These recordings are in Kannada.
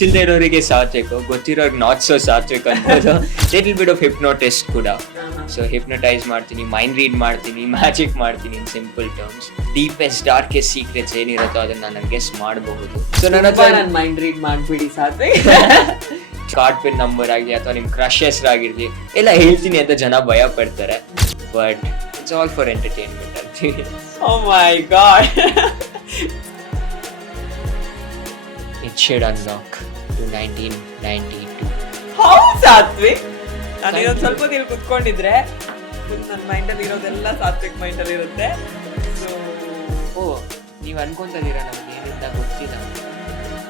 ಗೊತ್ತಿಲ್ಲದೆ ಇರೋರಿಗೆ ಸಾತ್ವಿಕ್, ಗೊತ್ತಿರೋರಿಗೆ ನಾಟ್ ಸೋ ಸಾತ್ವಿಕ್ ಅನ್ಬೋದು. ಲಿಟಲ್ ಬಿಟ್ ಆಫ್ ಹಿಪ್ನೋಟಿಸ್ಟ್ ಕೂಡ. ಸೊ ಹಿಪ್ನಟೈಸ್ ಮಾಡ್ತೀನಿ, ಮೈಂಡ್ ರೀಡ್ ಮಾಡ್ತೀನಿ, ಮ್ಯಾಜಿಕ್ ಮಾಡ್ತೀನಿ. In simple terms, deepest darkest secrets ಏನಿರುತ್ತೋ ಅದನ್ನ ನಾನು ಗೆಸ್ ಮಾಡಬಹುದು. ಸೊ ನನ್ನ ಹತ್ರ ಮೈಂಡ್ ರೀಡ್ ಮಾಡ್ಬಿಡಿ ಸಾತ್ವಿಕ್. ಕಾರ್ಡ್ ಪಿನ್ ನಂಬರ್ ಆಗಲಿ ಅಥವಾ ನಿಮ್ ಕ್ರಶ್ ಹೆಸರಾಗಿರ್ಲಿ ಎಲ್ಲ ಹೇಳ್ತೀನಿ ಅಂತ ಜನ ಭಯ ಪಡ್ತಾರೆ. But it's all for entertainment ಅಂತೀನಿ. Oh my god. It should unlock to 1992. How Satwik? ನಾನು ಇದೊಂದು ಸ್ವಲ್ಪ ದಿನ ಕುತ್ಕೊಂಡಿದ್ರೆ ನನ್ನ ಮೈಂಡಲ್ಲಿ ಇರೋದೆಲ್ಲ ಸಾತ್ವಿಕ್ ಮೈಂಡಲ್ಲಿ ಇರುತ್ತೆ. ಓ, ನೀವು ಅನ್ಕೊಂತಿದ್ದೀರಾ ನಮಗೆ ಏನಿಂದ ಗೊತ್ತಿಲ್ಲ.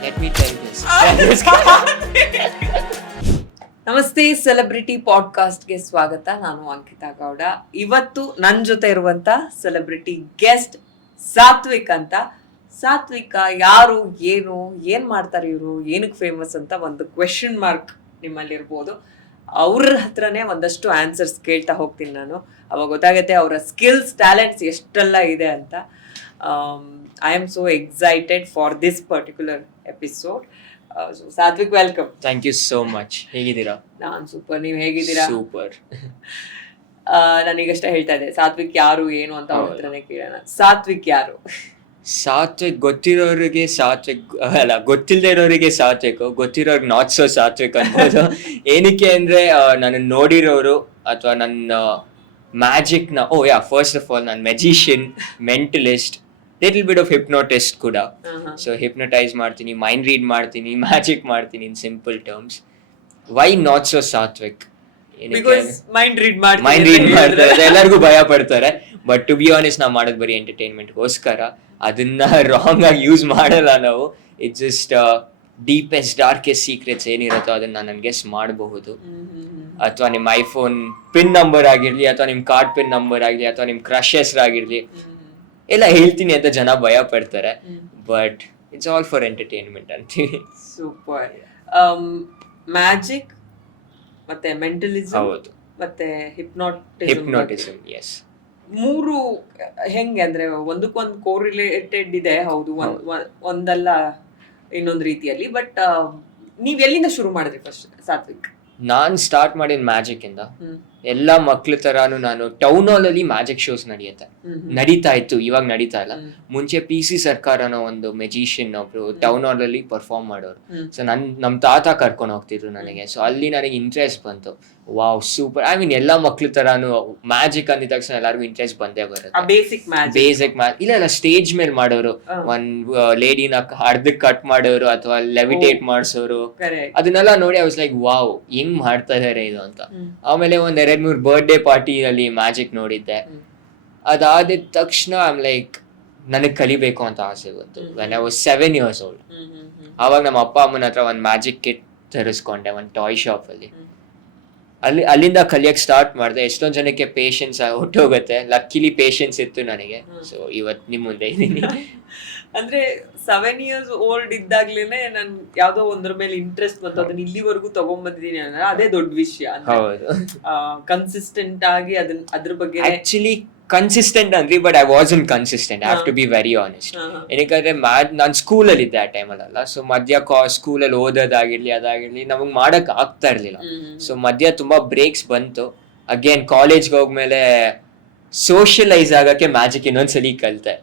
Let me tell this. ನಮಸ್ತೆ, ಸೆಲೆಬ್ರಿಟಿ ಪಾಡ್ಕಾಸ್ಟ್ಗೆ ಸ್ವಾಗತ. ನಾನು ಅಂಕಿತಾ ಗೌಡ. ಇವತ್ತು ನನ್ನ ಜೊತೆ ಇರುವಂತ ಸೆಲೆಬ್ರಿಟಿ ಗೆಸ್ಟ್ ಸಾತ್ವಿಕ್ ಅಂತ. ಸಾತ್ವಿಕ ಯಾರು, ಏನು, ಏನ್ ಮಾಡ್ತಾರೆ ಇವರು, ಏನಕ್ಕೆ ಫೇಮಸ್ ಅಂತ ಒಂದು ಕ್ವೆಶನ್ ಮಾರ್ಕ್ ನಿಮ್ಮಲ್ಲಿ ಇರ್ಬೋದು. ಅವ್ರ ಹತ್ರನೇ ಒಂದಷ್ಟು ಆನ್ಸರ್ಸ್ ಕೇಳ್ತಾ ಹೋಗ್ತೀನಿ ನಾನು. ಅವಾಗ ಗೊತ್ತಾಗುತ್ತೆ ಅವರ ಸ್ಕಿಲ್ಸ್, ಟ್ಯಾಲೆಂಟ್ಸ್ ಎಷ್ಟೆಲ್ಲ ಇದೆ ಅಂತ. I am so excited for this particular episode. Satvik, welcome. Thank you so much. ಹೇಗಿದ್ದೀರಾ? ನಾನ್ ಸೂಪರ್. ನೀವ್ ಹೇಗಿದ್ದೀರಾ? ಸೂಪರ್. ನಾನೀಗಷ್ಟೇ ಹೇಳ್ತಾ ಇದ್ದೆ ಸಾತ್ವಿಕ್ ಯಾರು, ಏನು ಅಂತ ಅವ್ರ ಹತ್ರನೇ ಕೇಳೋಣ. ಸಾತ್ವಿಕ್ ಯಾರು? ಸಾತ್ವಿಕ್ ಗೊತ್ತಿರೋರಿಗೆ ಸಾತ್ವಿಕ್ ಅಲ್ಲ, ಗೊತ್ತಿಲ್ಲದೆ ಇರೋರಿಗೆ ಸಾತ್ವಿಕ್, ಗೊತ್ತಿರೋರಿಗೆ ನಾಟ್ ಸೋ ಸಾತ್ವಿಕ್ ಅನ್ಬೋದು. ಏನಕ್ಕೆ ಅಂದ್ರೆ ನಾನು ನೋಡಿರೋರು ಅಥವಾ ನನ್ನ ಮ್ಯಾಜಿಕ್ ನ ಫಸ್ಟ್ ಆಫ್ ಆಲ್ ನಾನು magician, mentalist, little bit of hypnotist ಕೂಡ. ಸೊ ಹಿಪ್ನಟೈಸ್ ಮಾಡ್ತೀನಿ, ಮೈಂಡ್ ರೀಡ್ ಮಾಡ್ತೀನಿ, ಮ್ಯಾಜಿಕ್ ಮಾಡ್ತೀನಿ. In simple terms, why not so Satvik? Mind read ಮಾಡ್ತಾರೆ, ಎಲ್ಲರಿಗೂ ಭಯ ಪಡ್ತಾರೆ. ಬಟ್ ಟು ಬಿ ಆನೆಸ್ಟ್, ನಾವು ಮಾಡೋದು ಬರೀ ಎಂಟರ್ಟೈನ್ಮೆಂಟ್ಗೋಸ್ಕರ. ಅದನ್ನ ರಾಂಗ್ ಆಗಿ ಯೂಸ್ ಮಾಡಲ್ಲ ನಾವು. It's just deepest darkest secrets ಏನಿರುತ್ತೋ ಅದನ್ನ ನಾನು ಗೆಸ್ ಮಾಡಬಹುದು. ಅಥವಾ ನಿಮ್ಮ ಐಫೋನ್ ಪಿನ್ ನಂಬರ್ ಆಗಿರ್ಲಿ, ಅಥವಾ ನಿಮ್ ಕಾರ್ಡ್ ಪಿನ್ ನಂಬರ್ ಆಗಿರ್ಲಿ, ಅಥವಾ ನಿಮ್ ಕ್ರಶ್ ಹೆಸರಾಗಿರ್ಲಿ ಎಲ್ಲ ಹೇಳ್ತೀನಿ ಅಂತ ಜನ ಭಯ ಪಡ್ತಾರೆ. But it's all for entertainment ಅಂತೀವಿ. ಸೂಪರ್. ಮ್ಯಾಜಿಕ್ ಮತ್ತೆ ಮೆಂಟಲಿಸಂ, ಹೌದು, ಮತ್ತೆ ಹಿಪ್ನೋಟಿಸಂ. ಎಸ್, ಮೂರು ಹೆಂಗೆ ಅಂದ್ರೆ ಒಂದಕ್ಕೊಂದು ಕೋರಿಲೇಟೆಡ್ ಇದೆ. ಹೌದು, ಒಂದಲ್ಲ ಇನ್ನೊಂದು ರೀತಿಯಲ್ಲಿ. ಬಟ್ ನೀವ್ ಎಲ್ಲಿಂದ ಶುರು ಮಾಡಿದ್ರಿ ಫಸ್ಟ್ ಸಾತ್ವಿಕ್? ನಾನ್ ಸ್ಟಾರ್ಟ್ ಮಾಡಿದ ಮ್ಯಾಜಿಕ್ ಇಂದ. ಎಲ್ಲಾ ಮಕ್ಳ ತರಾನು ನಾನು ಟೌನ್ ಹಾಲ್ ಅಲ್ಲಿ ಮ್ಯಾಜಿಕ್ ಶೋಸ್ ನಡೀತಾ ಇತ್ತು, ಇವಾಗ ನಡೀತಾ ಇಲ್ಲ. ಮುಂಚೆ PC ಸರ್ಕಾರ ಅನ್ನೋ ಒಂದು ಮೆಜಿಷಿಯನ್ ಒಬ್ರು ಟೌನ್ ಹಾಲ್ ಅಲ್ಲಿ ಪರ್ಫಾರ್ಮ್ ಮಾಡೋರು. ಸೊ ನಮ್ ತಾತ ಕರ್ಕೊಂಡು ಹೋಗ್ತಿದ್ರು ನನಗೆ. ಸೊ ಅಲ್ಲಿ ನನಗೆ ಇಂಟ್ರೆಸ್ಟ್ ಬಂತು. Wow, super. ಐ ಮೀನ್ ಎಲ್ಲಾ ಮಕ್ಳ ತರಾನು ಮ್ಯಾಜಿಕ್ ಅಂದಿದ ತಕ್ಷಣ ಎಲ್ಲರಿಗೂ ಇಂಟ್ರೆಸ್ಟ್ ಬಂದೇ ಬರುತ್ತೆ. ಬೇಸಿಕ್ ಇಲ್ಲ ಸ್ಟೇಜ್ ಮೇಲೆ ಮಾಡೋರು, ಒಂದ್ ಲೇಡಿನ ಅರ್ಧಕ್ ಕಟ್ ಮಾಡೋರು ಅಥವಾ ಲೆವಿಟೇಟ್ ಮಾಡ್ಸೋರು, ಅದನ್ನೆಲ್ಲ ನೋಡಿ ಐ ವಾಸ್ ಲೈಕ್ ವಾವ್, ಹೆಂಗ್ ಮಾಡ್ತಾ ಇದಾರೆ ಇದು ಅಂತ. ಆಮೇಲೆ ಒಂದ್ 2-3 ಬರ್ಡೇ ಪಾರ್ಟಿ ಅಲ್ಲಿ ಮ್ಯಾಜಿಕ್ ನೋಡಿದ್ದೆ. ಅದಾದ ತಕ್ಷಣ ಐ ಆಮ್ ಲೈಕ್ ನನಗ್ ಕಲಿಬೇಕು ಅಂತ ಆಸೆ ಬಂತು. when I was 7 years old. ಆವಾಗ ನಮ್ಮ ಅಪ್ಪ ಅಮ್ಮನ ಹತ್ರ ಒಂದ್ ಮ್ಯಾಜಿಕ್ ಕಿಟ್ ತರಿಸ್ಕೊಂಡೆ ಒಂದ್ ಟಾಯ್ ಶಾಪ್ ಅಲ್ಲಿ. ಅಲ್ಲಿಂದ ಕಲಿಯಕ್ ಸ್ಟಾರ್ಟ್ ಮಾಡಿದೆ. ಎಷ್ಟೊಂದ್ ಜನಕ್ಕೆ ಪೇಷನ್ಸ್ ಹೊಟ್ಟೋಗುತ್ತೆ. ಲಕ್ಕಿಲಿ ಪೇಷನ್ಸ್ ಇತ್ತು ನನಗೆ. ಸೊ ಇವತ್ ನಿಮ್ ಮುಂದೆ ಇದೀನಿ. ಅಂದ್ರೆ 7 years old ಇದ್ದಾಗ್ಲೇನೆ ನನ್ ಯಾವ್ದೋ ಒಂದ್ರ ಮೇಲೆ ಇಂಟ್ರೆಸ್ಟ್ ಬಂತು, ಅದನ್ನ ಇಲ್ಲಿವರೆಗೂ ತಗೊಂಡ್ಬಂದಿದ್ದೀನಿ ಅಂದ್ರೆ ಅದೇ ದೊಡ್ಡ ವಿಷಯ. ಹೌದು, ಕನ್ಸಿಸ್ಟೆಂಟ್ ಆಗಿ ಅದ್ರ ಬಗ್ಗೆ ಆಕ್ಚುಲಿ ಕನ್ಸಿಸ್ಟೆಂಟ್ ಅಂದ್ರಿ, but I wasn't consistent. I have to be very honest. ಏನಕ್ಕಂದ್ರೆ ನಾನು ಸ್ಕೂಲಲ್ಲಿ ಇದ್ದೆ ಆ ಟೈಮಲ್ಲ. ಸೊ ಮಧ್ಯ ಸ್ಕೂಲಲ್ಲಿ ಓದೋದಾಗಿರ್ಲಿ ಅದಾಗಿರ್ಲಿ ನಮಗ್ ಮಾಡಕ್ ಆಗ್ತಾ ಇರ್ಲಿಲ್ಲ. ಸೊ ಮಧ್ಯ ತುಂಬಾ ಬ್ರೇಕ್ಸ್ ಬಂತು. ಅಗೇನ್ ಕಾಲೇಜ್ಗೆ ಹೋಗ್ಮೇಲೆ ಸೋಷಿಯಲೈಸ್ ಆಗಕ್ಕೆ ಮ್ಯಾಜಿಕ್ ಇನ್ನೊಂದ್ಸಲಿ ಕಲಿತೆ.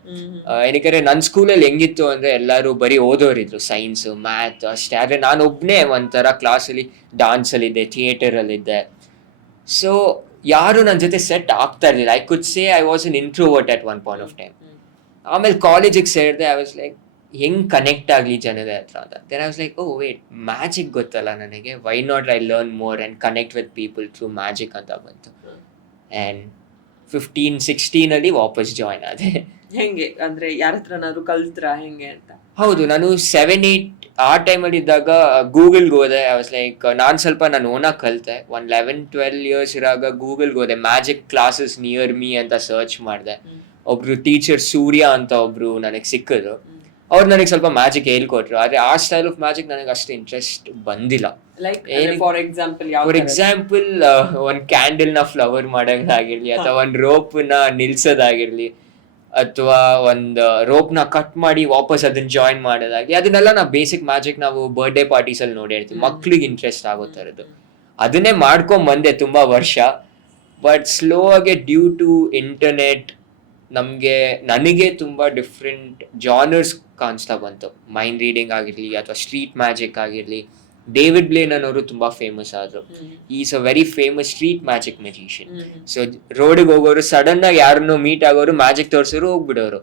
ಏನಕ್ಕೆ ನನ್ನ ಸ್ಕೂಲಲ್ಲಿ ಹೆಂಗಿತ್ತು ಅಂದ್ರೆ ಎಲ್ಲರೂ ಬರೀ ಓದೋರಿದ್ರು, ಸೈನ್ಸ್, ಮ್ಯಾಥ್ ಅಷ್ಟೇ. ಆದ್ರೆ ನಾನು ಒಬ್ನೇ ಒಂಥರ ಕ್ಲಾಸಲ್ಲಿ ಡಾನ್ಸ್ ಅಲ್ಲಿ ಇದ್ದೆ, ಥಿಯೇಟರ್ ಅಲ್ಲಿ ಇದ್ದೆ. ಸೊ ಯಾರು ನನ್ನ ಜೊತೆ ಸೆಟ್ ಆಗ್ತಾ ಇರ್ಲಿಲ್ಲ. I could say I was an introvert at one point of time. ಆಮೇಲೆ ಕಾಲೇಜಿಗೆ ಸೇರಿದೆ. ಐ ವಾಸ್ ಲೈಕ್ ಹೆಂಗ್ ಕನೆಕ್ಟ್ ಆಗ್ಲಿ ಜನದ ಹತ್ರ ಅಂತ. Then I was like, oh wait, magic ಗೊತ್ತಲ್ಲ ನನಗೆ, why not I learn more and connect with people through magic ಅಂತ ಬಂತು. ಅಂಡ್ 15-16 ಅಲ್ಲಿ ವಾಪಸ್ ಜಾಯ್ನ್ ಆದೆ. ಹೆಂಗೆ ಅಂದ್ರೆ ಯಾರ ಹತ್ರನಾದ್ರು ಕಲ್ತ್ರಾ ಹೆಂಗೆ ಅಂತ? ಹೌದು, ನಾನು 7-8 ಆ ಟೈಮಲ್ಲಿ ಇದ್ದಾಗ ಗೂಗಲ್ಗೆ ಹೋದೆ. ಐ ವಾಸ್ ಲೈಕ್, ನಾನು ಓನಾಗಿ ಕಲಿತೆ. 11-12 years ಇರಾಗ ಗೂಗಲ್ಗೆ ಹೋದೆ, ಮ್ಯಾಜಿಕ್ ಕ್ಲಾಸಸ್ ನಿಯರ್ ಮೀ ಅಂತ ಸರ್ಚ್ ಮಾಡಿದೆ. ಒಬ್ರು ಟೀಚರ್ ಸೂರ್ಯ ಅಂತ ಒಬ್ರು ನನಗೆ ಸಿಕ್ಕಿದ್ರು. ಅವ್ರು ನನಗೆ ಸ್ವಲ್ಪ ಮ್ಯಾಜಿಕ್ ಹೇಳ್ಕೊಟ್ರು. ಆದ್ರೆ ಆ ಸ್ಟೈಲ್ ಆಫ್ ಮ್ಯಾಜಿಕ್ ನನಗೆ ಅಷ್ಟು ಇಂಟ್ರೆಸ್ಟ್ ಬಂದಿಲ್ಲ. ಫಾರ್ ಎಕ್ಸಾಂಪಲ್ ಒಂದ್ ಕ್ಯಾಂಡಲ್ ನ ಫ್ಲವರ್ ಮಾಡೋದಾಗಿರ್ಲಿ ಅಥವಾ ಒಂದ್ ರೋಪ್ ನ ನಿಲ್ಸೋದಾಗಿರ್ಲಿ, ಅಥವಾ ಒಂದು ರೋಪ್ನ ಕಟ್ ಮಾಡಿ ವಾಪಸ್ ಅದನ್ನ ಜಾಯಿನ್ ಮಾಡೋದಾಗ್ಲಿ, ಅದನ್ನೆಲ್ಲ ನಾವು ಬೇಸಿಕ್ ಮ್ಯಾಜಿಕ್ ನಾವು ಬರ್ಡೇ ಪಾರ್ಟೀಸ್ ಅಲ್ಲಿ ನೋಡಿರ್ತೀವಿ, ಮಕ್ಳಿಗೆ ಇಂಟ್ರೆಸ್ಟ್ ಆಗೋ ಥರದ್ದು. ಅದನ್ನೇ ಮಾಡ್ಕೊಂಡ್ ಬಂದೆ ತುಂಬಾ ವರ್ಷ. ಬಟ್ ಸ್ಲೋ ಆಗಿ ಡ್ಯೂ ಟು ಇಂಟರ್ನೆಟ್ ನನಗೆ ತುಂಬಾ ಡಿಫ್ರೆಂಟ್ ಜಾನರ್ಸ್ ಕಾಣಿಸ್ತಾ ಬಂತು. ಮೈಂಡ್ ರೀಡಿಂಗ್ ಆಗಿರ್ಲಿ ಅಥವಾ ಸ್ಟ್ರೀಟ್ ಮ್ಯಾಜಿಕ್ ಆಗಿರ್ಲಿ. ಡೇವಿಡ್ ಬ್ಲೇನ್ ಅನ್ನೋರು ತುಂಬಾ ಫೇಮಸ್ ಆದ್ರು. Is a very famous street magic magician. So ರೋಡಿಗೆ ಹೋಗೋರು, ಸಡನ್ ಆಗಿ ಯಾರನ್ನು ಮೀಟ್ ಆಗೋರು, ಮ್ಯಾಜಿಕ್ ತೋರ್ಸೋರು, ಹೋಗ್ಬಿಡೋರು.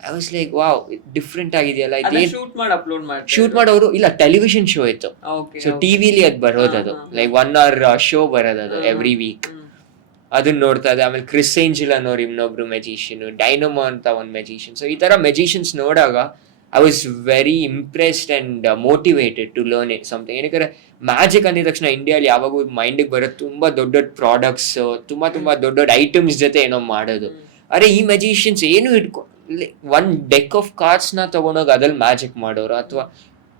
I was like wow, different ಆಗಿದೆಯಲ್ಲ. ಶೂಟ್ ಮಾಡೋರು ಇಲ್ಲ, ಟೆಲಿವಿಷನ್ ಶೋ ಇತ್ತು. ಸೊ ಟಿವಿಲಿ ಅದ್ ಬರೋದದು, ಲೈಕ್ 1 hour ಶೋ ಬರೋದದು ಎವ್ರಿ ವೀಕ್. ಅದನ್ನ ನೋಡ್ತಾ ಇದ್ದೆ. ಆಮೇಲೆ ಕ್ರಿಸ್ ಏಂಜಲ್ ಅನ್ನೋರು ಇನ್ನೊಬ್ರು ಮೆಜಿಷಿಯನ್, ಡೈನಮೋ ಅಂತ ಒಂದು ಮೆಜಿಷಿಯನ್. ಸೊ ಈ ತರ ಮೆಜಿಷಿಯನ್ಸ್ ನೋಡಾಗ I was very impressed and motivated to learn it something. ಏನಕ್ಕೆ ಮ್ಯಾಜಿಕ್ ಅಂದಿದ ತಕ್ಷಣ ಇಂಡಿಯಾಲಿ ಯಾವಾಗೂ ಮೈಂಡಿಗೆ ಬರೋದು ತುಂಬಾ ದೊಡ್ಡ ದೊಡ್ಡ ಪ್ರಾಡಕ್ಟ್ಸ್, ತುಂಬಾ ದೊಡ್ಡ ದೊಡ್ಡ ಐಟಮ್ಸ್ ಜೊತೆ ಏನೋ ಮಾಡೋದು. ಅರೆ ಈ ಮೆಜಿಷಿಯನ್ಸ್ ಏನು ಒಂದ್ ಡೆಕ್ ಆಫ್ ಕಾರ್ಡ್ಸ್ ನ ತಗೊಂಡೋಗಿ ಅದ್ರಲ್ಲಿ ಮ್ಯಾಜಿಕ್ ಮಾಡೋರು, ಅಥವಾ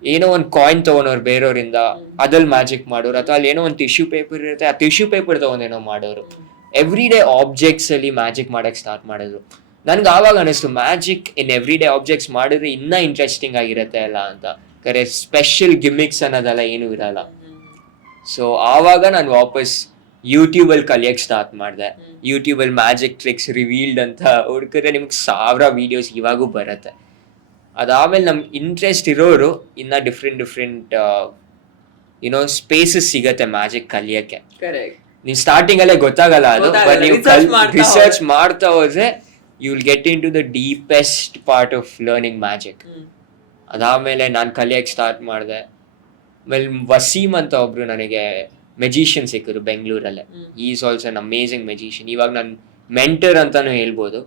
ಏನೋ ಒಂದು ಕಾಯಿನ್ ತಗೊಂಡವ್ರು ಬೇರೆಯವರಿಂದ ಅದ್ರಲ್ಲಿ ಮ್ಯಾಜಿಕ್ ಮಾಡೋರು, ಅಥವಾ ಅಲ್ಲಿ ಏನೋ ಒಂದು ಟಿಶ್ಯೂ ಪೇಪರ್ ಇರುತ್ತೆ, ಆ ಟಿಶ್ಯೂ ಪೇಪರ್ ತಗೊಂಡೇನೋ ಮಾಡೋರು. ಎವ್ರಿ ಡೇ ಆಬ್ಜೆಕ್ಟ್ಸ್ ಅಲ್ಲಿ ಮ್ಯಾಜಿಕ್ ಮಾಡಕ್ ಸ್ಟಾರ್ಟ್ ಮಾಡಿದ್ರು. ನನ್ಗೆ ಆವಾಗ ಅನಿಸ್ತು magic in every day objects ಮಾಡಿದ್ರೆ ಇನ್ನೂ ಇಂಟ್ರೆಸ್ಟಿಂಗ್ ಆಗಿರುತ್ತೆ ಅಲ್ಲ ಅಂತ. ಕರೆ ಸ್ಪೆಷಲ್ ಗಿಮಿಕ್ಸ್ ಅನ್ನೋದೆಲ್ಲ ಏನೂ ಇರಲ್ಲ. ಸೊ ಆವಾಗ ನಾನು ವಾಪಸ್ ಯೂಟ್ಯೂಬಲ್ಲಿ ಕಲಿಯಕ್ಕೆ ಸ್ಟಾರ್ಟ್ ಮಾಡಿದೆ. ಯೂಟ್ಯೂಬಲ್ಲಿ ಮ್ಯಾಜಿಕ್ ಟ್ರಿಕ್ಸ್ ರಿವೀಲ್ಡ್ ಅಂತ ಹುಡುಕಿದ್ರೆ ನಿಮ್ಗೆ 1000 ವಿಡಿಯೋಸ್ ಇವಾಗೂ ಬರುತ್ತೆ. ಅದಾದ್ಮೇಲೆ ನಮ್ಗೆ ಇಂಟ್ರೆಸ್ಟ್ ಇರೋರು ಇನ್ನ ಡಿಫ್ರೆಂಟ್ ಸ್ಪೇಸಸ್ ಸಿಗತ್ತೆ ಮ್ಯಾಜಿಕ್ ಕಲಿಯಕ್ಕೆ. ನೀವು ಸ್ಟಾರ್ಟಿಂಗ್ ಅಲ್ಲೇ ಗೊತ್ತಾಗಲ್ಲ ಅದು, ಬಟ್ ನೀವು ರಿಸರ್ಚ್ ಮಾಡ್ತಾ ಹೋದ್ರೆ you will get into the deepest part of learning magic. ಅದಾದ್ಮೇಲೆ ನಾನು ಕಲಿಯಕ್ಕೆ ಸ್ಟಾರ್ಟ್ ಮಾಡಿದೆ. ಆಮೇಲೆ ವಸೀಮ್ ಅಂತ ಒಬ್ರು ನನಗೆ ಮೆಜಿಷಿಯನ್ ಸಿಕ್ಕಿದ್ರು ಬೆಂಗಳೂರಲ್ಲೇ. Is also an amazing magician. ಇವಾಗ ನನ್ನ ಮೆಂಟರ್ ಅಂತಾನು ಹೇಳ್ಬೋದು.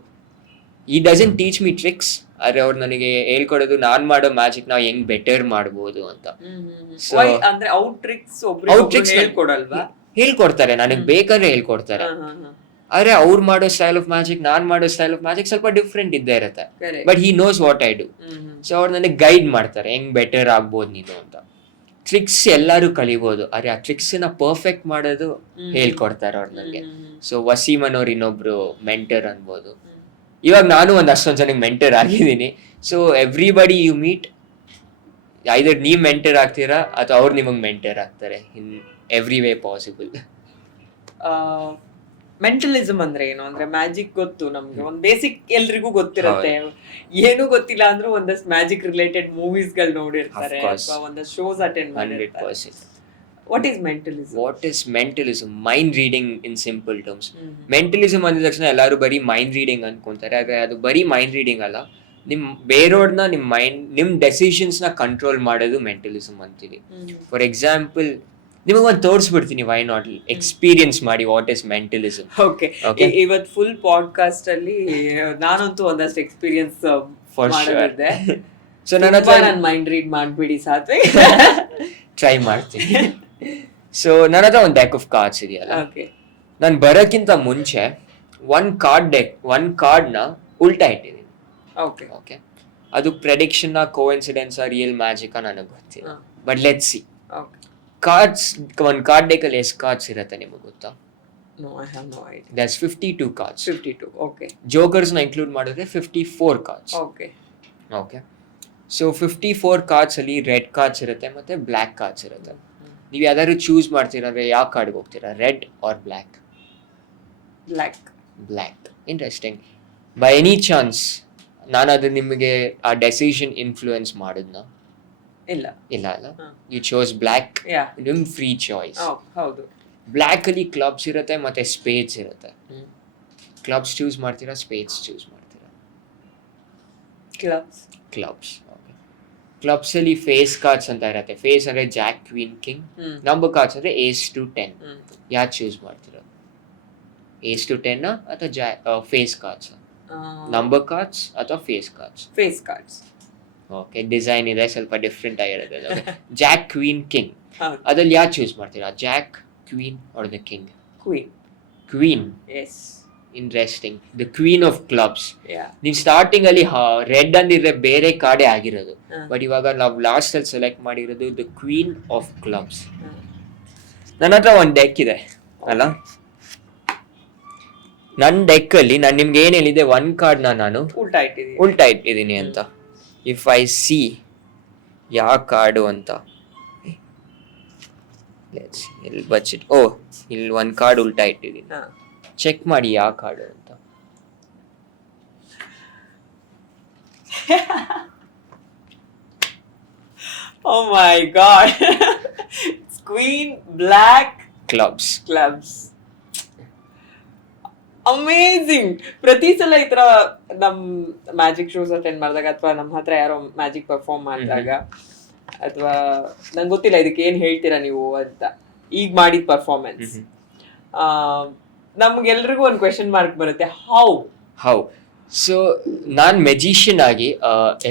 ಈ ಡಸಂಟ್ ಟೀಚ್ ಮೀ ಟ್ರಿಕ್ಸ್, ಆದ್ರೆ ಅವ್ರು ನನಗೆ ಹೇಳ್ಕೊಡೋದು ನಾನ್ ಮಾಡೋ ಮ್ಯಾಜಿಕ್ ನಾವು ಹೆಂಗ್ ಬೆಟರ್ ಮಾಡ್ಬೋದು ಅಂತ. ಸೊ ಹೇಳ್ಕೊಡ್ತಾರೆ, ನನಗೆ ಬೇಕಾದ್ರೆ ಹೇಳ್ಕೊಡ್ತಾರೆ. ಆದ್ರೆ ಅವ್ರು ಮಾಡೋ ಸ್ಟೈಲ್ ಆಫ್ ಮ್ಯಾಜಿಕ್, ನಾನ್ ಮಾಡೋ ಸ್ಟೈಲ್ ಆಫ್ ಮ್ಯಾಜಿಕ್ ಸ್ವಲ್ಪ ಡಿಫ್ರೆಂಟ್ ಇದ್ದೇ ಇರುತ್ತೆ. But he knows what I do. So ಅವ್ರು ನನಗೆ ಗೈಡ್ ಮಾಡ್ತಾರೆ, ಹೆಂಗ್ ಬೆಟರ್ ಆಗ್ಬೋದು ನೀನು ಅಂತ. ಟ್ರಿಕ್ಸ್ ಎಲ್ಲರೂ ಕಲಿಬಹುದು, ಆದ್ರೆ ಆ ಟ್ರಿಕ್ಸ್ ನ ಪರ್ಫೆಕ್ಟ್ ಮಾಡೋದು ಹೇಳ್ಕೊಡ್ತಾರೆ ಅವ್ರು ನನಗೆ. ಸೊ ವಸೀಮನ್ ಅವ್ರು ಇನ್ನೊಬ್ರು ಮೆಂಟರ್ ಅನ್ಬೋದು. ಇವಾಗ ನಾನು ಅಷ್ಟೊಂದು ಜನಕ್ಕೆ ಮೆಂಟರ್ ಆಗಿದ್ದೀನಿ. ಸೊ ಎವ್ರಿಬಡಿ ಯು ಮೀಟ್, ಐದರ್ ನೀವ್ ಮೆಂಟರ್ ಆಗ್ತೀರಾ ಅಥವಾ ಅವ್ರು ನಿಮಗೆ ಮೆಂಟರ್ ಆಗ್ತಾರೆ ಇನ್ ಎವ್ರಿ ವೇ ಪಾಸಿಬಲ್. ಮೆಂಟಲಿಸಮ್ ಅಂದ್ರೆ ಏನು ಅಂದ್ರೆ ಮ್ಯಾಜಿಕ್ ಗೊತ್ತು ನಮ್ಗೆ, ಒಂದ್ ಬೇಸಿಕ್ ಎಲ್ರಿಗೂ ಗೊತ್ತಿರುತ್ತೆ. ಏನು ಗೊತ್ತಿಲ್ಲ ಅಂದ್ರೂ ಒಂದಷ್ಟು ಮ್ಯಾಜಿಕ್ ರಿಲೇಟೆಡ್ ಮೂವೀಸ್ ಗಳು ನೋಡಿರ್ತಾರೆ ಅಥವಾ ಒಂದಷ್ಟು ಶೋಸ್ ಅಟೆಂಡ್ ಮಾಡಿರ್ತಾರೆ. What is mentalism? Mind reading in simple terms. Mentalism ಅಂದ ತಕ್ಷಣ ಎಲ್ಲರೂ ಬರೀ ಮೈಂಡ್ ರೀಡಿಂಗ್ ಅನ್ಕೊಂತಾರೆ, ಆದ್ರೆ ಅದು ಬರೀ ಮೈಂಡ್ ರೀಡಿಂಗ್ ಅಲ್ಲ. ಬೇರೆಯವ್ರನ್ನ ನಿಮ್ ಡೆಸಿಷನ್ಸ್ ನ ಕಂಟ್ರೋಲ್ ಮಾಡೋದು ಮೆಂಟಲಿಸಮ್ ಅಂತೀವಿ. ಫಾರ್ ಎಕ್ಸಾಂಪಲ್ ನಿಮಗೆ ಒಂದು ತೋರಿಸ್ಬಿಡ್ತೀನಿ, ವೈ ನಾಟ್ ಎಕ್ಸ್ಪೀರಿಯನ್ಸ್ ಮಾಡಿ ವಾಟ್ ಇಸ್ ಮೆಂಟಲಿಸಮ್. ಓಕೆ, ಇವತ್ತು ಫುಲ್ ಪಾಡ್ಕಾಸ್ಟ್ ಅಲ್ಲಿ ನಾನಂತೂ ಒಂದಷ್ಟು ಎಕ್ಸ್ಪೀರಿಯನ್ಸ್ ಮಾಡಿದ್ದೆ. ಸೊ ನನ್ನ ಮೈಂಡ್ ರೀಡ್ ಮಾಡ್ಬಿಡಿ ಸಾತ್ವೆ, ಟ್ರೈ ಮಾಡ್ತೀನಿ. ಸೊ ನನ್ನ ಹತ್ರ ಒಂದು ಡೆಕ್ ಆಫ್ ಕಾರ್ಡ್ಸ್ ಇದೆಯಲ್ಲ, ನಾನು ಬರೋಕ್ಕಿಂತ ಮುಂಚೆ ಒಂದ್ ಕಾರ್ಡ್ನ ಉಲ್ಟಾ ಇಟ್ಟಿದ್ದೀನಿ. ಓಕೆ, ಅದು ಪ್ರೆಡಿಕ್ಷನ್, ಕೋಇನ್ಸಿಡೆನ್ಸ್, ರಿಯಲ್ ಮ್ಯಾಜಿಕ್ ನನಗೆ ಗೊತ್ತಿಲ್ಲ. But let's see. ಕಾರ್ಡ್ಸ್, ಒಂದು ಕಾರ್ಡ್ ಡೆಕ್ ಅಲ್ಲಿ ಎಷ್ಟು ಕಾರ್ಡ್ಸ್ ಇರುತ್ತೆ ನಿಮಗೆ ಗೊತ್ತಾ? No, I have no idea. There's 52 cards. 52, okay. Jokers na include ಮಾಡಿದ್ರೆ 54 cards. Okay. So 54 cards ಅಲ್ಲಿ ರೆಡ್ ಕಾರ್ಡ್ಸ್ ಇರುತ್ತೆ ಮತ್ತೆ ಬ್ಲ್ಯಾಕ್ ಕಾರ್ಡ್ಸ್ ಇರುತ್ತೆ. ನೀವು ಯಾವ್ದಾದ್ರು ಚೂಸ್ ಮಾಡ್ತೀರಾ ಅಂದ್ರೆ ಯಾವ ಕಾರ್ಡ್ಗೆ ಹೋಗ್ತೀರಾ, red or black? Black. Interesting. By any chance ನಾನು ಅದು ನಿಮಗೆ ಆ ಡೆಸಿಷನ್ ಇನ್ಫ್ಲೂಯೆನ್ಸ್ ಮಾಡಿದ್ನಾ? ಇಲ್ಲ. You chose black. ನಿಮ್ ಫ್ರೀ ಚಾಯ್ಸ್. ಹೌದು. ಬ್ಲ್ಯಾಕ್ ಅಲ್ಲಿ ಕ್ಲಬ್ಸ್ ಇರುತ್ತೆ ಮತ್ತೆ ಸ್ಪೇಡ್ಸ್ ಇರುತ್ತೆ. ಕ್ಲಬ್ಸ್ ಚೂಸ್ ಮಾಡ್ತೀರಾ, ಸ್ಪೇಡ್ಸ್ ಚೂಸ್ ಮಾಡ್ತೀರಾ? ಕ್ಲಬ್ಸ್. ಕ್ಲಬ್ಸ್ ಅಲ್ಲಿ ಫೇಸ್ ಕಾರ್ಡ್ಸ್ ಅಂತ ಇರುತ್ತೆ. ಫೇಸ್ ಅಂದ್ರೆ jack, queen, king. Number cards ಅಂದ್ರೆ ಏಸ್ ಟು 10. ಯಾರು ಚೂಸ್ ಮಾಡ್ತೀರಾ? ಏಸ್ ಟು 10 ಅಥವಾ ಫೇಸ್ ಕಾರ್ಡ್ಸ್? ನಂಬರ್ ಕಾರ್ಡ್ಸ್ ಅಥವಾ ಫೇಸ್ ಕಾರ್ಡ್ಸ್? ಓಕೆ, ಡಿಸೈನ್ ಇದೆ ಸ್ವಲ್ಪ ಡಿಫ್ರೆಂಟ್ ಆಗಿರೋದು. ಜಾಕ್, ಕ್ವೀನ್, ಕಿಂಗ್, ಅದ್ರಲ್ಲಿ ಯಾರು ಚೂಸ್ ಮಾಡ್ತೀರಾ? Jack, queen are the king? Queen. Interesting. The queen of clubs. ನೀವು ಸ್ಟಾರ್ಟಿಂಗ್ ಅಲ್ಲಿ ರೆಡ್ ಅಂದಿದ್ರೆ ಬೇರೆ ಕಾರ್ಡೇ ಆಗಿರೋದು, ಬಟ್ ಇವಾಗ ನಾವು ಲಾಸ್ಟ್ ಅಲ್ಲಿ ಸೆಲೆಕ್ಟ್ ಮಾಡಿರೋದು ದ ಕ್ವೀನ್ ಆಫ್ ಕ್ಲಬ್ಸ್. ನನ್ನ ಹತ್ರ ಒಂದು ಡೆಕ್ ಇದೆ ಅಲ್ಲ, ನನ್ನ ಡೆಕ್ ಅಲ್ಲಿ ನಾನು ನಿಮ್ಗೆ ಏನ್ ಹೇಳಿದೆ, 1 ಕಾರ್ಡ್ ನಾನು ಉಲ್ಟಾ ಇಟ್ಟಿದ್ದೀನಿ ಅಂತ. ಇಫ್ ಐ ಸಿ ಯಾವ ಕಾರ್ಡು ಅಂತ, ಇಲ್ಲಿ ಬಚ್ಚಿಟ್, ಇಲ್ಲಿ 1 ಕಾರ್ಡ್ ಉಲ್ಟಾ ಇಟ್ಟಿದ್ದೀನಿ, ಚೆಕ್ ಮಾಡಿ ಯಾವ ಕಾರ್ಡು ಅಂತ. Oh my god. Queen Black Clubs. Amazing. ಪ್ರತಿ ಸಲ ಈ ತರ ನಮ್ ಮ್ಯಾಜಿಕ್ ಶೋಸ್ ಅಟೆಂಡ್ ಮಾಡಿದಾಗ ಅಥವಾ ನಮ್ಮ ಹತ್ರ ಯಾರೋ ಮ್ಯಾಜಿಕ್ ಪರ್ಫಾರ್ಮ್ ಮಾಡಿದಾಗ ಅಥವಾ ನಂಗೆ ಗೊತ್ತಿಲ್ಲ ಇದಕ್ಕೆ ಏನ್ ಹೇಳ್ತೀರಾ ನೀವು ಅಂತ, ಈಗ ಮಾಡಿದ ಪರ್ಫಾರ್ಮೆನ್ಸ್ ನಮ್ಗೆಲ್ರಿಗೂ ಒಂದು ಕ್ವೆಶನ್ ಮಾರ್ಕ್ ಬರುತ್ತೆ, ಹೌ. ಸೊ ನಾನ್ ಮೆಜಿಷಿಯನ್ ಆಗಿ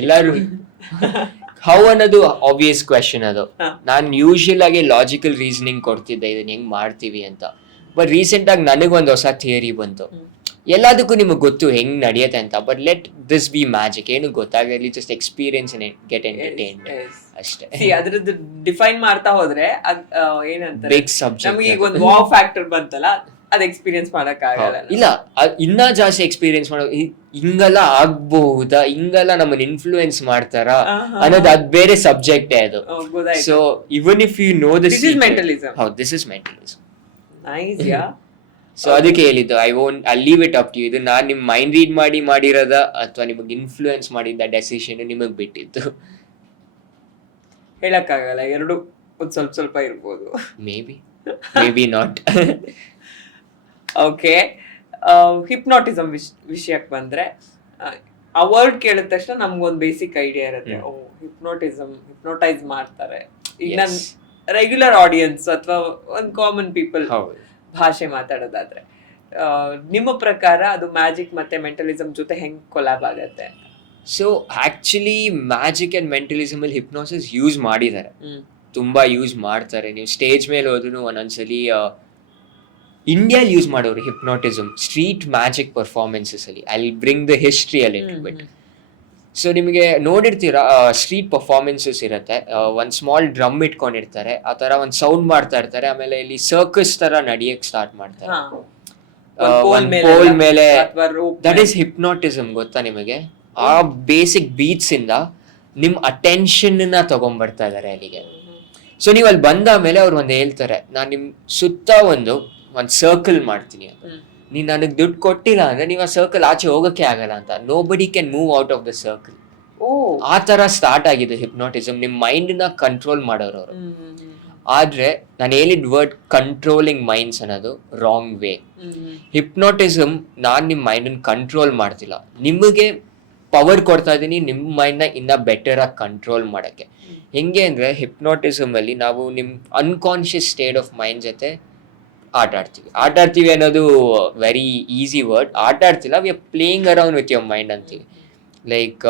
ಎಲ್ಲರೂ ಹೌ ಅನ್ನೋದು ಆಬ್ವಿಯಸ್ ಕ್ವೆಶನ್. ಅದು ನಾನು ಯೂಶುವಲ್ ಆಗಿ ಲಾಜಿಕಲ್ ರೀಸನಿಂಗ್ ಕೊಡ್ತಿದ್ದೆ ಇದನ್ನ ಹೆಂಗ್ ಮಾಡ್ತೀವಿ ಅಂತ. ಬಟ್ ರೀಸೆಂಟ್ ಆಗಿ ನನಗೊಂದು ಹೊಸ ಥಿಯರಿ ಬಂತು, ಎಲ್ಲದಕ್ಕೂ ನಿಮಗೆ ಗೊತ್ತು ಹೆಂಗ್ ನಡೆಯುತ್ತೆ ಅಂತ, but let this B magic. ಏನು ಗೊತ್ತಾಗಲಿ, ಜಸ್ಟ್ ಎಕ್ಸ್ಪೀರಿಯನ್ಸ್ ಗೆಟ್ ಎಂಟರ್ಟೈನ್ಡ್ ಅಷ್ಟೇ. ಅದ್ರದ್ದು ಡಿಫೈನ್ ಮಾಡ್ತಾ ಹೋದ್ರೆ ಏನಂತಾರೆ, ಬಿಗ್ ಸಬ್ಜೆಕ್ಟ್. ನಮಗೆ ಈಗ ಒಂದು ವಾವ್ ಫ್ಯಾಕ್ಟರ್ ಬಂತಲ್ಲ, ಅದ್ ಎಕ್ಸ್ಪೀರಿಯನ್ಸ್ ಮಾಡಕ್ ಆಗಲ್ಲ. ಇಲ್ಲ, ಇನ್ನ ಜಾಸ್ತಿ ಎಕ್ಸ್ಪೀರಿಯನ್ಸ್ ಮಾಡೋ, ಹಿಂಗೆಲ್ಲ ಆಗ್ಬಹುದಾ, ಹಿಂಗೆಲ್ಲ ನಮ್ಮನ್ನ ಇನ್ಫ್ಲೂಯೆನ್ಸ್ ಮಾಡ್ತಾರ ಅನ್ನೋದು ಅದು ಬೇರೆ ಸಬ್ಜೆಕ್ಟೇ ಅದು. So even if you know this is mentalism. ಹೌದು, this is mentalism. Nice. Ya. So ಅದಕ್ಕೆ ಹೇಳಿದ್ದು, I leave it up to you. ಇದು ನಾನ್ ನಿಮ್ ಮೈಂಡ್ ರೀಡ್ ಮಾಡಿರೋದ ಅಥವಾ ನಿಮಗೆ ಇನ್ಫ್ಲೂಯೆನ್ಸ್ ಮಾಡಿದ ಡೆಸಿಷನ್ ನಿಮಗ್ ಬಿಟ್ಟಿದ್ದು. ಹೇಳಕ್ಕಾಗಲ್ಲ, ಎರಡು ಒಂದ್ ಸ್ವಲ್ಪ ಇರ್ಬೋದು. May be not. Okay, hypnotism ವಿಷಯಕ್ಕೆ ಬಂದ್ರೆ, ಆ ವರ್ಡ್ ಕೇಳಿದ ತಕ್ಷಣ ನಮ್ಗೊಂದು ಬೇಸಿಕ್ ಐಡಿಯಾ ಇರುತ್ತೆ, ಹಿಪ್ನೋಟೈಸ್ ಮಾಡ್ತಾರೆ. ಈಗ ನನ್ ರೆಗ್ಯುಲರ್ ಆಡಿಯನ್ಸ್ ಅಥವಾ ಒಂದು ಕಾಮನ್ ಪೀಪಲ್ ಭಾಷೆ ಮಾತಾಡೋದಾದ್ರೆ, ನಿಮ್ಮ ಪ್ರಕಾರ ಅದು ಮ್ಯಾಜಿಕ್ ಮತ್ತೆ ಮೆಂಟಲಿಸಮ್ ಜೊತೆ ಹೆಂಗ್ ಕೊಲಾಬ್ ಆಗತ್ತೆ? ಸೊ ಆಕ್ಚುಲಿ ಮ್ಯಾಜಿಕ್ ಅಂಡ್ ಮೆಂಟಲಿಸಮ್ ಅಲ್ಲಿ ಹಿಪ್ನೋಸಿಸ್ ಯೂಸ್ ಮಾಡಿದ್ದಾರೆ, ತುಂಬಾ ಯೂಸ್ ಮಾಡ್ತಾರೆ. ನೀವು ಸ್ಟೇಜ್ ಮೇಲೆ ಹೋದ್ರು ಒಂದೊಂದ್ಸಲಿ ಇಂಡಿಯಾಲ್ ಯೂಸ್ ಮಾಡೋರು ಹಿಪ್ನೋಟಿಸಮ್ ಸ್ಟ್ರೀಟ್ ಮ್ಯಾಜಿಕ್ ಪರ್ಫಾರ್ಮೆನ್ಸಸ್ ಅಲ್ಲಿ. ಐ ಬ್ರಿಂಗ್ ದ ಹಿಸ್ಟ್ರಿ ಅಲ್ಲಿ ಬಿಟ್. ಸೊ ನಿಮಗೆ ನೋಡಿರ್ತೀರಾ, ಸ್ಟ್ರೀಟ್ ಪರ್ಫಾರ್ಮೆನ್ಸಸ್ ಇರುತ್ತೆ, ಒಂದು ಸ್ಮಾಲ್ ಡ್ರಮ್ ಇಟ್ಕೊಂಡಿರ್ತಾರೆ, ಆ ತರ ಒಂದು ಸೌಂಡ್ ಮಾಡ್ತಾ ಇರ್ತಾರೆ, ಆಮೇಲೆ ಇಲ್ಲಿ ಸರ್ಕಸ್ ತರ ನಡಿಯಕ್ ಸ್ಟಾರ್ಟ್ ಮಾಡ್ತಾರೆ ಒಂದು ಪೋಲ್ ಮೇಲೆ. ದಟ್ ಈಸ್ ಹಿಪ್ನೋಟಿಸಮ್, ಗೊತ್ತಾ ನಿಮಗೆ? ಆ ಬೇಸಿಕ್ ಬೀಟ್ಸ್ ಇಂದ ನಿಮ್ ಅಟೆನ್ಷನ್ ನ ತಗೊಂಡ್ಬರ್ತಾ ಇದಾರೆ ಅಲ್ಲಿಗೆ. ಸೊ ನೀವು ಅಲ್ಲಿ ಬಂದ ಮೇಲೆ ಅವ್ರು ಒಂದು ಹೇಳ್ತಾರೆ, ನಾನ್ ನಿಮ್ ಸುತ್ತ ಒಂದು ಸರ್ಕಲ್ ಮಾಡ್ತೀನಿ ಅಂತ. ನೀನ್ ನನಗ್ ದುಡ್ಡು ಕೊಟ್ಟಿಲ್ಲ ಅಂದ್ರೆ ನೀವು ಆ ಸರ್ಕಲ್ ಆಚೆ ಹೋಗಕ್ಕೆ ಆಗಲ್ಲ ಅಂತ. ನೋ ಬಡಿ can move out of the circle. ಆ ತರ ಸ್ಟಾರ್ಟ್ ಆಗಿದೆ ಹಿಪ್ನೋಟಿಸಮ್, ನಿಮ್ ಮೈಂಡ್ ನ ಕಂಟ್ರೋಲ್ ಮಾಡೋರು ಅವರು. ಆದ್ರೆ ನಾನು ಹೇಳಿದ ವರ್ಡ್ ಕಂಟ್ರೋಲಿಂಗ್ ಮೈಂಡ್ಸ್ ಅನ್ನೋದು ರಾಂಗ್ ವೇ. ಹಿಪ್ನೋಟಿಸಮ್ ನಾನ್ ನಿಮ್ ಮೈಂಡ್ ಅನ್ನು ಕಂಟ್ರೋಲ್ ಮಾಡ್ತಿಲ್ಲ, ನಿಮಗೆ ಪವರ್ ಕೊಡ್ತಾ ಇದೀನಿ ನಿಮ್ ಮೈಂಡ್ ನ ಇನ್ನ ಬೆಟರ್ ಆಗಿ ಕಂಟ್ರೋಲ್ ಮಾಡಕ್ಕೆ. ಹೆಂಗೆ ಅಂದ್ರೆ ಹಿಪ್ನೋಟಿಸಮ್ ಅಲ್ಲಿ ನಾವು ನಿಮ್ ಅನ್ಕಾನ್ಶಿಯಸ್ ಸ್ಟೇಟ್ ಆಫ್ ಮೈಂಡ್ ಜೊತೆ ಆಟ ಆಡ್ತೀವಿ ಅನ್ನೋದು ವೆರಿ ಈಸಿ ವರ್ಡ್. ಆಟ ಆಡ್ತಿಲ್ಲ, we are playing around with your mind ಅಂತೀವಿ. ಲೈಕ್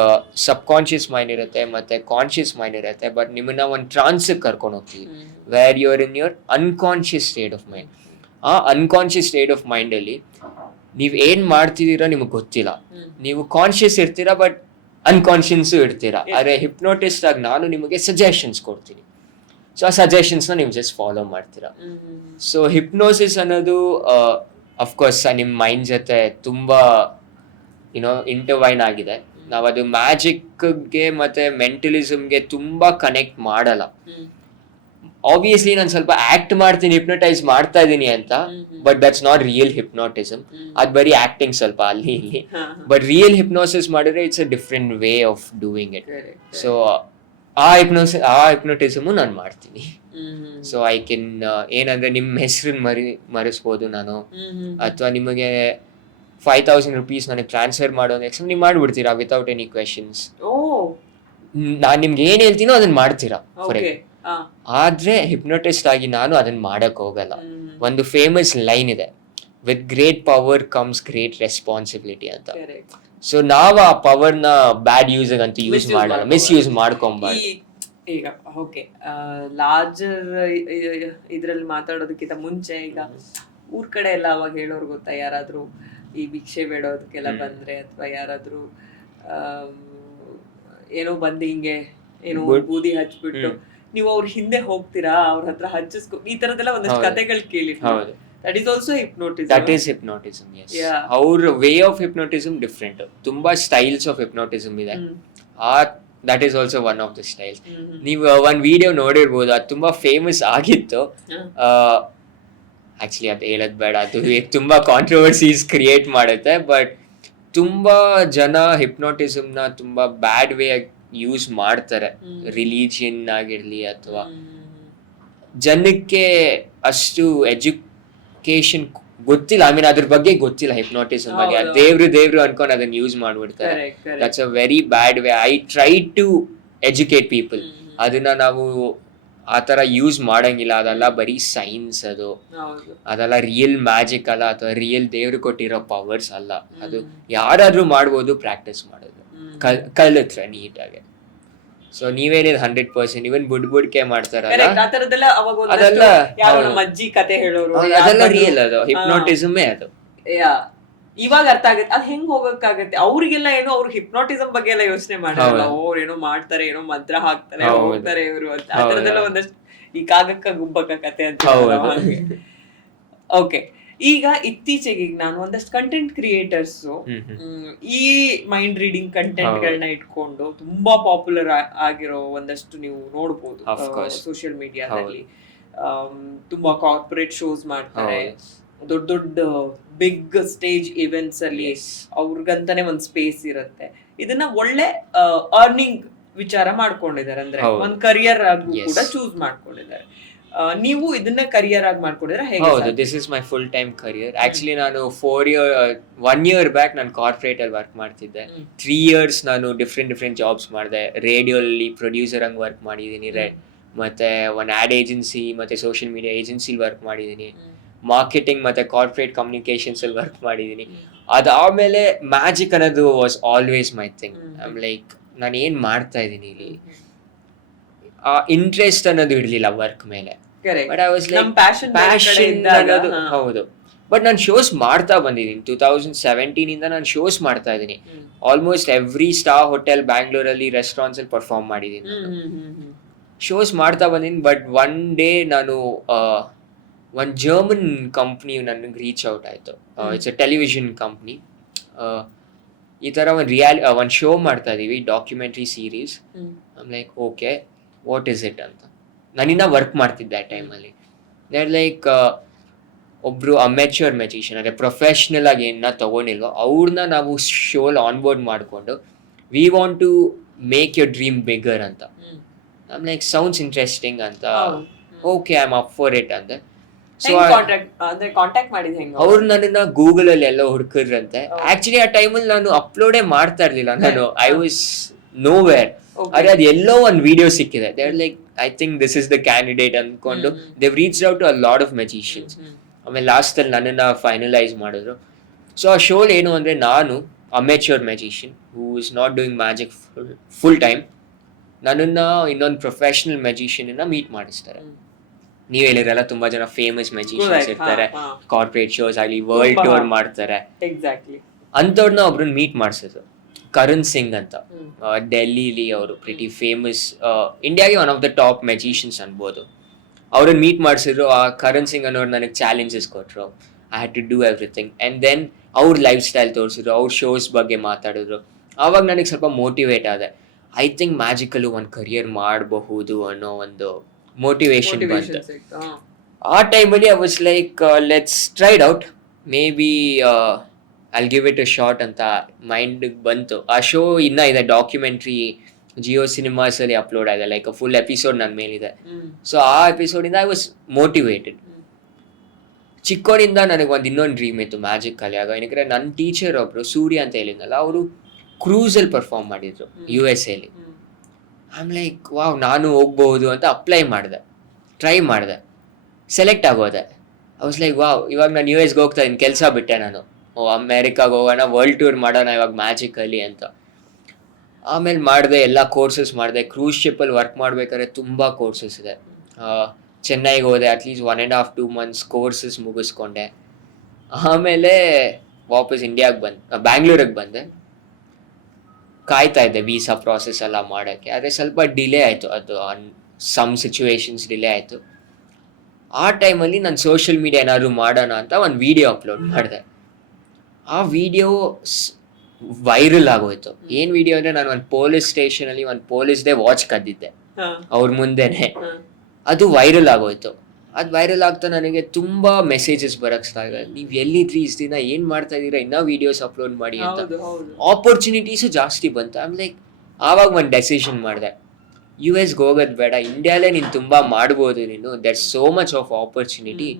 ಸಬ್ ಕಾನ್ಶಿಯಸ್ ಮೈಂಡ್ ಇರುತ್ತೆ ಮತ್ತೆ ಕಾನ್ಶಿಯಸ್ ಮೈಂಡ್ ಇರುತ್ತೆ, ಬಟ್ ನಿಮ್ಮನ್ನ ಒಂದು ಟ್ರಾನ್ಸ್ಗೆ ಕರ್ಕೊಂಡು ಹೋಗ್ತೀವಿ where you are in your unconscious state of mind. ಆ ಅನ್ಕಾನ್ಶಿಯಸ್ ಸ್ಟೇಟ್ ಆಫ್ ಮೈಂಡ್ ಅಲ್ಲಿ ನೀವ್ ಏನ್ ಮಾಡ್ತಿದ್ದೀರಾ ನಿಮಗೆ ಗೊತ್ತಿಲ್ಲ, ನೀವು ಕಾನ್ಶಿಯಸ್ ಇರ್ತೀರಾ ಬಟ್ ಅನ್ಕಾನ್ಶಿಯನ್ಸು ಇರ್ತೀರಾ. ಆದ್ರೆ ಹಿಪ್ನೋಟಿಸ್ಟ್ ಆಗಿ ನಾನು ನಿಮಗೆ ಸಜೆಷನ್ಸ್ ಕೊಡ್ತೀನಿ, ಸೊ ಆ ಸಜೆಷನ್ಸ್ ನ ನೀವು ಜಸ್ಟ್ ಫಾಲೋ ಮಾಡ್ತೀರಾ. ಸೊ ಹಿಪ್ನೋಸಿಸ್ ಅನ್ನೋದು ಅಫ್ಕೋರ್ಸ್ ನಿಮ್ ಮೈಂಡ್ ಜೊತೆ ತುಂಬಾ ಇಂಟರ್ವೈನ್ ಆಗಿದೆ. ನಾವು ಅದು ಮ್ಯಾಜಿಕ್ಗೆ ಮತ್ತೆ ಮೆಂಟಲಿಸಮ್ಗೆ ತುಂಬಾ ಕನೆಕ್ಟ್ ಮಾಡಲ್ಲ. ಆಬ್ವಿಯಸ್ಲಿ ನಾನು ಸ್ವಲ್ಪ ಆಕ್ಟ್ ಮಾಡ್ತೀನಿ, ಹಿಪ್ನೋಟೈಸ್ ಮಾಡ್ತಾ ಇದೀನಿ ಅಂತ, but that's not real hypnotism. ಅದು ಬರೀ ಆಕ್ಟಿಂಗ್ ಸ್ವಲ್ಪ ಅಲ್ಲಿ ಇಲ್ಲಿ. ಬಟ್ ರಿಯಲ್ ಹಿಪ್ನೋಸಿಸ್ ಮಾಡಿದ್ರೆ it's a different way of doing it. So ಆ ಹಿಪ್ನೋಟಿಸಮ್ ನಾನು ಮಾಡ್ತೀನಿ. ಸೊ ಐ ಕೆನ್ ಏನಂದ್ರೆ ನಿಮ್ಮ ಹೆಸರನ್ನ ಮರೆಸ್ಬೋದು ನಾನು, ಅಥವಾ ನಿಮಗೆ 5,000 rupees ನನಗೆ ಟ್ರಾನ್ಸ್ಫರ್ ಮಾಡೋ ನೆಕ್ಸ್ಟ್ ನೀವು ಮಾಡ್ಬಿಡ್ತೀರಾ ವಿತೌಟ್ ಎನಿ ಕ್ವೆಶನ್ಸ್. ನಾನು ನಿಮ್ಗೆ ಏನ್ ಹೇಳ್ತೀನೋ ಅದನ್ನ ಮಾಡ್ತೀರಾ ಫಾರ್ ಆದ್ರೆ ಹಿಪ್ನೋಟಿಸ್ಟ್ ಆಗಿ ನಾನು ಅದನ್ನ ಮಾಡಕ್ ಹೋಗಲ್ಲ. ಒಂದು ಫೇಮಸ್ ಲೈನ್ ಇದೆ, with great power comes great responsibility ಅಂತ. ಸೊ ನಾವು ಆ ಪವರ್ ನ ಬ್ಯಾಡ್ ಯೂಸ್ ಅಂತೂ ಯೂಸ್ ಮಾಡಲ್ಲ, ಮಿಸ್ಯೂಸ್ ಮಾಡ್ಕೊಂಬಾರ್ದು. ಈಗ ಓಕೆ, ಲಾರ್ಜರ್ ಇದ್ರಲ್ಲಿ ಮಾತಾಡೋದಕ್ಕಿಂತ ಮುಂಚೆ ಈಗ ಊರ್ ಕಡೆ ಎಲ್ಲ ಅವಾಗ ಹೇಳೋರು ಗೊತ್ತಾ, ಯಾರಾದ್ರೂ ಈ ಭಿಕ್ಷೆ ಬೇಡೋದಕ್ಕೆಲ್ಲ ಬಂದ್ರೆ ಅಥವಾ ಯಾರಾದ್ರೂ ಏನೋ ಬಂದು ಹಿಂಗೆ ಏನೋ ಬೂದಿ ಹಚ್ಬಿಟ್ಟು ನೀವು ಅವ್ರ ಹಿಂದೆ ಹೋಗ್ತೀರಾ, ಅವ್ರ ಹತ್ರ ಹಚ್ಚಿಸ್ಕೊ, ಈ ತರದೆಲ್ಲ ಒಂದಷ್ಟು ಕತೆಗಳು ಕೇಳಿ. That is also hypnotism. That is hypnotism. Yes, Yeah. ಅವ್ರ ವೇ ಆಫ್ ಹಿಪ್ನೋಟಿಸಮ್ ಡಿಫ್ರೆಂಟ್. ತುಂಬಾ ಸ್ಟೈಲ್ಸ್ ಆಫ್ ಹಿಪ್ನೋಟಿಸಮ್ ಇದೆ. That is also one of the styles. ನೀವು ಒಂದ್ ವಿಡಿಯೋ ನೋಡಿರ್ಬೋದು, ಅದು ತುಂಬಾ ಫೇಮಸ್ ಆಗಿತ್ತು. ಆಕ್ಚುಲಿ ಅದು ಹೇಳೋದ್ ಬೇಡ, ಅದು ತುಂಬಾ ಕಾಂಟ್ರವರ್ಸೀಸ್ ಕ್ರಿಯೇಟ್ ಮಾಡುತ್ತೆ. ಬಟ್ ತುಂಬಾ ಜನ ಹಿಪ್ನೋಟಿಸಮ್ ನ ತುಂಬಾ ಬ್ಯಾಡ್ ವೇ ಯೂಸ್ ಮಾಡ್ತಾರೆ. ರಿಲಿಜಿಯನ್ ಆಗಿರ್ಲಿ ಅಥವಾ ಜನಕ್ಕೆ ಅಷ್ಟು ಎಜುಕೇಶನ್ ಗೊತ್ತಿಲ್ಲ. ಐ ಮೀನ್ ಅದ್ರ ಬಗ್ಗೆ ಗೊತ್ತಿಲ್ಲ, ಹಿಪ್ನೋಟಿಸಮ್ ಬಗ್ಗೆ. ದೇವ್ರು ಅನ್ಕೊಂಡು ಅದನ್ನ ಯೂಸ್ ಮಾಡ್ಬಿಡ್ತಾರೆ. That's a very bad way. I try to educate people. ಅದನ್ನ ನಾವು ಆ ತರ ಯೂಸ್ ಮಾಡಂಗಿಲ್ಲ. ಅದೆಲ್ಲ ಬರೀ ಸೈನ್ಸ್, ಅದೆಲ್ಲ ರಿಯಲ್ ಮ್ಯಾಜಿಕ್ ಅಲ್ಲ, ಅಥವಾ ರಿಯಲ್ ದೇವ್ರು ಕೊಟ್ಟಿರೋ ಪವರ್ಸ್ ಅಲ್ಲ. ಅದು ಯಾರಾದ್ರೂ ಮಾಡ್ಬೋದು, ಪ್ರಾಕ್ಟೀಸ್ ಮಾಡೋದು ಕಲಿತ್ರೆ ನೀಟಾಗಿ. ಸೊ ನೀವೇನಿದ್ 100% ಇವನ್ ಬುಡ್ಕೆ ಮಾಡ್ತಾರಲ್ಲ, ಅದೆಲ್ಲ ಅಜ್ಜಿ ಕತೆ ಹೇಳೋರು, ಅದೆಲ್ಲ ರಿಯಲ್. ಅದು ಹಿಪ್ನೋಟಿಸಮೇ ಅದು. ಇವಾಗ ಅರ್ಥ ಆಗುತ್ತೆ ಅದು ಹೆಂಗ್ ಹೋಗಕ್ಕಾಗತ್ತೆ. ಅವ್ರಿಗೆಲ್ಲ ಏನೋ ಅವ್ರು ಹಿಪ್ನೋಟಿಸಮ್ ಬಗ್ಗೆ ಎಲ್ಲ ಯೋಚನೆ ಮಾಡಲ್ಲ. ಅವ್ರು ಏನೋ ಮಾಡ್ತಾರೆ, ಏನೋ ಮಂತ್ರ ಹಾಕ್ತಾರೆ, ಹೋಗ್ತಾರೆ ಇವರು ಅಂತ. ಆ ತರದೆಲ್ಲ ಒಂದಷ್ಟು ಈ ಕಾಗಕ್ಕ ಗುಬ್ಬಕ್ಕ ಕತೆ ಅಂತ. ಓಕೆ, ಈಗ ಇತ್ತೀಚೆಗೆ ನಾನು ಒಂದಷ್ಟು ಕಂಟೆಂಟ್ ಕ್ರಿಯೇಟರ್ಸ್ ಈ ಮೈಂಡ್ ರೀಡಿಂಗ್ ಕಂಟೆಂಟ್ ಗಳನ್ನ ಇಟ್ಕೊಂಡು ತುಂಬಾ ಪಾಪ್ಯುಲರ್ ಆಗಿರೋ ಒಂದಷ್ಟು ನೀವು ನೋಡ್ಬೋದು ಸೋಷಿಯಲ್ ಮೀಡಿಯಾದಲ್ಲಿ. ತುಂಬಾ ಕಾರ್ಪೊರೇಟ್ ಶೋಸ್ ಮಾಡ್ತಾರೆ, ದೊಡ್ಡ ದೊಡ್ಡ ಬಿಗ್ ಸ್ಟೇಜ್ ಇವೆಂಟ್ಸ್ ಅಲ್ಲಿ ಅವ್ರಿಗಂತಾನೆ ಒಂದ್ ಸ್ಪೇಸ್ ಇರುತ್ತೆ. ಇದನ್ನ ಒಳ್ಳೆ ಅರ್ನಿಂಗ್ ವಿಚಾರ ಮಾಡ್ಕೊಂಡಿದ್ದಾರೆ, ಅಂದ್ರೆ ಒಂದ್ ಕರಿಯರ್ ಆಗಿ ಕೂಡ ಚೂಸ್ ಮಾಡ್ಕೊಂಡಿದ್ದಾರೆ. ನೀವು ಇದನ್ನ ಕರಿಯರ್ ಆಗಿ ಮಾಡ್ಕೊಂಡಿದ್ರೆ ಹೇಗೆ? ಹೌದು, this is my full time career. Actually ನಾನು 1 year ಬ್ಯಾಕ್ ನಾನು ಕಾರ್ಪೊರೇಟ್ ಅಲ್ಲಿ ವರ್ಕ್ ಮಾಡ್ತಿದ್ದೆ. 3 years ನಾನು ಡಿಫ್ರೆಂಟ್ ಜಾಬ್ಸ್ ಮಾಡಿದೆ. ರೇಡಿಯೋಲಿ ಪ್ರೊಡ್ಯೂಸರ್ ಹಂಗ್ ವರ್ಕ್ ಮಾಡಿದೀನಿ, ಮತ್ತೆ ಒಂದು ಆಡ್ ಏಜೆನ್ಸಿ ಮತ್ತೆ ಸೋಷಿಯಲ್ ಮೀಡಿಯಾ ಏಜೆನ್ಸಿಲಿ ವರ್ಕ್ ಮಾಡಿದೀನಿ. ಮಾರ್ಕೆಟಿಂಗ್ ಮತ್ತೆ ಕಾರ್ಪೊರೇಟ್ ಕಮ್ಯುನಿಕೇಶನ್ಸ್ ಅಲ್ಲಿ ವರ್ಕ್ ಮಾಡಿದೀನಿ. ಅದಾದ್ಮೇಲೆ ಮ್ಯಾಜಿಕ್ ಅನ್ನೋದು was always my thing. I'm like, ನಾನು ಏನ್ ಮಾಡ್ತಾ ಇದ್ದೀನಿ ಇಲ್ಲಿ, ಆ ಇಂಟ್ರೆಸ್ಟ್ ಅನ್ನೋದು ಇರ್ಲಿಲ್ಲ ವರ್ಕ್ ಮೇಲೆ. But I was like passion ಅನ್ನೋದು. ಹೌದು, ಬಟ್ ನಾನು ಶೋಸ್ ಮಾಡ್ತಾ ಬಂದಿದ್ದೀನಿ. 2017 ಇಂದ ನಾನು ಶೋಸ್ ಮಾಡ್ತಾ ಇದ್ದೀನಿ. ಆಲ್ಮೋಸ್ಟ್ ಎವ್ರಿ ಸ್ಟಾರ್ ಹೋಟೆಲ್ ಬ್ಯಾಂಗ್ಳೂರಲ್ಲಿ ರೆಸ್ಟೋರೆಂಟ್ಸ್ ಅಲ್ಲಿ ಪರ್ಫಾರ್ಮ್ ಮಾಡಿದ್ದೀನಿ, ಶೋಸ್ ಮಾಡ್ತಾ ಬಂದಿದ್ದೀನಿ. ಬಟ್ ಒನ್ ಡೇ ನಾನು ಒಂದು ಜರ್ಮನ್ ಕಂಪ್ನಿ ನನಗೆ ರೀಚ್ ಔಟ್ ಆಯಿತು. It's a television company. ಈ ಥರ ಒಂದು ಶೋ ಮಾಡ್ತಾ ಇದ್ದೀವಿ, documentary series. I'm like, okay, what is it ಅಂತ. ನಾನಿನ್ನ ವರ್ಕ್ ಮಾಡ್ತಿದ್ದೆ ಆ ಟೈಮಲ್ಲಿ. ದೇರ್ ಲೈಕ್ ಒಬ್ರು ಅಮೆಚ್ಯೂರ್ ಮೆಜಿಷಿಯನ್, ಅಂದರೆ ಪ್ರೊಫೆಷ್ನಲ್ ಆಗಿ ಏನ ತಗೊಂಡಿಲ್ವೋ ಅವ್ರನ್ನ ನಾವು ಶೋಲ್ ಆನ್ಬೋರ್ಡ್ ಮಾಡಿಕೊಂಡು we want to make your dream bigger ಅಂತ. ಐಮ್ ಲೈಕ್, ಸೌಂಡ್ಸ್ ಇಂಟ್ರೆಸ್ಟಿಂಗ್ ಅಂತ. Okay, I am up for it ಅಂತ. ಅವ್ರು ನನ್ನನ್ನ ಗೂಗಲ್ ಅಲ್ಲಿ ಎಲ್ಲ ಹುಡುಕಿದ್ರಂತೆ. ಆಕ್ಚುಲಿ ಆ ಟೈಮಲ್ಲಿ ನಾನು ಅಪ್ಲೋಡೇ ಮಾಡ್ತಾ ಇರ್ಲಿಲ್ಲ. ನಾನು ಐ ವಾಸ್ ನೋ ವೇರ್. ಅದೇ ಅದು ಎಲ್ಲೋ ಒಂದು ವಿಡಿಯೋ ಸಿಕ್ಕಿದೆ. They are like, I think this is the candidate ಅನ್ಕೊಂಡು they reached out to a lot of magicians. ಆಮೇಲೆ ಲಾಸ್ಟ್ ಅಲ್ಲಿ ನನ್ನನ್ನ ಫೈನಲೈಸ್ ಮಾಡಿದ್ರು. ಸೊ ಆ ಶೋಲ್ ಏನು ಅಂದ್ರೆ, ನಾನು amateur magician who is not doing magic full time, ನನ್ನನ್ನ ಇನ್ನೊಂದು ಪ್ರೊಫೆಷನಲ್ ಮೆಜಿಷಿಯನ್ ಮೀಟ್ ಮಾಡಿಸ್ತಾರೆ. ನೀವ್ ಹೇಳಿರಲ್ಲ, ತುಂಬಾ ಜನ ಫೇಮಸ್ ಮೆಜಿಷಿಯನ್ಸ್ ಇರ್ತಾರೆ, ಕಾರ್ಪೊರೇಟ್ ಶೋಸ್ ಆಗಲಿ ವರ್ಲ್ಡ್ ಟೂರ್ ಮಾಡ್ತಾರೆ. ಅಂತವ್ರನ್ನ ಒಬ್ರನ್ನ ಮೀಟ್ ಮಾಡಿಸಿದ್ರು, ಕರಣ್ ಸಿಂಗ್ ಅಂತ. ಡೆಲ್ಲಿಲಿ ಅವರು ಪ್ರಿಟಿ ಫೇಮಸ್, ಇಂಡಿಯಾಗೆ one of the top magicians ಅನ್ಬೋದು. ಅವ್ರನ್ನ ಮೀಟ್ ಮಾಡಿಸಿದ್ರು. ಆ ಕರಣ್ ಸಿಂಗ್ ಅನ್ನೋರು ನನಗೆ ಚಾಲೆಂಜಸ್ ಕೊಟ್ಟರು. I had to do everything. And then ಅವ್ರ ಲೈಫ್ ಸ್ಟೈಲ್ ತೋರಿಸಿದ್ರು, ಅವ್ರ ಶೋಸ್ ಬಗ್ಗೆ ಮಾತಾಡಿದ್ರು. ಆವಾಗ ನನಗೆ ಸ್ವಲ್ಪ ಮೋಟಿವೇಟ್ ಆದೆ. ಐ ಥಿಂಕ್ ಮ್ಯಾಜಿಕಲ್ಲೂ ಒಂದು ಕರಿಯರ್ ಮಾಡಬಹುದು ಅನ್ನೋ ಒಂದು ಮೋಟಿವೇಶನ್ ಬಂತು. ಆ ಟೈಮಲ್ಲಿ I was like, let's tried out, may be I'll give it a shot ಅಂತ ಮೈಂಡ್ ಬಂತು. ಆ ಶೋ ಇನ್ನ ಇದೆ, ಡಾಕ್ಯುಮೆಂಟ್ರಿ ಜಿಯೋ ಸಿನಿಮಾಸ್ ಅಲ್ಲಿ ಅಪ್ಲೋಡ್ ಆಗಿದೆ, ಲೈಕ್ ಫುಲ್ ಎಪಿಸೋಡ್ ನನ್ನ ಮೇಲಿದೆ. ಸೊ ಆ ಎಪಿಸೋಡಿಂದ ಐ ವಾಸ್ ಮೋಟಿವೇಟೆಡ್. ಚಿಕ್ಕೋನಿಂದ ನನಗೆ ಇನ್ನೊಂದು ಡ್ರೀಮ್ ಇತ್ತು ಮ್ಯಾಜಿಕ್ ಕಲಿಯಾಗ. ಏನಕ್ಕೆ, ನನ್ನ ಟೀಚರ್ ಒಬ್ರು ಸೂರ್ಯ ಅಂತ ಹೇಳಿದ್ನಲ್ಲ, ಅವರು ಕ್ರೂಸಲ್ಲಿ ಪರ್ಫಾರ್ಮ್ ಮಾಡಿದ್ರು USA ಲಿ. ಐಮ್ ಲೈಕ್, ವಾವ್, ನಾನು ಹೋಗ್ಬಹುದು ಅಂತ ಅಪ್ಲೈ ಮಾಡಿದೆ, ಟ್ರೈ ಮಾಡಿದೆ, ಸೆಲೆಕ್ಟ್ ಆಗೋದೆ. ಐ ವಾಸ್ ಲೈಕ್, ವಾವ್, ಇವಾಗ ನಾನು US ಹೋಗ್ತಾ ಇದ್ದೀನಿ, ಕೆಲಸ ಬಿಟ್ಟೆ ನಾನು. ಅಮೇರಿಕಾಗೆ ಹೋಗೋಣ, ವರ್ಲ್ಡ್ ಟೂರ್ ಮಾಡೋಣ ಇವಾಗ ಮ್ಯಾಜಿಕಲ್ಲಿ ಅಂತ. ಆಮೇಲೆ ಮಾಡಿದೆ, ಎಲ್ಲ ಕೋರ್ಸಸ್ ಮಾಡಿದೆ. ಕ್ರೂಸ್ ಶಿಪ್ಪಲ್ಲಿ ವರ್ಕ್ ಮಾಡ್ಬೇಕಾದ್ರೆ ತುಂಬ ಕೋರ್ಸಸ್ ಇದೆ. ಚೆನ್ನೈಗೆ ಹೋದೆ, ಅಟ್ಲೀಸ್ಟ್ 1.5-2 months ಕೋರ್ಸಸ್ ಮುಗಿಸ್ಕೊಂಡೆ. ಆಮೇಲೆ ವಾಪಸ್ ಇಂಡಿಯಾಗೆ ಬ್ಯಾಂಗ್ಳೂರಿಗೆ ಬಂದೆ. ಕಾಯ್ತಾ ಇದ್ದೆ ವೀಸಾ ಪ್ರಾಸೆಸ್ ಎಲ್ಲ ಮಾಡೋಕ್ಕೆ. ಆದರೆ ಸ್ವಲ್ಪ ಡಿಲೇ ಆಯಿತು, ಅದು ಸಮ್ ಸಿಚುವೇಶನ್ಸ್ ಡಿಲೇ ಆಯಿತು. ಆ ಟೈಮಲ್ಲಿ ನಾನು ಸೋಷಿಯಲ್ ಮೀಡಿಯಾ ಏನಾದ್ರು ಮಾಡೋಣ ಅಂತ ಒಂದು ವಿಡಿಯೋ ಅಪ್ಲೋಡ್ ಮಾಡಿದೆ. ಆ ವಿಡಿಯೋ ವೈರಲ್ ಆಗೋಯ್ತು. ಏನ್ ವಿಡಿಯೋ ಅಂದ್ರೆ ನಾನು ಒಂದು ಪೊಲೀಸ್ ಸ್ಟೇಷನ್ ಅಲ್ಲಿ ಒಂದು ಪೊಲೀಸ್ದೇ ವಾಚ್ ಕದ್ದಿದ್ದೆ ಅವ್ರ ಮುಂದೆನೆ. ಅದು ವೈರಲ್ ಆಗೋಯ್ತು. ಅದು ವೈರಲ್ ಆಗ್ತಾ ನನಗೆ ತುಂಬಾ ಮೆಸೇಜಸ್ ಬರಕ್ ಸ್ಟಾರ್ಟ್ ಆಗಿದೆ. ನೀವು ಎಲ್ಲಿದ್ರಿ ಇಷ್ಟು ದಿನ, ಏನ್ ಮಾಡ್ತಾ ಇದೀರಾ, ಇನ್ನೂ ವಿಡಿಯೋಸ್ ಅಪ್ಲೋಡ್ ಮಾಡಿ ಅಂತ. ಆಪರ್ಚುನಿಟೀಸು ಜಾಸ್ತಿ ಬಂತು. ಐಮ್ ಲೈಕ್ ಆವಾಗ ಒಂದು ಡೆಸಿಷನ್ ಮಾಡಿದೆ, US ಹೋಗೋದು ಬೇಡ, ಇಂಡಿಯಾಲೇ ನೀನು ತುಂಬಾ ಮಾಡ್ಬೋದು, ನೀನು there so much of opportunity,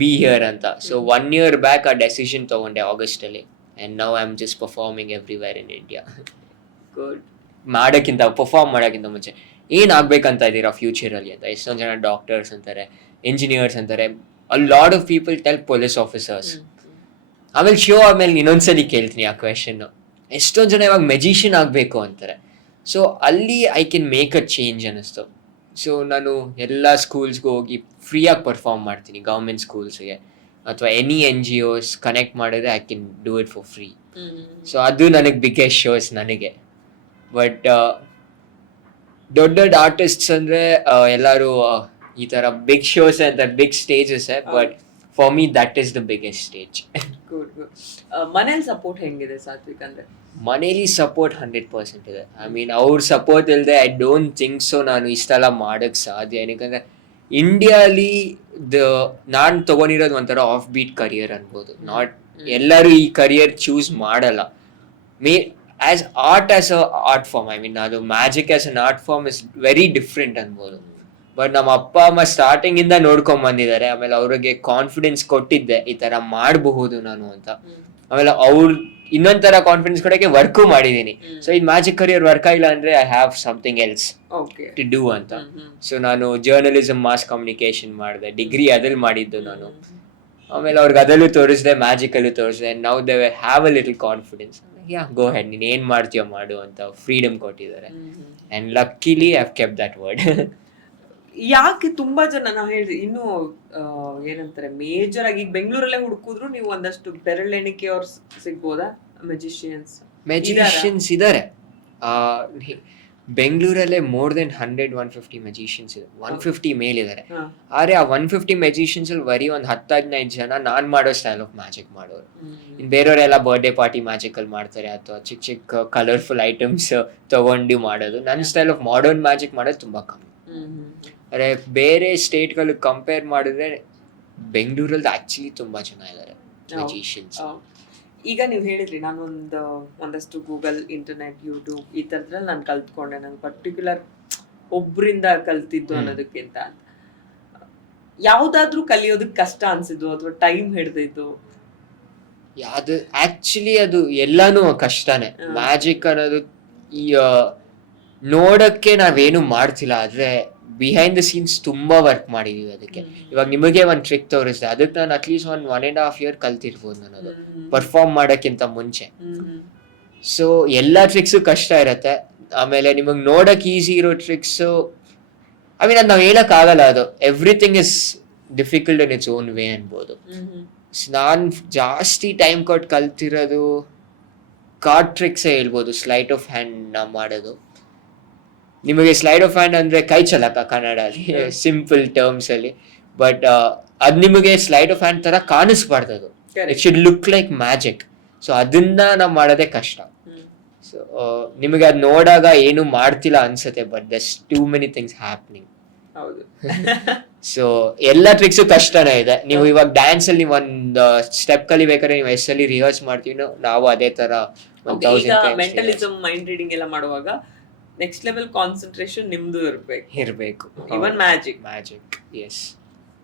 be here ಅಂತ. ಸೊ 1 year ಬ್ಯಾಕ್ ಆ ಡೆಸಿಷನ್ ತಗೊಂಡೆ ಆಗಸ್ಟ್ ಅಲ್ಲಿ. And now I am just performing everywhere in India. Good. Perform ಮಾಡೋಕ್ಕಿಂತ ಮುಂಚೆ ಏನ್ ಆಗ್ಬೇಕಂತ ಇದ್ದೀರಾ ಫ್ಯೂಚರ್ ಅಲ್ಲಿ ಅಂತ ಎಷ್ಟೊಂದು ಜನ ಡಾಕ್ಟರ್ಸ್ ಅಂತಾರೆ, ಇಂಜಿನಿಯರ್ಸ್ ಅಂತಾರೆ, ಅ lot of people tell police officers. ಆಮೇಲೆ ಶೋ ಆದ್ಮೇಲೆ ಇನ್ನೊಂದ್ಸಲಿ ಕೇಳ್ತೀನಿ ಆ ಕ್ವೆಶನ್. ಎಷ್ಟೊಂದು ಜನ ಇವಾಗ ಮೆಜಿಷಿಯನ್ ಆಗಬೇಕು ಅಂತಾರೆ. ಸೊ ಅಲ್ಲಿ I can make a change ಅನ್ನಿಸ್ತು. ಸೊ ನಾನು ಎಲ್ಲ ಸ್ಕೂಲ್ಸ್ಗೂ ಹೋಗಿ ಫ್ರೀಯಾಗಿ ಪರ್ಫಾರ್ಮ್ ಮಾಡ್ತೀನಿ, ಗೌರ್ಮೆಂಟ್ ಸ್ಕೂಲ್ಸ್ಗೆ ಅಥವಾ ಎನಿ NGOs ಕನೆಕ್ಟ್ ಮಾಡಿದ್ರೆ I can do it for free. So ಅದು ನನಗೆ ಬಿಗ್ಗೆಸ್ಟ್ ಶೋಸ್ ನನಗೆ. ಬಟ್ ದೊಡ್ಡ ದೊಡ್ಡ ಆರ್ಟಿಸ್ಟ್ಸ್ ಅಂದರೆ ಎಲ್ಲರೂ ಈ ಥರ ಬಿಗ್ ಶೋಸ್ ಅಂತ big stages. But for me that is the biggest stage. Good good. ಮನೇಲಿ ಸಪೋರ್ಟ್ ಹೆಂಗಿದೆ ಸಾತ್ವಿಕ್ ಅಂದ್ರೆ? ಮನೇಲಿ ಸಪೋರ್ಟ್ 100% ಇದೆ. ಐ ಮೀನ್ ಅವ್ರ ಸಪೋರ್ಟ್ ಇಲ್ಲದೆ ಐ ಡೋಂಟ್ ಥಿಂಕ್ ಸೊ ನಾನು ಇಷ್ಟೆಲ್ಲ ಮಾಡೋಕ್ಕೆ ಸಾಧ್ಯ. ಏನಕ್ಕಂದ್ರೆ ಇಂಡಿಯಾಲಿ ನಾನು ತೊಗೊಂಡಿರೋದು ಒಂಥರ ಆಫ್ ಬೀಟ್ ಕರಿಯರ್ ಅನ್ಬೋದು. ನಾಟ್ ಎಲ್ಲರೂ ಈ ಕರಿಯರ್ ಚೂಸ್ ಮಾಡಲ್ಲ. As a art form, I mean ಅದು magic as an art form is very different ಅನ್ಬೋದು. ಬಟ್ ನಮ್ಮ ಅಪ್ಪ ಅಮ್ಮ ಸ್ಟಾರ್ಟಿಂಗ್ ಇಂದ ನೋಡ್ಕೊಂಡ್ ಬಂದಿದ್ದಾರೆ. ಆಮೇಲೆ ಅವ್ರಿಗೆ ಕಾನ್ಫಿಡೆನ್ಸ್ ಕೊಟ್ಟಿದ್ದೆ ಈ ತರ ಮಾಡಬಹುದು ನಾನು ಅಂತ. ಆಮೇಲೆ ಅವ್ರು ಇನ್ನೊಂದ್ ತರ ಕಾನ್ಫಿಡೆನ್ಸ್ ಕೊಡಕ್ಕೆ ವರ್ಕು ಮಾಡಿದೀನಿ. ಸೊ ಈ ಮ್ಯಾಜಿಕ್ ಕರಿಯರ್ ವರ್ಕ್ ಆಗಿಲ್ಲ ಅಂದ್ರೆ I have something else to do ಅಂತ. ಸೊ ನಾನು ಜರ್ನಲಿಸಮ್ ಮಾಸ್ ಕಮ್ಯುನಿಕೇಶನ್ ಮಾಡಿದೆ, ಡಿಗ್ರಿ ಅದ್ರಲ್ಲಿ ಮಾಡಿದ್ದು ನಾನು. ಆಮೇಲೆ ಅವ್ರಿಗೆ ಅದಲ್ಲೂ ತೋರಿಸಿದೆ, ಮ್ಯಾಜಿಕಲ್ಲೂ ತೋರಿಸಿದೆ. Now they have a little confidence. Go ahead, ನೀನ್ ಏನ್ ಮಾಡ್ತೀಯೋ ಮಾಡು ಅಂತ ಫ್ರೀಡಮ್ ಕೊಟ್ಟಿದ್ದಾರೆ. And luckily I have kept that word. ಯಾಕೆ ತುಂಬಾ ಜನ ನಾವು ಹೇಳಿದ್ವಿ ಇನ್ನು ಏನಂತಾರೆ ಮೇಜರ್ ಆಗಿ ಈಗ ಬೆಂಗಳೂರಲ್ಲೇ ಹುಡುಕಿದ್ರು ನೀವು ಒಂದಷ್ಟು ಬೆರಳೆಣಿಕೆ ಅವ್ರು ಸಿಗ್ಬೋದಾ ಮೆಜಿಷಿಯನ್ಸ್ ಇದಾರೆ. ಬೆಂಗಳೂರಲ್ಲೇ ಮೋರ್ ದೆನ್ 100-150 ಮೆಜಿಷಿಯನ್ಸ್ ಇದೆ. 150 ಮೇಲಿದ್ದಾರೆ. ಆದ್ರೆ ಆ 150 ಮೆಜಿಷಿಯನ್ಸ್ ಅಲ್ಲಿ ಬರೀ ಒಂದು 10-15 ಜನ ನಾನ್ ಮಾಡೋ ಸ್ಟೈಲ್ ಆಫ್ ಮ್ಯಾಜಿಕ್ ಮಾಡೋರು. ಇನ್ ಬೇರೆಯವರೆಲ್ಲ ಬರ್ಡೇ ಪಾರ್ಟಿ ಮ್ಯಾಜಿಕ್ ಅಲ್ಲಿ ಮಾಡ್ತಾರೆ ಅಥವಾ ಚಿಕ್ಕ ಚಿಕ್ಕ ಕಲರ್ಫುಲ್ ಐಟಮ್ಸ್ ತಗೊಂಡು ಮಾಡೋದು. ನನ್ನ ಸ್ಟೈಲ್ ಆಫ್ ಮಾಡರ್ನ್ ಮ್ಯಾಜಿಕ್ ಮಾಡೋದು ತುಂಬಾ ಕಮ್ಮಿ. ಅರೆ ಬೇರೆ ಸ್ಟೇಟ್ಗಳಿಗೆ ಕಂಪೇರ್ ಮಾಡಿದ್ರೆ ಬೆಂಗಳೂರಲ್ಲಿ ಆಕ್ಚುಲಿ ತುಂಬಾ ಜನ ಇದ್ದಾರೆ ಮೆಜಿಷಿಯನ್ಸ್. ಈಗ ನೀವು ಹೇಳಿದ್ರಿ ನಾನು ಒಂದಷ್ಟು ಗೂಗಲ್, ಇಂಟರ್ನೆಟ್, ಯೂಟ್ಯೂಬ್ ಈ ಥರದ್ರಲ್ಲಿ ನಾನು ಕಲ್ತ್ಕೊಂಡೆ, ನಂಗೆ ಪರ್ಟಿಕ್ಯುಲರ್ ಒಬ್ರಿಂದ ಕಲ್ತಿದ್ದು ಅನ್ನೋದಕ್ಕಿಂತ ಯಾವ್ದಾದ್ರು ಕಲಿಯೋದಕ್ಕೆ ಕಷ್ಟ ಅನ್ಸಿದ್ದು ಅಥವಾ ಟೈಮ್ ಹಿಡ್ದಿದ್ದು? ಯಾವ್ದು ಆಕ್ಚುಲಿ ಅದು ಎಲ್ಲಾನು ಕಷ್ಟನೇ. ಮ್ಯಾಜಿಕ್ ಅನ್ನೋದು ಈ ನೋಡಕ್ಕೆ ನಾವೇನು ಮಾಡ್ತಿಲ್ಲ, ಆದ್ರೆ ಬಿಹೈಂಡ್ ದ ಸೀನ್ಸ್ ತುಂಬಾ ವರ್ಕ್ ಮಾಡಿದೀವಿ ಅದಕ್ಕೆ. ಇವಾಗ ನಿಮಗೆ ಒಂದು ಟ್ರಿಕ್ ತೋರಿಸಿದೆ, ಅದಕ್ಕೆ ನಾನು ಅಟ್ಲೀಸ್ಟ್ 1.5 year ಕಲ್ತಿರ್ಬೋದು ನಾನು ಪರ್ಫಾರ್ಮ್ ಮಾಡೋಕ್ಕಿಂತ ಮುಂಚೆ. ಸೊ ಎಲ್ಲಾ ಟ್ರಿಕ್ಸು ಕಷ್ಟ ಇರತ್ತೆ. ಆಮೇಲೆ ನಿಮಗೆ ನೋಡಕ್ ಈಸಿ ಇರೋ ಟ್ರಿಕ್ಸು ಐ ಮೀನ್ ಅದು ನಾವು ಹೇಳಕ್ ಆಗಲ್ಲ. ಅದು everything is difficult in its own way ಅನ್ಬೋದು. ನಾನು ಜಾಸ್ತಿ ಟೈಮ್ ಕೊಟ್ಟು ಕಲ್ತಿರೋದು ಕಾರ್ಡ್ ಟ್ರಿಕ್ಸೇ ಹೇಳ್ಬೋದು. ಸ್ಲೈಟ್ ಆಫ್ ಹ್ಯಾಂಡ್ ಮಾಡೋದು. ನಿಮಗೆ ಸ್ಲೈಡ್ ಆಫ್ ಹ್ಯಾಂಡ್ ಅಂದ್ರೆ ಕೈ ಚಲಕ ಕನ್ನಡಲ್ಲಿ ಸಿಂಪಲ್ ಟರ್ಮ್ಸ್ ಅಲ್ಲಿ. ಬಟ್ ಅದ್ ನಿಮಗೆ ಸ್ಲೈಡ್ ಆಫ್ ಹ್ಯಾಂಡ್ ತರ ಕಾಣಿಸ್ಬಾರ್ದು. It should look like magic. So ಅದನ್ನ ನಾವು ಮಾಡೋದೇ ಕಷ್ಟ. ಸೊ ನಿಮಗೆ ಅದ್ ನೋಡಾಗ ಏನು ಮಾಡ್ತಿಲ್ಲ ಅನ್ಸುತ್ತೆ, but ದರ್ಸ್ too many things happening. So ಎಲ್ಲಾ ಟ್ರಿಕ್ಸು ಕಷ್ಟನೇ ಇದೆ. ನೀವು ಇವಾಗ ಡ್ಯಾನ್ಸ್ ಅಲ್ಲಿ ಒಂದ್ ಸ್ಟೆಪ್ ಕಲಿಬೇಕಾದ್ರೆ ನೀವು ಎಷ್ಟಲ್ಲಿ ರಿಹರ್ಸ್ ಮಾಡ್ತೀವಿ, ನಾವು ಅದೇ ತರ 1000 ಮೆಂಟಲಿಸಮ್, ಮೈಂಡ್ ರೀಡಿಂಗ್ ಎಲ್ಲ ಮಾಡುವಾಗ ನೆಕ್ಸ್ಟ್ ಲೆವೆಲ್ ಕಾನ್ಸಂಟ್ರೇಷನ್ ನಿಮ್ದು ಇರ್ಬೇಕು. ಇವನ್ ಮ್ಯಾಜಿಕ್ ಎಸ್,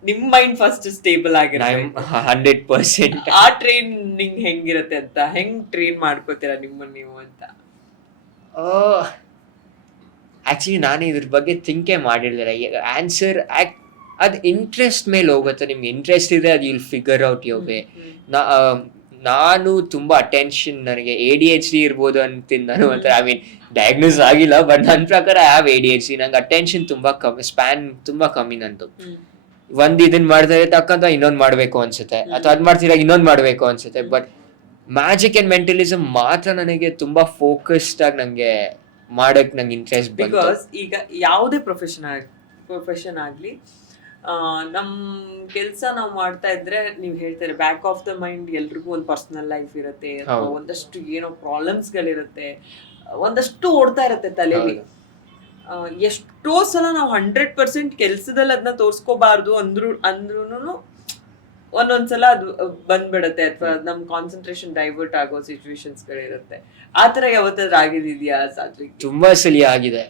ನಿಮ್ ಮೈಂಡ್ ಫಸ್ಟ್ ಸ್ಟೇಬಲ್ ಆಗಿರಬೇಕು 100%. ಆ ಟ್ರೈನಿಂಗ್ ಹೆಂಗಿರತ್ತೆ ಅಂತ, ಹೆಂಗ್ ಟ್ರೈನ್ ಮಾಡ್ಕೋತೀರಾ ನಿಮ್ಮನ್ನ ನೀವು ಅಂತ? ಆಕ್ಚುಲಿ ನಾನು ಇದ್ರ ಬಗ್ಗೆ ಥಿಂಕೇ ಮಾಡಿರ್ಲಿಲ್ಲ. ಆನ್ಸರ್ ಅದು ಇಂಟ್ರೆಸ್ಟ್ ಮೇಲೆ ಹೋಗುತ್ತೆ. ನಿಮ್ಗೆ ಇಂಟ್ರೆಸ್ಟ್ ಇದೆ, ಅದು will figure out your way. ನಾನು ತುಂಬಾ ಅಟೆನ್ಷನ್, ನನಗೆ ADHD ಇರ್ಬೋದು ಅಂತೀನಿ ನಾನು ಅಂತ. ಐ ಮೀನ್ ಡಯಾಗ್ನೋಸ್ ಆಗಿಲ್ಲ, ಬಟ್ ನನ್ನ ಪ್ರಕಾರ ಹ್ಯಾವ್ ADHD. ನಂಗೆ ಅಟೆನ್ಷನ್ ತುಂಬಾ ಕಮ್ಮಿ, ಸ್ಪ್ಯಾನ್ ತುಂಬಾ ಕಮ್ಮಿ ನಂದು. ಒಂದ್ ಇದನ್ ಮಾಡ್ತಾರೆ ತಕ್ಕಂತ ಇನ್ನೊಂದ್ ಮಾಡ್ಬೇಕು ಅನ್ಸುತ್ತೆ, ಅಥವಾ ಅದ್ ಮಾಡ್ತಿರಾಗ ಇನ್ನೊಂದ್ ಮಾಡ್ಬೇಕು ಅನ್ಸುತ್ತೆ. ಬಟ್ ಮ್ಯಾಜಿಕ್ ಅಂಡ್ ಮೆಂಟಲಿಸಮ್ ಮಾತ್ರ ನನಗೆ ತುಂಬಾ ಫೋಕಸ್ಡ್ ಆಗಿ ನಂಗೆ ಮಾಡಕ್ ನಂಗೆ ಇಂಟ್ರೆಸ್ಟ್ ಬಂತು. ಬಿಕಾಸ್ ಈಗ ಯಾವುದೇ ಪ್ರೊಫೆಷನ್ ಆಗ್ಲಿ ನಮ್ ಕೆಲ್ಸ ನಾವು ಮಾಡ್ತಾ ಇದ್ರೆ ನೀವ್ ಹೇಳ್ತಾರೆ ಬ್ಯಾಕ್ ಆಫ್ ದ ಮೈಂಡ್ ಎಲ್ರಿಗೂ ಒಂದು ಪರ್ಸನಲ್ ಲೈಫ್ ಇರುತ್ತೆ, ಅಥವಾ ಒಂದಷ್ಟು ಏನೋ ಪ್ರಾಬ್ಲಮ್ಸ್ ಗಳಿರುತ್ತೆ, ಒಂದಷ್ಟು ಓಡ್ತಾ ಇರುತ್ತೆ ತಲೆಯಲ್ಲಿ. ಎಷ್ಟೋ ಸಲ ನಾವು 100% ಕೆಲ್ಸದಲ್ಲಿ ಅದನ್ನ ತೋರ್ಸ್ಕೋಬಾರ್ದು ಅಂದ್ರೂನು ಒಂದೊಂದ್ಸಲ ಅದು ಬಂದ್ಬಿಡತ್ತೆ, ಅಥವಾ ನಮ್ ಕಾನ್ಸಂಟ್ರೇಷನ್ ಡೈವರ್ಟ್ ಆಗೋ ಸಿಚುವೇಶನ್ಸ್ ಗಳಿರುತ್ತೆ. ಆತರ ಯಾವತ್ತಾದ್ರೂ ಆಗಿದ್ಯಾ ಸಾತ್ವಿಕ್? ತುಂಬಾ ಸಲ ಆಗಿದೆ.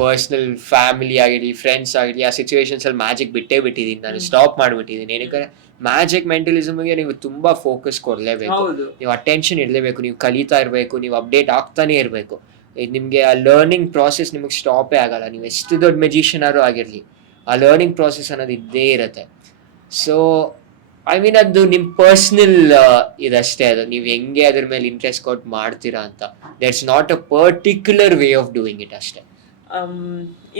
ಪರ್ಸನಲ್ ಫ್ಯಾಮಿಲಿ ಆಗಿರ್ಲಿ, ಫ್ರೆಂಡ್ಸ್ ಆಗಿರ್ಲಿ, ಆ ಸಿಚುವೇಶನ್ಸ್ ಅಲ್ಲಿ ಮ್ಯಾಜಿಕ್ ಬಿಟ್ಟೇ ಬಿಟ್ಟಿದ್ದೀನಿ, ನಾನು ಸ್ಟಾಪ್ ಮಾಡ್ಬಿಟ್ಟಿದ್ದೀನಿ. ಏನಕ್ಕೆ ಮ್ಯಾಜಿಕ್ ಮೆಂಟಲಿಸಮ್ಗೆ ನೀವು ತುಂಬಾ ಫೋಕಸ್ ಕೊಡ್ಲೇಬೇಕು, ನೀವು ಅಟೆನ್ಷನ್ ಇರಲೇಬೇಕು, ನೀವು ಕಲಿತಾ ಇರಬೇಕು, ನೀವು ಅಪ್ಡೇಟ್ ಆಗ್ತಾನೆ ಇರಬೇಕು. ನಿಮಗೆ ಆ ಲರ್ನಿಂಗ್ ಪ್ರಾಸೆಸ್ ನಿಮಗೆ ಸ್ಟಾಪೇ ಆಗಲ್ಲ. ನೀವು ಎಷ್ಟು ದೊಡ್ಡ ಮೆಜಿಷಿಯನ್ ಆದ್ರೂ ಆಗಿರಲಿ, ಆ ಲರ್ನಿಂಗ್ ಪ್ರಾಸೆಸ್ ಅನ್ನೋದು ಇದ್ದೇ ಇರುತ್ತೆ. ಸೊ ಐ ಮೀನ್ ಅದು ನಿಮ್ಮ ಪರ್ಸ್ನಲ್ ಇದಷ್ಟೇ, ಅದು ನೀವು ಹೆಂಗೆ ಅದ್ರ ಮೇಲೆ ಇಂಟ್ರೆಸ್ಟ್ ಕೊಟ್ಟು ಮಾಡ್ತೀರಾ ಅಂತ. That's not a particular way of doing it ಅಷ್ಟೇ.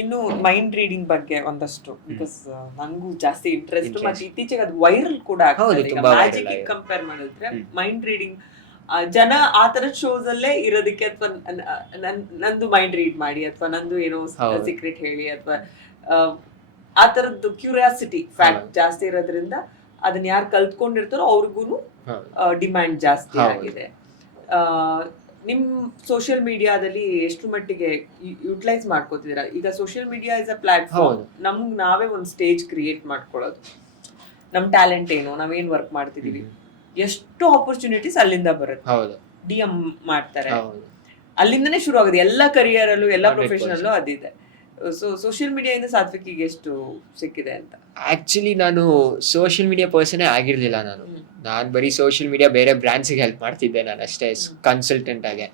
ಇನ್ನು ಮೈಂಡ್ ರೀಡಿಂಗ್ ಬಗ್ಗೆ ಒಂದಷ್ಟು, ಬಿಕಾಸ್ ನನಗೂ ಜಾಸ್ತಿ ಇಂಟ್ರೆಸ್ಟ್, ಮತ್ತೆ ಇತ್ತೀಚೆಗೆ ಅದು ವೈರಲ್ ಕೂಡ ಮ್ಯಾಜಿಕ್ ಕಂಪೇರ್ ಮಾಡಿದ್ರೆ ಮೈಂಡ್ ರೀಡಿಂಗ್ ಜನ ಆ ತರದ ಶೋಸ್ ಅಲ್ಲೇ ಇರೋದಕ್ಕೆ, ಅಥವಾ ನಂದು ಮೈಂಡ್ ರೀಡ್ ಮಾಡಿ, ಅಥವಾ ನಂದು ಏನೋ ಸೀಕ್ರೆಟ್ ಹೇಳಿ, ಅಥವಾ ಆ ತರದ್ದು ಕ್ಯೂರಿಯಾಸಿಟಿ ಫ್ಯಾಕ್ಟ್ ಜಾಸ್ತಿ ಇರೋದ್ರಿಂದ ಅದನ್ನ ಯಾರು ಕಲ್ತ್ಕೊಂಡಿರ್ತಾರೋ ಅವ್ರಿಗೂ ಡಿಮ್ಯಾಂಡ್ ಜಾಸ್ತಿ ಆಗಿದೆ. ನಿಮ್ ಸೋಷಿಯಲ್ ಮೀಡಿಯಾದಲ್ಲಿ ಎಷ್ಟು ಮಟ್ಟಿಗೆ ಯುಟಿಲೈಸ್ ಮಾಡ್ಕೋತಿದ್ದೀರಾ? ಈಗ social media is a platform, ನಮ್ಗ್ ನಾವೇ ಒಂದು ಸ್ಟೇಜ್ ಕ್ರಿಯೇಟ್ ಮಾಡ್ಕೊಳ್ಳೋದು, ನಮ್ ಟ್ಯಾಲೆಂಟ್ ಏನು, ನಾವೇನ್ ವರ್ಕ್ ಮಾಡ್ತಿದೀವಿ, ಎಷ್ಟು ಆಪರ್ಚುನಿಟೀಸ್ ಅಲ್ಲಿಂದ ಬರುತ್ತೆ. DM ಮಾಡ್ತಾರೆ, ಅಲ್ಲಿಂದನೇ ಶುರು ಆಗುತ್ತೆ ಎಲ್ಲ ಕರಿಯರ್ ಅಲ್ಲೂ, ಎಲ್ಲ ಪ್ರೊಫೆಷನ್ ಅಲ್ಲೂ ಅದಿದೆ. ಸೊ ಸೋಷಿಯಲ್ ಮೀಡಿಯಾದಿಂದ ಸಾತ್ವಿಕಿಗೆ ಎಷ್ಟು ಸಿಕ್ಕಿದೆ ಅಂತ? ಆಕ್ಚುಲಿ ನಾನು ಸೋಷಿಯಲ್ ಮೀಡಿಯಾ ಪರ್ಸನೇ ಆಗಿರ್ಲಿಲ್ಲ. ನಾನು ಬರೀ ಸೋಷಿಯಲ್ ಮೀಡಿಯಾ ಬೇರೆ ಬ್ರ್ಯಾಂಡ್ಸ್ಗೆ ಹೆಲ್ಪ್ ಮಾಡ್ತಿದ್ದೆ ನಾನು ಅಷ್ಟೇ, ಕನ್ಸಲ್ಟೆಂಟ್ ಆಗಿ.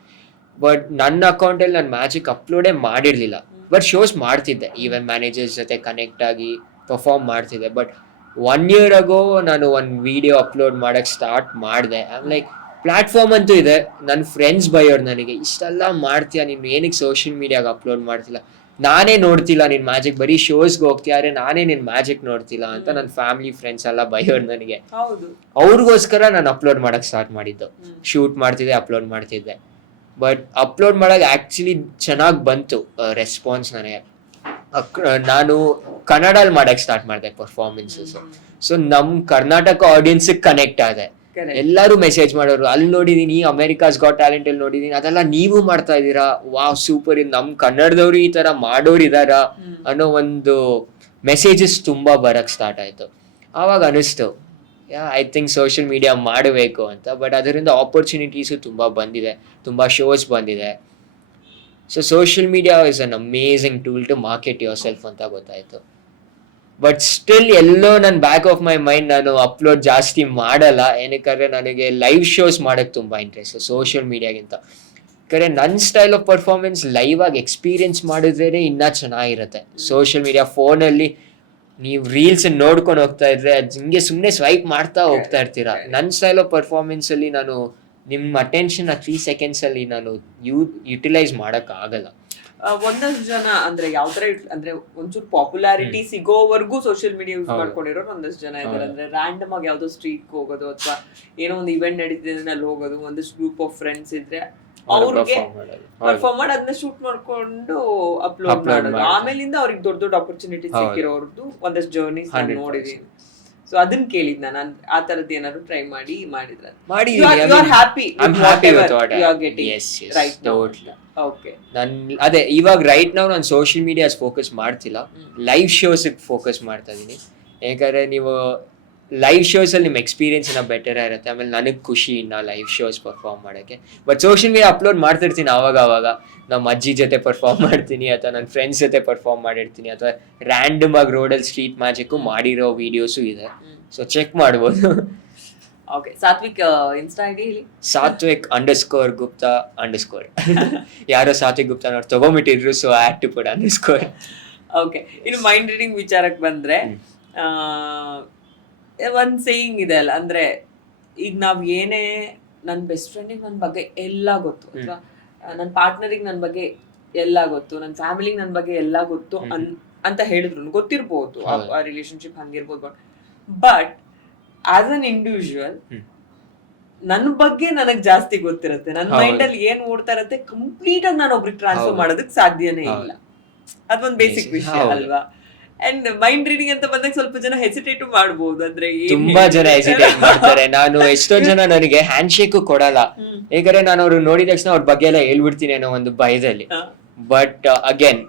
ಬಟ್ ನನ್ನ ಅಕೌಂಟಲ್ಲಿ ನಾನು ಮ್ಯಾಜಿಕ್ ಅಪ್ಲೋಡೇ ಮಾಡಿರಲಿಲ್ಲ, ಬಟ್ ಶೋಸ್ ಮಾಡ್ತಿದ್ದೆ, ಈವೆಂಟ್ ಮ್ಯಾನೇಜರ್ಸ್ ಜೊತೆ ಕನೆಕ್ಟ್ ಆಗಿ ಪರ್ಫಾರ್ಮ್ ಮಾಡ್ತಿದ್ದೆ. ಬಟ್ 1 year ago ನಾನು ಒಂದು ವಿಡಿಯೋ ಅಪ್ಲೋಡ್ ಮಾಡಕ್ಕೆ ಸ್ಟಾರ್ಟ್ ಮಾಡಿದೆ. ಐಮ್ ಲೈಕ್, ಪ್ಲಾಟ್ಫಾರ್ಮ್ ಅಂತೂ ಇದೆ, ನನ್ನ ಫ್ರೆಂಡ್ಸ್ ಬೈಯೋರು ನನಗೆ, ಇಷ್ಟೆಲ್ಲ ಮಾಡ್ತೀಯಾ ನೀನು, ಏನಕ್ಕೆ ಸೋಷಿಯಲ್ ಮೀಡಿಯಾಗೆ ಅಪ್ಲೋಡ್ ಮಾಡ್ತಿಲ್ಲ, ನಾನೇ ನೋಡ್ತಿಲ್ಲ ನಿನ್ ಮ್ಯಾಜಿಕ್, ಬರೀ ಶೋಸ್ಗೆ ಹೋಗ್ತಿಯಾರೆ, ನಾನೇ ನಿನ್ ಮ್ಯಾಜಿಕ್ ನೋಡ್ತಿಲ್ಲ ಅಂತ ನನ್ನ ಫ್ಯಾಮಿಲಿ ಫ್ರೆಂಡ್ಸ್ ಎಲ್ಲ ಬೈಯೋರು ನನಗೆ. ಅವ್ರಿಗೋಸ್ಕರ ನಾನು ಅಪ್ಲೋಡ್ ಮಾಡಕ್ ಸ್ಟಾರ್ಟ್ ಮಾಡಿದ್ದು. ಶೂಟ್ ಮಾಡ್ತಿದ್ದೆ, ಅಪ್ಲೋಡ್ ಮಾಡ್ತಿದ್ದೆ. ಬಟ್ ಅಪ್ಲೋಡ್ ಮಾಡಕ್ ಆಕ್ಚುಲಿ ಚೆನ್ನಾಗಿ ಬಂತು ರೆಸ್ಪಾನ್ಸ್ ನನಗೆ. ನಾನು ಕನ್ನಡಲ್ಲಿ ಮಾಡಕ್ ಸ್ಟಾರ್ಟ್ ಮಾಡಿದೆ ಪರ್ಫಾರ್ಮೆನ್ಸಸ್. ಸೊ ನಮ್ ಕರ್ನಾಟಕ ಆಡಿಯನ್ಸ್ ಕನೆಕ್ಟ್ ಆದೆ. ಎಲ್ಲರೂ ಮೆಸೇಜ್ ಮಾಡೋರು, ಅಲ್ಲಿ ನೋಡಿದೀನಿ, ಅಮೆರಿಕಾಸ್ ಗಾಟ್ ಟ್ಯಾಲೆಂಟ್ ಅಲ್ಲಿ ನೋಡಿದೀನಿ, ಅದೆಲ್ಲ ನೀವು ಮಾಡ್ತಾ ಇದ್ದೀರಾ, ವಾವ್ ಸೂಪರ್, ನಮ್ ಕನ್ನಡದವ್ರು ಈ ತರ ಮಾಡೋರು ಇದಾರ ಅನ್ನೋ ಒಂದು ಮೆಸೇಜಸ್ ತುಂಬಾ ಬರಕ್ ಸ್ಟಾರ್ಟ್ ಆಯ್ತು. ಆವಾಗ ಅನಿಸ್ತು, ಐ ಥಿಂಕ್ ಸೋಷಿಯಲ್ ಮೀಡಿಯಾ ಮಾಡಬೇಕು ಅಂತ. ಬಟ್ ಅದರಿಂದ ಆಪರ್ಚುನಿಟೀಸು ತುಂಬಾ ಬಂದಿದೆ, ತುಂಬಾ ಶೋಸ್ ಬಂದಿದೆ. So social media is an amazing tool to market yourself ಅಂತ ಗೊತ್ತಾಯ್ತು. ಬಟ್ ಸ್ಟಿಲ್ ಎಲ್ಲೋ ನನ್ನ ಬ್ಯಾಕ್ ಆಫ್ ಮೈ ಮೈಂಡ್ ನಾನು ಅಪ್ಲೋಡ್ ಜಾಸ್ತಿ ಮಾಡಲ್ಲ. ಏನಕ್ಕೆ ನನಗೆ ಲೈವ್ ಶೋಸ್ ಮಾಡಕ್ಕೆ ತುಂಬ ಇಂಟ್ರೆಸ್ಟ್ ಸೋಷಿಯಲ್ ಮೀಡಿಯಾಗಿಂತ. ಯಾಕಂದರೆ ನನ್ನ ಸ್ಟೈಲ್ ಆಫ್ ಪರ್ಫಾರ್ಮೆನ್ಸ್ ಲೈವ್ ಆಗಿ ಎಕ್ಸ್ಪೀರಿಯನ್ಸ್ ಮಾಡಿದ್ರೇ ಇನ್ನೂ ಚೆನ್ನಾಗಿರುತ್ತೆ. ಸೋಷಿಯಲ್ ಮೀಡಿಯಾ ಫೋನಲ್ಲಿ ನೀವು ರೀಲ್ಸ್ ನೋಡ್ಕೊಂಡು ಹೋಗ್ತಾ ಇದ್ರೆ ಅದು ಹಿಂಗೆ ಸುಮ್ಮನೆ ಸ್ವೈಪ್ ಮಾಡ್ತಾ ಹೋಗ್ತಾ ಇರ್ತೀರಾ. ನನ್ನ ಸ್ಟೈಲ್ ಆಫ್ ಪರ್ಫಾರ್ಮೆನ್ಸಲ್ಲಿ ನಾನು ನಿಮ್ಮ ಅಟೆನ್ಷನ್ 3 seconds ಅಲ್ಲಿ ನಾನು ಯುಟಿಲೈಸ್ ಮಾಡೋಕ್ಕಾಗಲ್ಲ. ಒಂದಷ್ಟು ಜನ ಅಂದ್ರೆ ಯಾವ ತರ ಅಂದ್ರೆ ಒಂಚೂರು ಪಾಪ್ಯುಲಾರಿಟಿ ಸಿಗೋವರೆಗೂ ಸೋಷಿಯಲ್ ಮೀಡಿಯಾ ಯೂಸ್ ಮಾಡ್ಕೊಂಡಿರೋರು ಒಂದಷ್ಟು ಜನ ಇದ್ದಾರೆ. ಅಂದ್ರೆ ರ್ಯಾಂಡಮ್ ಆಗಿ ಯಾವ್ದೋ ಸ್ಟ್ರೀಟ್ ಹೋಗೋದು, ಅಥವಾ ಏನೋ ಒಂದು ಇವೆಂಟ್ ನಡೀತಿದೆ ಅಲ್ಲಿ ಹೋಗೋದು, ಒಂದಷ್ಟು ಗ್ರೂಪ್ ಆಫ್ ಫ್ರೆಂಡ್ಸ್ ಇದ್ರೆ ಅವ್ರಿಗೆ ಪರ್ಫಾರ್ಮ್ ಮಾಡಿ ಅದನ್ನ ಶೂಟ್ ಮಾಡ್ಕೊಂಡು ಅಪ್ಲೋಡ್ ಮಾಡೋದು. ಆಮೇಲಿಂದ ಅವ್ರಿಗೆ ದೊಡ್ಡ ದೊಡ್ಡ ಆಪರ್ಚುನಿಟಿ ಸಿಕ್ಕಿರೋರ್ದು ಒಂದಷ್ಟು ಜರ್ನೀಸ್ ನೋಡಿದೀನಿ. ಸೊ ಅದನ್ನ ಕೇಳಿದ್ ನಾನು, ಆ ತರದ್ ಏನಾದ್ರು ಟ್ರೈ ಮಾಡಿದ್ರೆ ಅದೇ ಇವಾಗ ರೈಟ್ ನಾವು ನಾನು ಸೋಷಿಯಲ್ ಮೀಡಿಯಾ ಫೋಕಸ್ ಮಾಡ್ತಿಲ್ಲ, ಲೈವ್ ಶೋಸ್ ಫೋಕಸ್ ಮಾಡ್ತಾ ಇದೀನಿ. ಯಾಕಂದ್ರೆ ನೀವು ಲೈವ್ ಶೋಸ್ ಅಲ್ಲಿ ನಿಮ್ಮ ಎಕ್ಸ್ಪೀರಿಯನ್ಸ್ ಇನ್ನ ಬೆಟರ್ ಇರುತ್ತೆ. ಆಮೇಲೆ ನನಗೆ ಖುಷಿ ಇನ್ನ ಲೈವ್ ಶೋಸ್ ಪರ್ಫಾರ್ಮ್ ಮಾಡೋಕ್ಕೆ. ಬಟ್ ಸೋಷಿಯಲ್ ಮೀಡಿಯಾ ಅಪ್ಲೋಡ್ ಮಾಡ್ತಿರ್ತೀನಿ ಅವಾಗ ನಮ್ಮ ಅಜ್ಜಿ ಜೊತೆ ಪರ್ಫಾರ್ಮ್ ಮಾಡ್ತೀನಿ, ಅಥವಾ ನನ್ನ ಫ್ರೆಂಡ್ಸ್ ಜೊತೆ ಪರ್ಫಾರ್ಮ್ ಮಾಡಿರ್ತೀನಿ, ಅಥವಾ ರ್ಯಾಂಡಮ್ ಆಗಿ ರೋಡಲ್ಲಿ ಸ್ಟ್ರೀಟ್ ಮ್ಯಾಜಿಕ್ ಮಾಡಿರೋ ವಿಡಿಯೋಸು ಇದೆ. ಸೊ ಚೆಕ್ ಮಾಡ್ಬೋದು. ಓಕೆ, ಸಾತ್ವಿಕ್ ಇನ್ಸ್ಟಾ ಐಡಿ ಹೇಳಿ. ಸಾತ್ವಿಕ್ _Gupta _ ಯಾರೋ ಸಾತ್ವಿಕ್ ಗುಪ್ತಾ ಅವ್ರು ತಗೊಂಡ್ಬಿಟ್ಟಿದ್ರು, so I had to put _. Okay, ಇನ್ನು ಮೈಂಡ್ ರೀಡಿಂಗ್ ವಿಚಾರಕ್ಕೆ ಬಂದ್ರೆ ಒಂದ್ ಸೇಯಿಂಗ್ ಇದೆ ಅಲ್ಲ, ಅಂದ್ರೆ ಈಗ ನಾವ್ ಏನೇ ನನ್ನ ಬೆಸ್ಟ್ ಫ್ರೆಂಡಿಗೆ ನನ್ನ ಬಗ್ಗೆ ಎಲ್ಲ ಗೊತ್ತು, ಅಥವಾ ನನ್ನ ಪಾರ್ಟ್ನರಿಗೆ ನನ್ನ ಬಗ್ಗೆ ಎಲ್ಲ ಗೊತ್ತು, ನನ್ನ ಫ್ಯಾಮಿಲಿಗೆ ನನ್ನ ಬಗ್ಗೆ ಎಲ್ಲ ಗೊತ್ತು ಅಂತ ಹೇಳಿದ್ರು ಗೊತ್ತಿರ್ಬೋದು, ಆ ರಿಲೇಶನ್ಶಿಪ್ ಹಂಗಿರ್ಬೋದು. ಬಟ್ ಆಸ್ ಅನ್ ಇಂಡಿವಿಜುವಲ್ ನನ್ನ ಬಗ್ಗೆ ನನಗ್ ಜಾಸ್ತಿ ಗೊತ್ತಿರುತ್ತೆ. ನನ್ನ ಮೈಂಡ್ ಅಲ್ಲಿ ಏನ್ ಓಡ್ತಾ ಇರತ್ತೆ ಕಂಪ್ಲೀಟ್ ಆಗಿ ನಾನು ಒಬ್ರಿಗೆ ಟ್ರಾನ್ಸ್ಫರ್ ಮಾಡೋದಕ್ಕೆ ಸಾಧ್ಯನೇ ಇಲ್ಲ. ಅದೊಂದು ಬೇಸಿಕ್ ವಿಷಯ ಅಲ್ವಾ? ಅಂಡ್ ಮೈಂಡ್ ರೀಡಿಂಗ್ ಅಂತ ಬಂದಾಗ ಸ್ವಲ್ಪ ಜನ ಹೆಸಿಟೇಟ್ ಮಾಡಬಹುದು. ಅಂದ್ರೆ ತುಂಬಾ ಜನ ಹೆಸಿಟೇಟ್ ಮಾಡ್ತಾರೆ. ನಾನು ಎಷ್ಟೊಂದ್ ಜನ ನನಗೆ ಹ್ಯಾಂಡ್ ಶೇಕ್ ಕೊಡಲ್ಲ, ಯಾಕಂದ್ರೆ ನಾನು ಅವ್ರು ನೋಡಿದ ತಕ್ಷಣ ಅವ್ರ ಬಗ್ಗೆ ಎಲ್ಲ ಹೇಳ್ಬಿಡ್ತೀನಿ ಅನ್ನೋ ಒಂದು ಭಯದಲ್ಲಿ. ಬಟ್ ಅಗೇನ್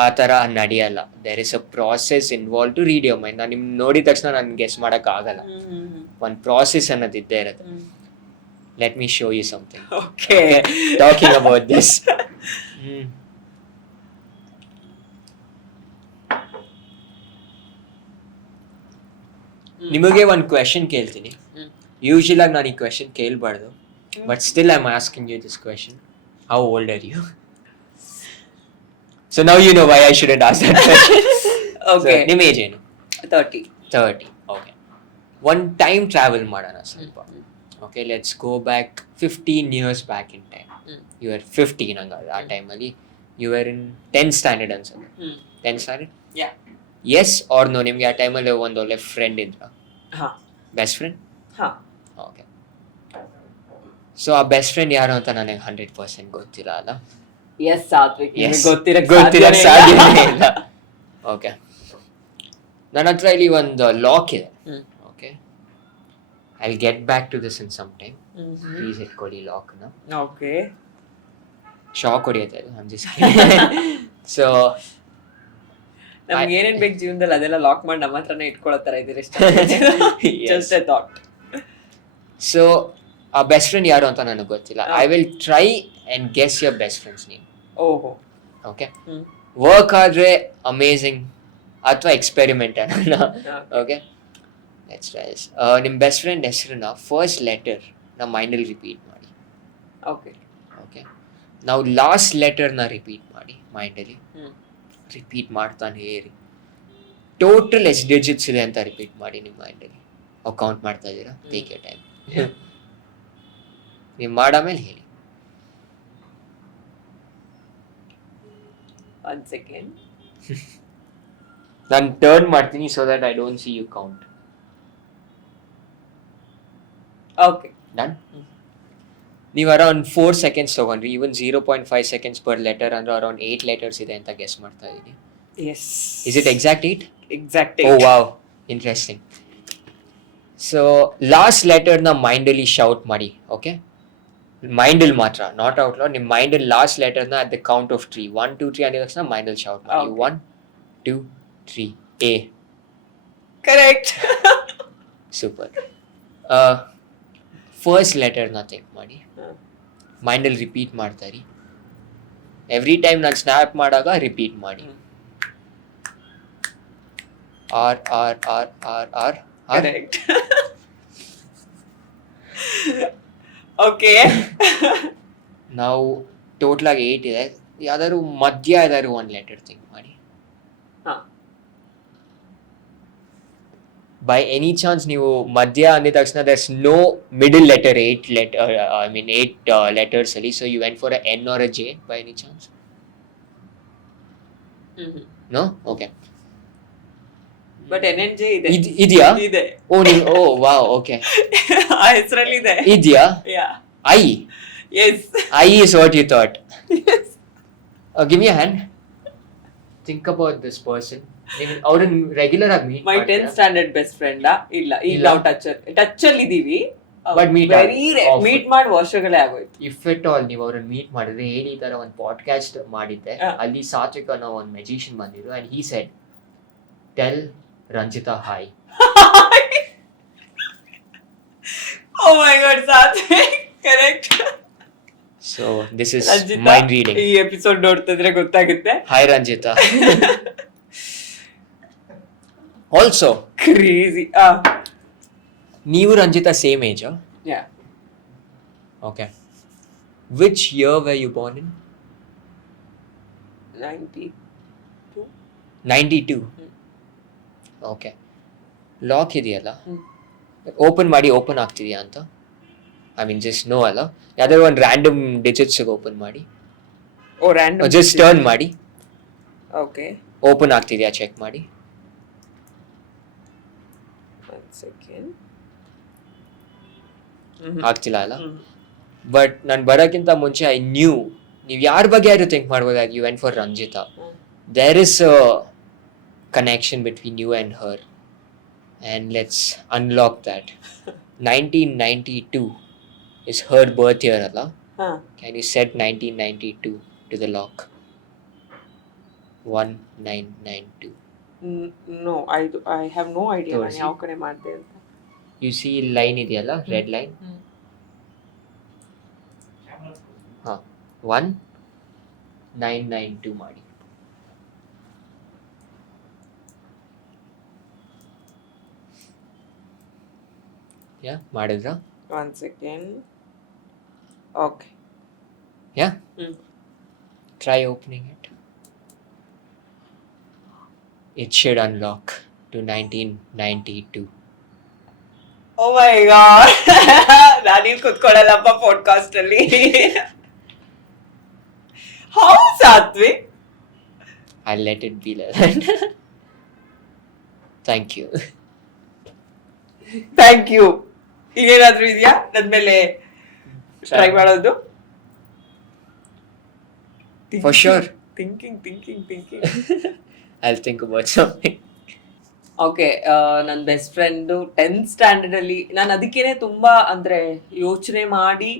ಆ ತರ ನಡೆಯಲ್ಲ. There is a process involve to read your mind. ನಾನು ನಿಮ್ ನೋಡಿದ ತಕ್ಷಣ ನಾನು ಗೆಸ್ ಮಾಡಕ್ ಆಗಲ್ಲ. ಒಂದ್ ಪ್ರಾಸೆಸ್ ಅನ್ನೋದು ಇದ್ದೇ ಇರುತ್ತೆ. Let me show you something. Okay, talking about this. ನಿಮಗೆ ಒಂದು ಕ್ವೆಶನ್ ಕೇಳ್ತೀನಿ. ಯೂಶುವಲ್ ಆಗಿ ನಾನು ಈ ಕ್ವೆಶನ್ ಕೇಳಬಾರ್ದು, but still I am asking you this question. How old are you? So now you know why I shouldn't ask that question. Okay, ನಿಮ್ಮ ಏಜ್ ಏನು? 30. ಓಕೆ, ಒನ್ ಟೈಮ್ ಟ್ರಾವೆಲ್ ಮಾಡೋಣ ಸ್ವಲ್ಪ. Okay, let's go back 15 years back in time. You are 15 ಹಂಗಾದ್ರೆ. ಆ ಟೈಮಲ್ಲಿ you are in 10th standard ಅನ್ಸುತ್ತೆ. 10th standard? S R no? ನಿಮ್ಗೆ ಆ ಟೈಮಲ್ಲಿ ಒಂದು ಒಳ್ಳೆ ಫ್ರೆಂಡ್ ಇದ್ರ? Best friend? ಓಕೆ, ಸೊ ಆ ಬೆಸ್ಟ್ ಫ್ರೆಂಡ್ ಯಾರು ಅಂತ ನನಗೆ 100% ಗೊತ್ತಿಲ್ಲ ಅಲ್ಲ? ಎಸ್, ಸಾತ್ವಿಕ್, ಗೊತ್ತಿರಕ್ ಸಾಧ್ಯನೇ ಇಲ್ಲ. ಓಕೆ, ನನ್ನ ಹತ್ರ ಇಲ್ಲಿ ಒಂದು ಲಾಕ್ ಇದೆ. Okay, I will get back to this in some time. Please ಇಟ್ಕೊಳ್ಳಿ ಲಾಕ್ನ. ಓಕೆ, ಶಾಕ್ ಹೊಡಿಯುತ್ತೆ ಅದು. ಸೊ ನಮ್ಗೆ ಏನೇನ್ ಬೇಕು ಜೀವನದಲ್ಲಿ ಅದೆಲ್ಲ ಲಾಕ್ ಮಾಡಿ ನಮ್ಮ ಹತ್ರನೇ ಇಟ್ಕೊಳ್ಳೋ ತರ ಇದೀರಿ. Just a thought. ಸೊ ಆ ಬೆಸ್ಟ್ ಫ್ರೆಂಡ್ ಯಾರು ಅಂತ ನನಗೆ ಗೊತ್ತಿಲ್ಲ. I will try and guess your best friends name. ಓಹೋ, ಓಕೆ, ವರ್ಕ್ ಆದ್ರೆ ಅಮೇಝಿಂಗ್ ಅಥವಾ ಎಕ್ಸ್ಪೆರಿಮೆಂಟ್ ಅನ್ನೋಣ. Okay, let's try this. ನಿಮ್ಮ ಬೆಸ್ಟ್ ಫ್ರೆಂಡ್ ಹೆಸರನ್ನ ಫಸ್ಟ್ ಲೆಟರ್ ನಮ್ಮ ಮೈಂಡಲ್ಲಿ ರಿಪೀಟ್ ಮಾಡಿ. ಓಕೆ, ಓಕೆ, ನಾವು ಲಾಸ್ಟ್ ಲೆಟರ್ನ ರಿಪೀಟ್ ಮಾಡಿ ಮೈಂಡಲ್ಲಿ. ರಿಪೀಟ್ ಮಾಡ್ತಾನೆ ಇರಿ. ಟೋಟಲ್ ಎಷ್ಟು ಡಿಜಿಟ್ಸ್ ಇದೆ ಅಂತ ರಿಪೀಟ್ ಮಾಡಿ ನಿಮ್ಮ ಮೈಂಡಲ್ಲಿ. ಕೌಂಟ್ ಮಾಡ್ತಾ ಇದ್ದೀರಾ? Take your time. ನೀವು ಮಾಡಾಮೇಲೆ ಹೇಳಿ. 1 second. ನಾನು ಟರ್ನ್ ಮಾಡ್ತೀನಿ so that I don't see you count. Okay, done. ನೀವು ಅರೌಂಡ್ 4 seconds ತಗೊಂಡ್ರಿ. ಈವನ್ 0.5 seconds per letter ಅಂದ್ರೆ ಅರೌಂಡ್ 8 letters ಇದೆ ಅಂತ ಗೆಸ್ ಮಾಡ್ತಾ ಇದ್ದೀನಿ. Yes. Is it exact 8? Exact. Oh wow, interesting. So last ಲೆಟರ್ನ ಮೈಂಡಲ್ಲಿ ಶೌಟ್ ಮಾಡಿ. ಓಕೆ, ಮೈಂಡಲ್ಲಿ ಮಾತ್ರ, ನಾಟ್ ಔಟ್ ಲೌಡ್. ನಿಮ್ಮ ಮೈಂಡಲ್ಲಿ ಲಾಸ್ಟ್ ಲೆಟರ್ನ ಅಟ್ ದ ಕೌಂಟ್ ಆಫ್ 3, 1 2 3 ಅಂದಿದ ತಕ್ಷಣ ಮೈಂಡಲ್ಲಿ ಶೌಟ್ ಮಾಡಿ. 1 2 3 A. ಕರೆಕ್ಟ್. ಸೂಪರ್. ಫಸ್ಟ್ ಲೆಟರ್ನ ಥಿಂಕ್ ಮಾಡಿ, ಮೈಂಡಲ್ಲಿ ರಿಪೀಟ್ ಮಾಡ್ತಾ ಇರಿ. ಎವ್ರಿ ಟೈಮ್ ನಾನು ಸ್ನ್ಯಾಪ್ ಮಾಡಾಗ ರಿಪೀಟ್ ಮಾಡಿ. R R R R R R. Correct. Okay, ನಾವು ಟೋಟಲ್ ಆಗಿ 8 ಇದೆ. ಯಾವ್ದಾದ್ರು ಮಧ್ಯ ಯಾವ್ದಾದ್ರು ಒಂದು ಲೆಟರ್ ಥಿಂಕ್ ಮಾಡಿ. ಬೈ ಎನಿ ಚಾನ್ಸ್ ನೀವು ಮಧ್ಯ ಅಂದಿದ ತಕ್ಷಣ there's no middle letter. 8 letters ಅಲ್ಲಿ. So you went for a N or a J by any chance? No? Okay, but NNJ ಇದೆ. ಇದೆಯಾ? ಇದೆ. Oh wow, okay. ಆ ಹೆಸರಲ್ಲಿ ಇದೆ. ಇದೆಯಾ? I? Yes. I is what you thought. Give me a hand. Think about this person. ಅವ್ರನ್ನ ರೆಗ್ಯುಲರ್ ಆಗಿ meet my 10th standard best friend ಇಲ್ಲ, ಈಗ ನಾವು ಟಚ್ ಅಲ್ಲಿ ಇದೀವಿ. ಬಟ್ ಮೀಟ್ ಮಾಡಿ ವರ್ಷಗಳೇ ಆಗೋಯ್ತು. ಇಫ್ ಎಟ್ ಆಲ್ ನೀವು ಅವ್ರನ್ನ ಮೀಟ್ ಮಾಡಿದ್ರೆ, ಏನ್ ಈ ತರ ಒಂದು ಪಾಡ್ಕಾಸ್ಟ್ ಮಾಡಿದ್ದೆ, ಅಲ್ಲಿ ಸಾತ್ವಿಕ್ ಅನ್ನೋ ಒಂದು ಮೆಜಿಷಿಯನ್ ಬಂದಿದ್ರು and he said tell Ranjita hi. Oh my god, Satvik, correct. So this is mind reading. ಈ ಎಪಿಸೋಡ್ ನೋಡ್ತಿದ್ರೆ ಗೊತ್ತಾಗುತ್ತೆ. ಹಾಯ್ ರಂಜಿತಾ. Also crazy. ನೀವು Ranjita same age? Yeah. Okay. Which year were you born in? 92. 92. Okay. Lock ಇದೆಯಲ್ಲ, ಓಪನ್ ಮಾಡಿ. ಓಪನ್ ಆಗ್ತಿದೆಯಾ ಅಂತ? ಐ ಮೀನ್ ಜಸ್ಟ್ ನೋ ಅಲ್ಲ, ಯಾವ್ದಾದ್ರು ಒಂದು ರ್ಯಾಂಡಮ್ ಡಿಜಿಟ್ಸ್ ಓಪನ್ ಮಾಡಿ. ಓ, ರ್ಯಾಂಡಮ್. ಜಸ್ಟ್ ಟರ್ನ್ ಮಾಡಿ. ಓಕೆ, ಓಪನ್ ಆಗ್ತಿದೆಯಾ ಚೆಕ್ ಮಾಡಿ. 1 second. ಆಗ್ತಿಲ್ಲ ಅಲ್ಲ? ಬಟ್ ನಾನು ಬರೋಕ್ಕಿಂತ ಮುಂಚೆ ಐ ನ್ಯೂ ನೀವು ಯಾರ ಬಗ್ಗೆ ಯಾರು ಥಿಂಕ್ ಮಾಡ್ಬೋದಾಗಿ. You went for Ranjita. There is connection between you and her, and let's unlock that. 1992 is her birth year, Allah. ಹಾ Can you set 1992 to the lock? 1992. No I have no idea ನಾನು ತೋರ್ಸಿ. ಯಾವ ಕಡೆ ಮಾಡಿದೆ ಅಂತ. You see line ಇದೆಯಲ್ಲ, red line. ಹಾ 1992 ಮಾಡಿ. ಯಾ ಮಾಡಿದ್ರಾ? 1 second. Okay. Yeah hmm. try opening it. It should unlock to 1992. Oh my god, ನಾನಿಲ್ಲಿ ಕುತ್ಕೊಳ್ಳಲ್ಲಪ್ಪ ಪಾಡ್ಕಾಸ್ಟ್ ಅಲ್ಲಿ. How Satvik? I'll let it be like that. Thank you. Thank you. ಈಗೇನಾದ್ರೂ ಇದೆಯಾ ನನ್ನ ಮೇಲೆ ಟ್ರೈ ಮಾಡೋದು? For sure. Thinking. I'll think about something. Okay, ನನ್ನ ಬೆಸ್ಟ್ ಫ್ರೆಂಡು 10th ಸ್ಟ್ಯಾಂಡರ್ಡ್ ಅಲ್ಲಿ, ನಾನು ಅದಕ್ಕೇನೆ ತುಂಬಾ ಅಂದ್ರೆ ಯೋಚನೆ ಮಾಡಿ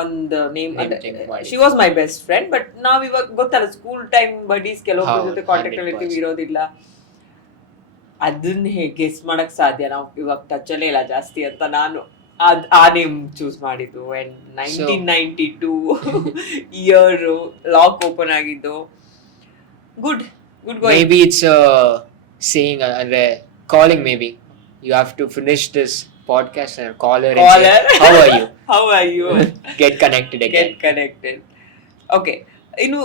ಒಂದು ನೇಮ್, Name think ಮಾಡಿ. She was my best friend. But ನಾವ್ ಇವಾಗ ಗೊತ್ತಲ್ಲ, ಸ್ಕೂಲ್ ಟೈಮ್ ಬಡೀಸ್ ಕೆಲವೊಬ್ಬರ ಹೌದು, ಜೊತೆ ಕಾಂಟ್ಯಾಕ್ಟ್ ಅಲ್ಲಿ 100%. ಇರೋದಿಲ್ಲ. ಅದನ್ನ ಹೇಗೆ ಗೆಸ್ ಮಾಡಕ್ ಸಾಧ್ಯ? ನಾವು ಇವಾಗ ಟಚ್ ಅಲ್ಲೇ ಇಲ್ಲ ಜಾಸ್ತಿ ಅಂತ ನಾನು ಆ ನೇಮ್ ಚೂಸ್ ಮಾಡಿದ್ದು. ಅಂಡ್ 1992 ಇಯರ್ ಲಾಕ್ ಓಪನ್ ಆಗಿದ್ದು. Good going. Maybe it's saying ಅಂದ್ರೆ calling. Maybe you have to finish this podcast and call her and Caller. say, how are you? How are you? Get connected again. Get connected. Okay, ಇನ್ನು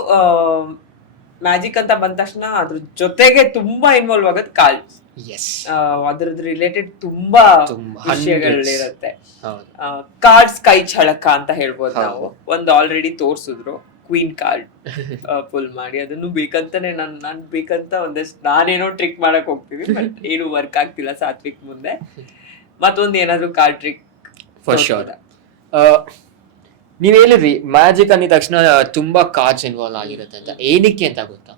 ಮ್ಯಾಜಿಕ್ ಅಂತ ಬಂದ ತಕ್ಷಣ ಅದ್ರ ಜೊತೆಗೆ ತುಂಬಾ ಇನ್ವಾಲ್ವ್ ಆಗೋದು ಕಾರ್ಡ್ಸ್. Yes. ಅದ್ರದ್ದು ರಿಲೇಟೆಡ್ ತುಂಬಾ ತುಂಬಾ ವಿಷಯಗಳಿರುತ್ತೆ. ಹೌದು. ಕಾರ್ಡ್ಸ್ ಕೈ ಛಳಕ ಅಂತ ಹೇಳ್ಬೋದು ಹೌದು. ನಾವು. ಒಂದು ಆಲ್ರೆಡಿ ತೋರ್ಸಿದ್ರು, ಕ್ವೀನ್ ಕಾರ್ಡ್ ಫುಲ್ ಮಾಡಿ. ಅದನ್ನು ಬೇಕಂತಾನೆ ನಾನು ಬೇಕಂತ ಒಂದಷ್ಟು ನಾನೇನೋ ಟ್ರಿಕ್ ಮಾಡಕ್ ಹೋಗ್ತೀವಿ, ಬಟ್ ಏನು ವರ್ಕ್ ಆಗ್ತಿಲ್ಲ ಸಾತ್ವಿಕ್ ಮುಂದೆ. ಮತ್ತೊಂದು ಏನಾದ್ರು ಕಾರ್ಡ್ ಟ್ರಿಕ್ For sure. ನೀವ್ ಹೇಳಿದ್ರಿ ಮ್ಯಾಜಿಕ್ ಅಂದಿದ ತಕ್ಷಣ ತುಂಬಾ ಕಾರ್ಡ್ಸ್ ಇನ್ವಾಲ್ವ್ ಆಗಿರುತ್ತೆ ಅಂತ. ಏನಕ್ಕೆ ಅಂತ ಗೊತ್ತಾ?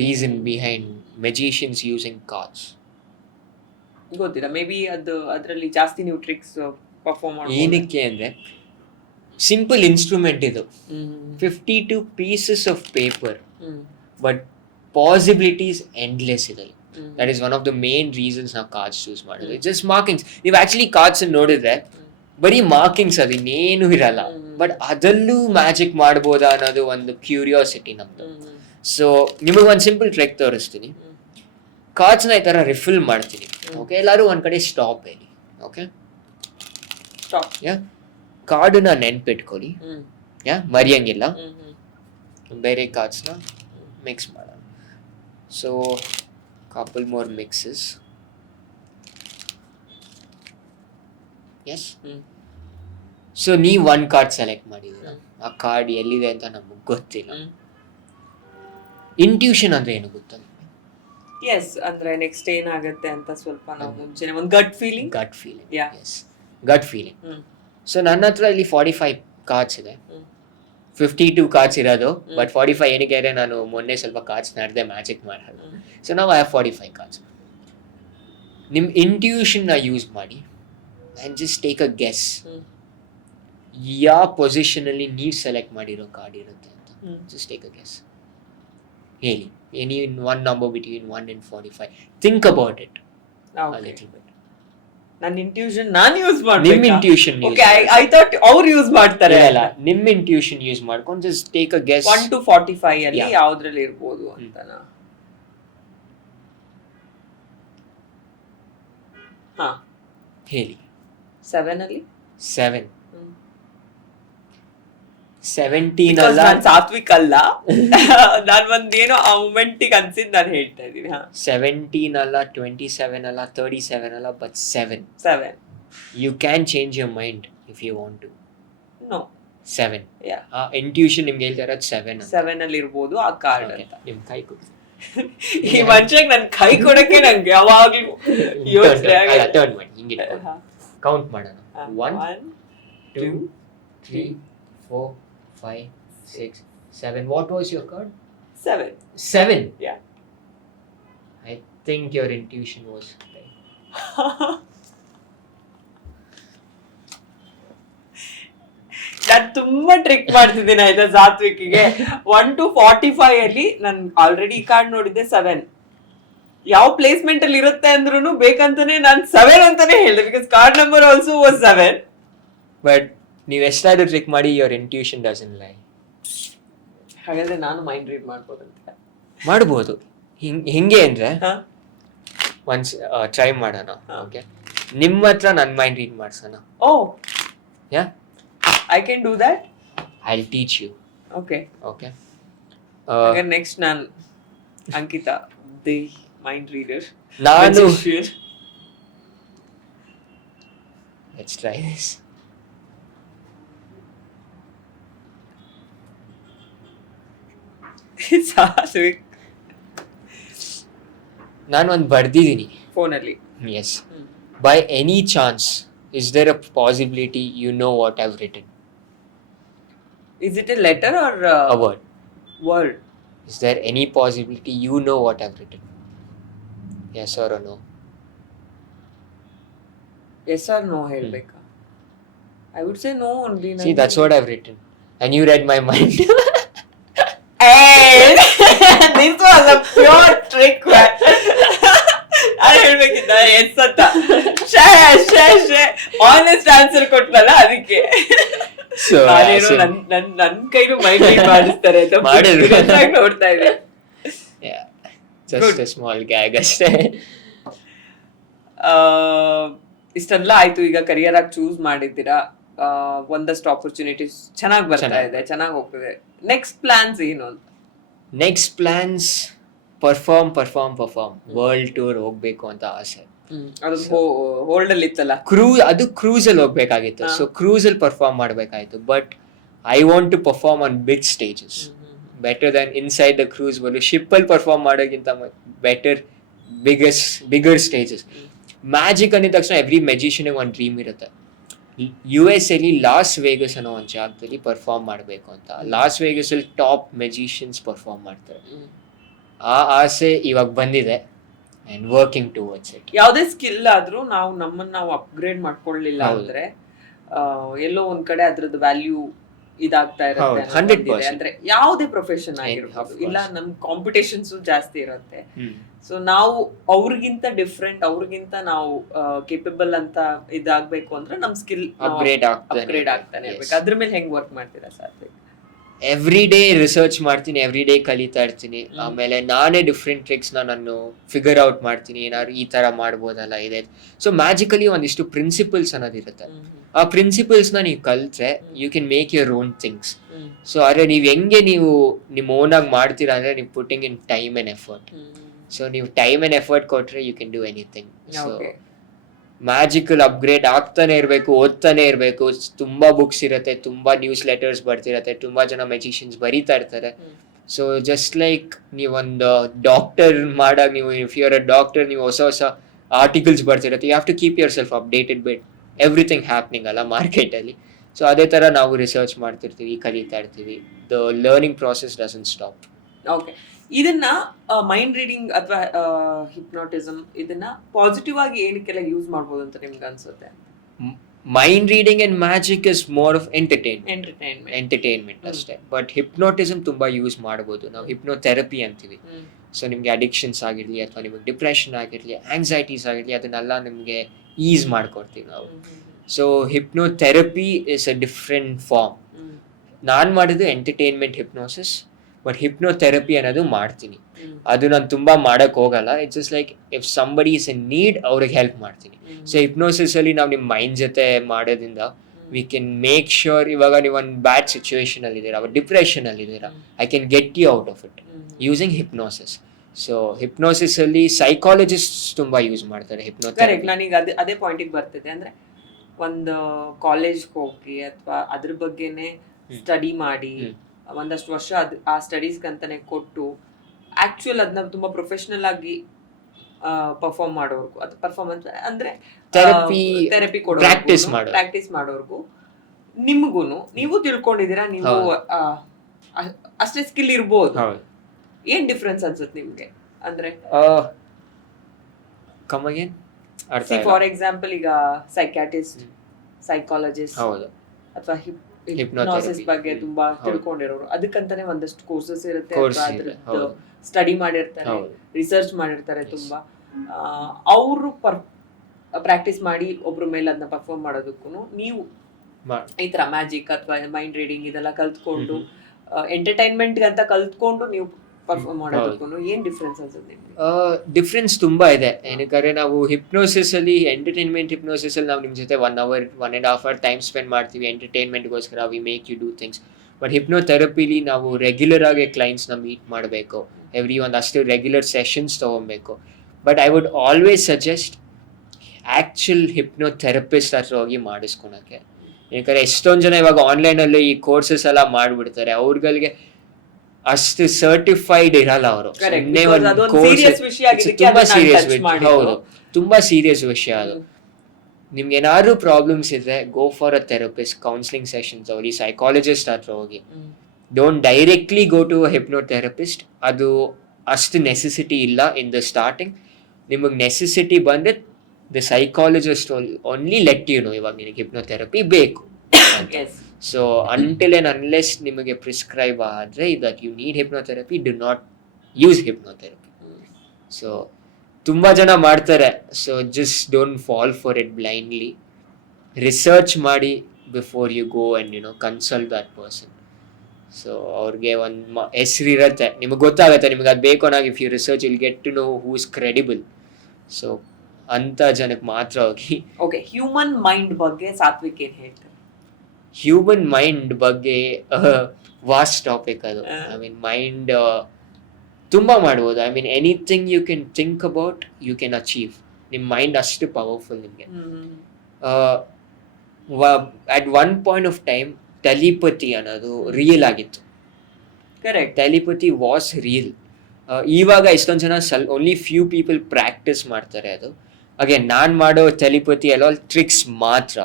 Reason behind magicians using cards ಗೊತ್ತಿಲ್ಲ. ಮೇ ಬಿ ಅದ್ರಲ್ಲಿ ಜಾಸ್ತಿ ನೀವು ಟ್ರಿಕ್ಸ್ ಪರ್ಫಾರ್ಮ್ ಮಾಡಿ. ಏನಕ್ಕೆ ಅಂದ್ರೆ ಸಿಂಪಲ್ ಇನ್ಸ್ಟ್ರೂಮೆಂಟ್ ಇದು. 52 pieces of paper, but possibilities endless ಇದರಲ್ಲಿ. That is one of the main reasons ನಾವು ಕಾರ್ಡ್ಸ್ ಚೂಸ್ ಮಾಡೋದು. It's just markings. ನೀವು ಆಕ್ಚುಲಿ ಕಾರ್ಡ್ಸ್ ನೋಡಿದ್ರೆ ಬರೀ ಮಾರ್ಕಿಂಗ್ಸ್, ಅದು ಇನ್ನೇನು ಇರಲ್ಲ. ಬಟ್ ಅದಲ್ಲೂ ಮ್ಯಾಜಿಕ್ ಮಾಡ್ಬೋದಾ ಅನ್ನೋದು ಒಂದು ಕ್ಯೂರಿಯಾಸಿಟಿ ನಮ್ದು. ಸೊ ನಿಮಗೆ ಒಂದು ಸಿಂಪಲ್ ಟ್ರಿಕ್ ತೋರಿಸ್ತೀನಿ. ಕಾರ್ಡ್ಸ್ನ ಈ ಥರ ರಿಫಿಲ್ ಮಾಡ್ತೀನಿ. ಓಕೆ, ಎಲ್ಲರೂ ಒಂದು ಕಡೆ ಸ್ಟಾಪ್ ಹೇಳಿ. ಓಕೆ, ಯಾ ಕಾರ್ಡನ್ನ ನೆನ್ಪಿಟ್ಕೊಳ್ಳಿ. ಯಾ ಮರೆಯಂಗಿಲ್ಲ. ಬೇರೆ ಕಾರ್ಡ್ಸ್ನ ಮಿಕ್ಸ್ ಮಾಡೋಣ. So couple more mixes. Yes. So ನೀವು ಒನ್ ಕಾರ್ಡ್ ಸೆಲೆಕ್ಟ್ ಮಾಡಿದ್ದೀರಾ. ಆ ಕಾರ್ಡ್ ಎಲ್ಲಿದೆ ಅಂತ ನಮಗೆ ಗೊತ್ತಿಲ್ಲ. ಇಂಟ್ಯೂಷನ್ ಅಂದ್ರೆ ಏನು ಗೊತ್ತಾ? ಎಸ್, ಅಂದ್ರೆ ನೆಕ್ಸ್ಟ್ ಏನಾಗುತ್ತೆ ಅಂತ ಸ್ವಲ್ಪ ನಾವು ಮುಂಚೆನೆ ಒಂದು gut feeling. Yeah. Yes, gut feeling. So ನನ್ನ ಹತ್ರ ಇಲ್ಲಿ 45 ಕಾರ್ಡ್ಸ್ ಇದೆ. 52 ಕಾರ್ಡ್ಸ್ ಇರೋದು, ಬಟ್ 45 ಏನಕ್ಕೆ ಇದೆ, ನಾನು ಮೊನ್ನೆ ಸ್ವಲ್ಪ ಕಾರ್ಡ್ಸ್ ನಡೆದೆ ಮ್ಯಾಜಿಕ್ ಮಾಡೋದು. ಸೊ ನಾವು ಐ ಹ್ಯಾವ್ 45 ಕಾರ್ಡ್ಸ್. ನಿಮ್ಮ ಇಂಟ್ಯೂಷನ್ನ ಯೂಸ್ ಮಾಡಿ and just take a guess ಯಾವ ಪೊಸಿಷನಲ್ಲಿ ನೀವು ಸೆಲೆಕ್ಟ್ ಮಾಡಿರೋ ಕಾರ್ಡ್ ಇರುತ್ತೆ ಅಂತ. Just take a guess. ಹೇಳಿ any one number between 1 and 45. Think about it a little bit. ನನ್ನ ಇಂಟ್ಯೂಷನ್ ನಾನು ಯೂಸ್ ಮಾಡ್ತೀನಿ. ನಿಮ್ಮ ಇಂಟ್ಯೂಷನ್ ಓಕೆ, ಐ ಥಾಟ್ ಅವ್ರು ಯೂಸ್ ಮಾಡ್ತಾರೆ. ಅಲ್ಲ, ನಿಮ್ಮ ಇಂಟ್ಯೂಷನ್ ಯೂಸ್ ಮಾಡ್ಕೊಂಡು just take a guess. 1 to 45 ಅಲ್ಲಿ ಯಾವ್ದ್ರಲ್ಲಿ ಇರ್ಬೋದು ಅಂತನಾ? ಹಾ, ಹೇಳಿ. 7 ಅಲ್ಲಿ 7. 17 ಅಲ್ಲ, ನಾನು ಸಾತ್ವಿಕ್ ಅಲ್ಲ. ನಾನು ಒಂದೇನೋ ಆ ಮೂಮೆಂಟಿಗೆ ಅನ್ಸಿದ್ ನಾನು ಹೇಳ್ತಾ ಇದ್ದೀನಿ. 17 ಅಲ್ಲ, 27 ಅಲ್ಲ, 37 ಅಲ್ಲ, but 7. 7. You can change your mind if you want to. ನೋ. 7. ಯಾ, ಇಂಟ್ಯೂಷನ್ ನಿಮ್ಗೆ ಹೇಳ್ತಾ ಇರೋದು 7 ಅಂತ. 7 ಅಲ್ಲಿ ಇರ್ಬೋದು ಆ ಕಾರ್ಡ್ ಅಂತ. ನಿಮ್ ಕೈ ಕೊಡಿ. ಈ ಮನುಷ್ಯಗೆ ನನ್ ಕೈ ಕೊಡಕ್ಕೆ ನಂಗೆ ಯಾವಾಗ್ಲೂ ಯೋಚನೆ ಟರ್ನ್ ಮಾಡಿ, ಹಿಂಗೆ ಕೌಂಟ್ ಮಾಡೋಣ. 1 2 3 4 5 6 7. What was your card? 7. Yeah. I think your intuition was right. ನಾನು ತುಂಬಾ ಟ್ರಿಕ್ ಮಾಡ್ತಿದ್ದೀನಿ ಆಯ್ತಾ ಸಾತ್ವಿಕಿಗೆ. 1 to 45 ಅಲ್ಲಿ ನಾನು ಆಲ್ರೆಡಿ ಈ ಕಾರ್ಡ್ ನೋಡಿದ್ದೆ 7. ಯಾವ ಪ್ಲೇಸ್ಮೆಂಟ್ ಅಲ್ಲಿ ಇರುತ್ತೆ ಅಂದ್ರೂ ಬೇಕಂತಾನೆ ನಾನು 7 ಅಂತಾನೆ ಹೇಳಿದೆ, because card number also was 7. But ನೀವು ಎಷ್ಟಾದ್ರೂ ಟ್ರಿಕ್ ಮಾಡಿ your intuition doesn't lie. ಹಾಗಾದ್ರೆ ನಾನು ಮೈಂಡ್ ರೀಡ್ ಮಾಡ್ಬೋದಂತ. ಮಾಡ್ಬೋದು. ಹಿಂಗೆ ಅಂದ್ರೆ ಒನ್ಸ್ ಟ್ರೈ ಮಾಡೋಣ. ಓಕೆ, ನಿಮ್ಮ ಹತ್ರ ನನ್ನ ಮೈಂಡ್ ರೀಡ್ ಮಾಡ್ಸೋಣ. Oh yeah, I can do that. I will teach you. Okay okay, next ನಾನು ಅಂಕಿತಾ ದಿ ಮೈಂಡ್ ರೀಡರ್. ನಾನು ಲೆಟ್ಸ್ ಟ್ರೈ ದಿಸ್. ಸಾತ್ವಿಕ್ ನಾನು ಒಂದು ಬರ್ದಿದ್ದೀನಿ ಫೋನಲ್ಲಿ. Yes. By any chance is there a possibility you know what I've written? Is it a letter or A word. word? Is there any possibility you know what I've written? Yes or no? Yes or no ಹೇಳ್ಬೇಕಾ? I would say no only. See, that's what I've written. And you read my mind. Hey, this was a pure trick, man. ನಾನು ಹೇಳ್ಬೇಕಿದ್ದ ಎಸ್ ಅಂತ. ಆನೆಸ್ಟ್ ಆನ್ಸರ್ ಕೊಟ್ನಲ್ಲ ಅದಕ್ಕೆ. So, ನಾನೇನು ನನ್ ಕೈಲು ಮೈಂಡ್ ಮಾಡಿಸ್ತಾರೆ ಅಂತ ನೋಡ್ತಾ ಇದ್ದೆ. Yeah, just a small gag ಅಷ್ಟೇ. ಇಷ್ಟೆಲ್ಲ ಆಯ್ತು. ಈಗ ಕರಿಯರ್ ಆಗಿ ಚೂಸ್ ಮಾಡಿದ್ದೀರಾ, ಒಂದಷ್ಟು ಆಪರ್ಚುನಿಟೀಸ್ ಚೆನ್ನಾಗಿ ಬರ್ತಾ ಇದೆ, ಚೆನ್ನಾಗಿ ಹೋಗ್ತಿದೆ. ನೆಕ್ಸ್ಟ್ ಪ್ಲಾನ್ಸ್ ಏನು ಅಂತ? Next plans perform world tour ಹೋಗ್ಬೇಕು ಅಂತ ಆಸೆ. ಅದು ಹೋಲ್ಡ್ ಅಲ್ಲಿ ಇತ್ತಲ್ಲ, ಅದು ಕ್ರೂಸ್ ಅಲ್ಲಿ ಹೋಗ್ಬೇಕಾಗಿತ್ತು. ಸೊ ಕ್ರೂಸ್ ಅಲ್ಲಿ ಪರ್ಫಾರ್ಮ್ ಮಾಡ್ಬೇಕಾಯ್ತು. But I want to perform on big stages better than inside the cruise. ಬಲು ಶಿಪ್ ಅಲ್ಲಿ ಪರ್ಫಾರ್ಮ್ ಮಾಡೋಕ್ಕಿಂತ ಬೆಟರ್ ಬಿಗರ್ ಸ್ಟೇಜಸ್. ಮ್ಯಾಜಿಕ್ ಅಂದಿದ ತಕ್ಷಣ ಎವ್ರಿ ಮೆಜಿಷಿಯನ್ ಒಂದು ಡ್ರೀಮ್ ಇರುತ್ತೆ. US ಅಲ್ಲಿ ಲಾಸ್ ವೇಗಸ್ ಅನ್ನೋ ಒಂದು ಜಾಗದಲ್ಲಿ ಪರ್ಫಾರ್ಮ್ ಮಾಡಬೇಕು ಅಂತ. ಲಾಸ್ ವೇಗಸ್ ಅಲ್ಲಿ ಟಾಪ್ ಮೆಜಿಷಿಯನ್ಸ್ ಪರ್ಫಾರ್ಮ್ ಮಾಡ್ತಾರೆ. ಆ ಆಸೆ ಇವಾಗ ಬಂದಿದೆ ಅಂಡ್ ವರ್ಕಿಂಗ್ ಟುವರ್ಡ್ಸ್ ಇಟ್. ಯಾವುದೇ ಸ್ಕಿಲ್ ಆದ್ರೂ ನಮ್ಮನ್ನ ನಾವು ಅಪ್ಗ್ರೇಡ್ ಮಾಡ್ಕೊಳ್ಳಿಲ್ಲ ಅಂದ್ರೆ ಎಲ್ಲೋ ಒಂದ್ ಕಡೆ ಅದ್ರದ್ದು ವ್ಯಾಲ್ಯೂ ಇದಾಗ್ತಾ ಇರುತ್ತೆ. 100% ಅಂದ್ರೆ ಯಾವುದೇ ಪ್ರೊಫೆಷನ್ ಆಗಿರ್ಬೋದು, ಇಲ್ಲ ನಮ್ ಕಾಂಪಿಟೇಷನ್ಸ್ ಜಾಸ್ತಿ ಇರುತ್ತೆ. ಸೊ ನಾವು ಅವ್ರಿಗಿಂತ ಡಿಫ್ರೆಂಟ್, ಅವ್ರಿಗಿಂತ ನಾವು ಕೇಪಬಲ್ ಅಂತ ಇದಾಗ್ಬೇಕು ಅಂದ್ರೆ ನಮ್ ಸ್ಕಿಲ್ ಅಪ್ಗ್ರೇಡ್ ಆಗ್ತಾನೆ ಇರ್ಬೇಕು. ಅದ್ರ ಮೇಲೆ ಹೆಂಗ್ ವರ್ಕ್ ಮಾಡ್ತೀರಾ ಸಾತ್ವಿಕ್? ಎವ್ರಿ ಡೇ ರಿಸರ್ಚ್ ಮಾಡ್ತೀನಿ, ಎವ್ರಿ ಡೇ ಕಲಿತಾ ಇರ್ತೀನಿ. ಆಮೇಲೆ ನಾನೇ ಡಿಫ್ರೆಂಟ್ ಟ್ರಿಕ್ಸ್ ನಾನು ಫಿಗರ್ ಔಟ್ ಮಾಡ್ತೀನಿ, ಏನಾದ್ರು ಈ ತರ ಮಾಡ್ಬೋದಲ್ಲ ಇದೆ. ಸೊ ಮ್ಯಾಜಿಕಲಿ ಒಂದಿಷ್ಟು ಪ್ರಿನ್ಸಿಪಲ್ಸ್ ಅನ್ನೋದಿರುತ್ತೆ. ಆ ಪ್ರಿನ್ಸಿಪಲ್ಸ್ ನ ನೀವು ಕಲ್ತ್ರೆ you can make your own things. So ಆದ್ರೆ ನೀವು ಹೆಂಗೆ ನೀವು ನಿಮ್ಮ ಓನ್ ಆಗಿ ಮಾಡ್ತೀರಾ ಅಂದ್ರೆ ನೀವು putting in time and effort. So ನೀವು ಟೈಮ್ ಅಂಡ್ ಎಫರ್ಟ್ ಕೊಟ್ರೆ you can do anything. So magical upgrade ಆಗ್ತಾನೆ ಇರಬೇಕು, ಓದ್ತಾನೆ ಇರಬೇಕು. ತುಂಬಾ ಬುಕ್ಸ್ ಇರುತ್ತೆ, ತುಂಬಾ ನ್ಯೂಸ್ ಲೆಟರ್ಸ್ ಬರ್ತಿರತ್ತೆ, ತುಂಬಾ ಜನ ಮೆಜಿಷಿಯನ್ಸ್ ಬರೀತಾ ಇರ್ತಾರೆ. ಸೊ ಜಸ್ಟ್ ಲೈಕ್ ನೀವೊಂದು ಡಾಕ್ಟರ್ ಮಾಡಾಗ ನೀವು if you are a doctor, ನೀವು ಹೊಸ ಆರ್ಟಿಕಲ್ಸ್ ಬರ್ತಿರತ್ತೆ. You have to keep yourself updated with everything happening ಅಲ್ಲ ಮಾರ್ಕೆಟಲ್ಲಿ. ಸೊ ಅದೇ ಥರ ನಾವು ರಿಸರ್ಚ್ ಮಾಡ್ತಿರ್ತೀವಿ, ಕಲಿತಾ ಇರ್ತೀವಿ. The learning process doesn't stop. Okay, ಇದನ್ನ ಮೈಂಡ್ ರೀಡಿಂಗ್ ಅಥವಾ ಹಿಪ್ನೋಟಿಸಮ್ ಇದನ್ನ ಪಾಸಿಟಿವ್ ಆಗಿ ಏನಕ್ಕೆಲ್ಲ ಯೂಸ್ ಮಾಡ್ಬೋದು ಅಂತ ನಿಮ್ಗೆ ಅನ್ಸುತ್ತೆ? Mind reading and magic is more of entertainment ಅಷ್ಟೇ. ಬಟ್ ಹಿಪ್ನೋಟಿಸಮ್ ತುಂಬಾ ಯೂಸ್ ಮಾಡ್ಬೋದು. ನಾವು ಹಿಪ್ನೋಥೆರಪಿ ಅಂತೀವಿ. ಸೊ ನಿಮ್ಗೆ ಅಡಿಕ್ಷನ್ಸ್ ಆಗಿರ್ಲಿ ಅಥವಾ ನಿಮಗೆ ಡಿಪ್ರೆಷನ್ ಆಗಿರ್ಲಿ, ಆಂಗ್ಸೈಟೀಸ್ ಆಗಿರ್ಲಿ, ಅದನ್ನೆಲ್ಲ ನಿಮಗೆ ಈಸ್ ಮಾಡ್ಕೊಡ್ತೀವಿ ನಾವು. So hypnotherapy is a different form. ನಾನು ಮಾಡಿದ್ದು ಎಂಟರ್ಟೈನ್ಮೆಂಟ್ ಹಿಪ್ನೋಸಿಸ್, ಬಟ್ ಹಿಪ್ನೋಥೆರಪಿ ಅನ್ನೋದು ಮಾಡ್ತೀನಿ. ಅದು ನಾನು ತುಂಬಾ ಮಾಡಕ್ ಹೋಗಲ್ಲ. It's just like if somebody is A need ಅವ್ರಿಗೆ ಹೆಲ್ಪ್ ಮಾಡ್ತೀನಿ. ಸೊ ಹಿಪ್ನೋಸಿಸ್ ಅಲ್ಲಿ ನಾವು ನಿಮ್ಮ ಮೈಂಡ್ ಜೊತೆ ಮಾಡೋದ್ರಿಂದ ವಿ ಕ್ಯಾನ್ ಮೇಕ್ ಶ್ಯೂರ್, ಇವಾಗ ನೀವು ಒಂದು ಬ್ಯಾಡ್ ಸಿಚುವೇಶನ್ ಅಲ್ಲಿ ಇದ್ದೀರಾ, ಡಿಪ್ರೆಷನ್ ಅಲ್ಲಿ ಇದ್ದೀರಾ, I can get you out of it using hypnosis. So hypnosis ಅಲ್ಲಿ ಸೈಕಾಲಜಿಸ್ಟ್ ತುಂಬಾ ಯೂಸ್ ಮಾಡ್ತಾರೆ ಹಿಪ್ನೋಥೆರಪಿ. ನಾನೀಗ ಅದೇ ಪಾಯಿಂಟಿಗೆ ಬರ್ತಿದೆ. ಅಂದ್ರೆ ಒಂದು ಕಾಲೇಜ್ಗೆ ಹೋಗಿ ಅಥವಾ ಅದ್ರ ಬಗ್ಗೆನೆ ಸ್ಟಡಿ ಮಾಡಿ ಒಂದಷ್ಟು ವರ್ಷ ಆ ಸ್ಟಡೀಸ್ಗೆ ಅಂತಾನೆ ಕೊಟ್ಟು ಆಕ್ಚುಯಲ್ ಅದನ್ನ ತುಂಬಾ ಪ್ರೊಫೆಷನಲ್ ಆಗಿ ಪರ್ಫಾರ್ಮ್ ಮಾಡೋರ್ಗು, ಅದು ಪರ್ಫಾರ್ಮೆನ್ಸ್ ಅಂದ್ರೆ ಥೆರಪಿ ಪ್ರಾಕ್ಟೀಸ್ ಮಾಡೋರ್ಗು, ನಿಮ್ಗೂನು ನೀವು ತಿಳ್ಕೊಂಡಿದ್ದೀರಾ, ನೀವು ಅಷ್ಟೇ ಸ್ಕಿಲ್ ಇರ್ಬೋದು. ಏನ್ ಡಿಫ್ರೆನ್ಸ್ ಅನ್ಸುತ್ತೆ ನಿಮ್ಗೆ? ಅಂದ್ರೆ ಕಮ್ ಅಗೇನ್ ಅರ್ಥ ಫಾರ್ ಎಕ್ಸಾಂಪಲ್ ಈಗ ಸೈಕ್ಯಾಟಿಸ್ಟ್, ಸೈಕಾಲಜಿಸ್ಟ್ ಹೌದು ಅಥವಾ ಹಿಪ್ನೋಸಿಸ್ ಬಗ್ಗೆ ತುಂಬಾ ತಿಳ್ಕೊಂಡಿರೋರು, ಅದಕ್ಕಂತಾನೆ ಒಂದಷ್ಟು ಕೋರ್ಸಸ್ ಇರುತ್ತೆ, ಸ್ಟಡಿ ಮಾಡಿರ್ತಾರೆ, ರಿಸರ್ಚ್ ಮಾಡಿರ್ತಾರೆ ತುಂಬಾ. ಅವರು ಪ್ರಾಕ್ಟೀಸ್ ಮಾಡಿ ಒಬ್ರ ಮೇಲೆ ಅದನ್ನ ಪರ್ಫಾರ್ಮ್ ಮಾಡೋದಕ್ಕೂ ನೀವು ಈ ತರ ಮ್ಯಾಜಿಕ್ ಅಥವಾ ಮೈಂಡ್ ರೀಡಿಂಗ್ ಇದೆಲ್ಲ ಕಲ್ತ್ಕೊಂಡು ಎಂಟರ್ಟೈನ್ಮೆಂಟ್ ಅಂತ ಕಲ್ತ್ಕೊಂಡು ನೀವು ಪರ್ಫಾರ್ಮ್ ಮಾಡೋದಕ್ಕೂ ಏನ್ ಡಿಫ್ರೆನ್ಸ್ ಅನ್ಸುತ್ತೆ ನಿಮ್ಗೆ? ಡಿಫ್ರೆನ್ಸ್ ತುಂಬಾ ಇದೆ. ಏನಕ್ಕೆ ನಾವು ಹಿಪ್ನೋಸಿಸ್ ಅಲ್ಲಿ ಎಂಟರ್ಟೈನ್ಮೆಂಟ್ ಹಿಪ್ನೋಸಿಸ್ ಅಲ್ಲಿ ನಾವು ನಿಮ್ ಜೊತೆ 1 hour 1.5 hour ಟೈಮ್ ಸ್ಪೆಂಡ್ ಮಾಡ್ತೀವಿ ಎಂಟರ್ಟೈನ್ಮೆಂಟ್ಗೋಸ್ಕರ, we make you do things. But ಹಿಪ್ನೋಥೆರಪಿಲಿ ನಾವು ರೆಗ್ಯುಲರ್ ಆಗಿ ಕ್ಲೈಂಟ್ಸ್ನ ಮೀಟ್ ಮಾಡಬೇಕು, ಒಂದಷ್ಟು ರೆಗ್ಯುಲರ್ ಸೆಷನ್ಸ್ ತೊಗೊಬೇಕು. But I would always suggest actual hypnotherapist ಹತ್ರ ಹೋಗಿ ಮಾಡಿಸ್ಕೊಳಕ್ಕೆ. ಯಾಕಂದರೆ ಎಷ್ಟೊಂದು ಜನ ಇವಾಗ ಆನ್ಲೈನಲ್ಲಿ ಈ ಕೋರ್ಸಸ್ ಎಲ್ಲ ಮಾಡಿಬಿಡ್ತಾರೆ, ಅವ್ರಗಳಿಗೆ ಅಷ್ಟು ಸರ್ಟಿಫೈಡ್ ಇರಲ್ಲ ಅವರು. ತುಂಬಾ ಸೀರಿಯಸ್, ಹೌದು ತುಂಬಾ ಸೀರಿಯಸ್ ವಿಷಯ ಅದು. ನಿಮ್ಗೆ ಏನಾದ್ರು ಪ್ರಾಬ್ಲಮ್ಸ್ ಇದ್ರೆ go for a therapist, counselling sessions ಹೋಗಿ, ಸೈಕಾಲಜಿಸ್ಟ್ ಹತ್ರ ಹೋಗಿ. Don't directly go to a hypnotherapist. ಅದು ಅಷ್ಟು ನೆಸೆಸಿಟಿ ಇಲ್ಲ ಇನ್ ದ ಸ್ಟಾರ್ಟಿಂಗ್. ನಿಮಗೆ ನೆಸೆಸಿಟಿ ಬಂದ್ರೆ the psychologist only let you know ಇವಾಗ ನಿನಗೆ ಹಿಪ್ನೋಥೆರಪಿ ಬೇಕು. ಸೊ ಅಂಟಿಲ್ ಅಂಡ್ ಅನ್ಲೆಸ್ ನಿಮಗೆ ಪ್ರಿಸ್ಕ್ರೈಬ್ ಆದರೆ that you need hypnotherapy, do not use hypnotherapy. So ತುಂಬ ಜನ ಮಾಡ್ತಾರೆ. So just don't fall for it blindly. Research ಮಾಡಿ before you go and consult that person. So ಅವ್ರಿಗೆ ಒಂದು ಹೆಸರು ಇರುತ್ತೆ, ನಿಮಗೆ ಗೊತ್ತಾಗುತ್ತೆ ನಿಮಗೆ ಅದು ಬೇಕು ಅನ್ನೋದು. If you research will get to know who is credible. So ಅಂತ ಜನಕ್ಕೆ ಮಾತ್ರ ಹೋಗಿ. ಓಕೆ, ಹ್ಯೂಮನ್ ಮೈಂಡ್ ಬಗ್ಗೆ ಸಾತ್ವಿಕ್ ಏನು ಹೇಳ್ತಾರೆ? ಹ್ಯೂಮನ್ ಮೈಂಡ್ ಬಗ್ಗೆ ವಾಸ್ಟ್ ಟಾಪಿಕ್ ಅದು. ಐ ಮೀನ್ ಮೈಂಡ್ ತುಂಬ ಮಾಡ್ಬೋದು. I mean anything you can think about you can achieve. ನಿಮ್ಮ ಮೈಂಡ್ ಅಷ್ಟು ಪವರ್ಫುಲ್ ನಿಮಗೆ. At one point of time telepathy ಅನ್ನೋದು ರಿಯಲ್ ಆಗಿತ್ತು. Correct, telepathy was real. ಇವಾಗ ಎಷ್ಟೊಂದು ಜನ ಓನ್ಲಿ ಫ್ಯೂ ಪೀಪಲ್ ಪ್ರಾಕ್ಟೀಸ್ ಮಾಡ್ತಾರೆ ಅದು. ಅಗೇನ್ ನಾನ್ ಮಾಡೋ ಟೆಲಿಪತಿ ಎಲ್ಲ ಟ್ರಿಕ್ಸ್ ಮಾತ್ರ.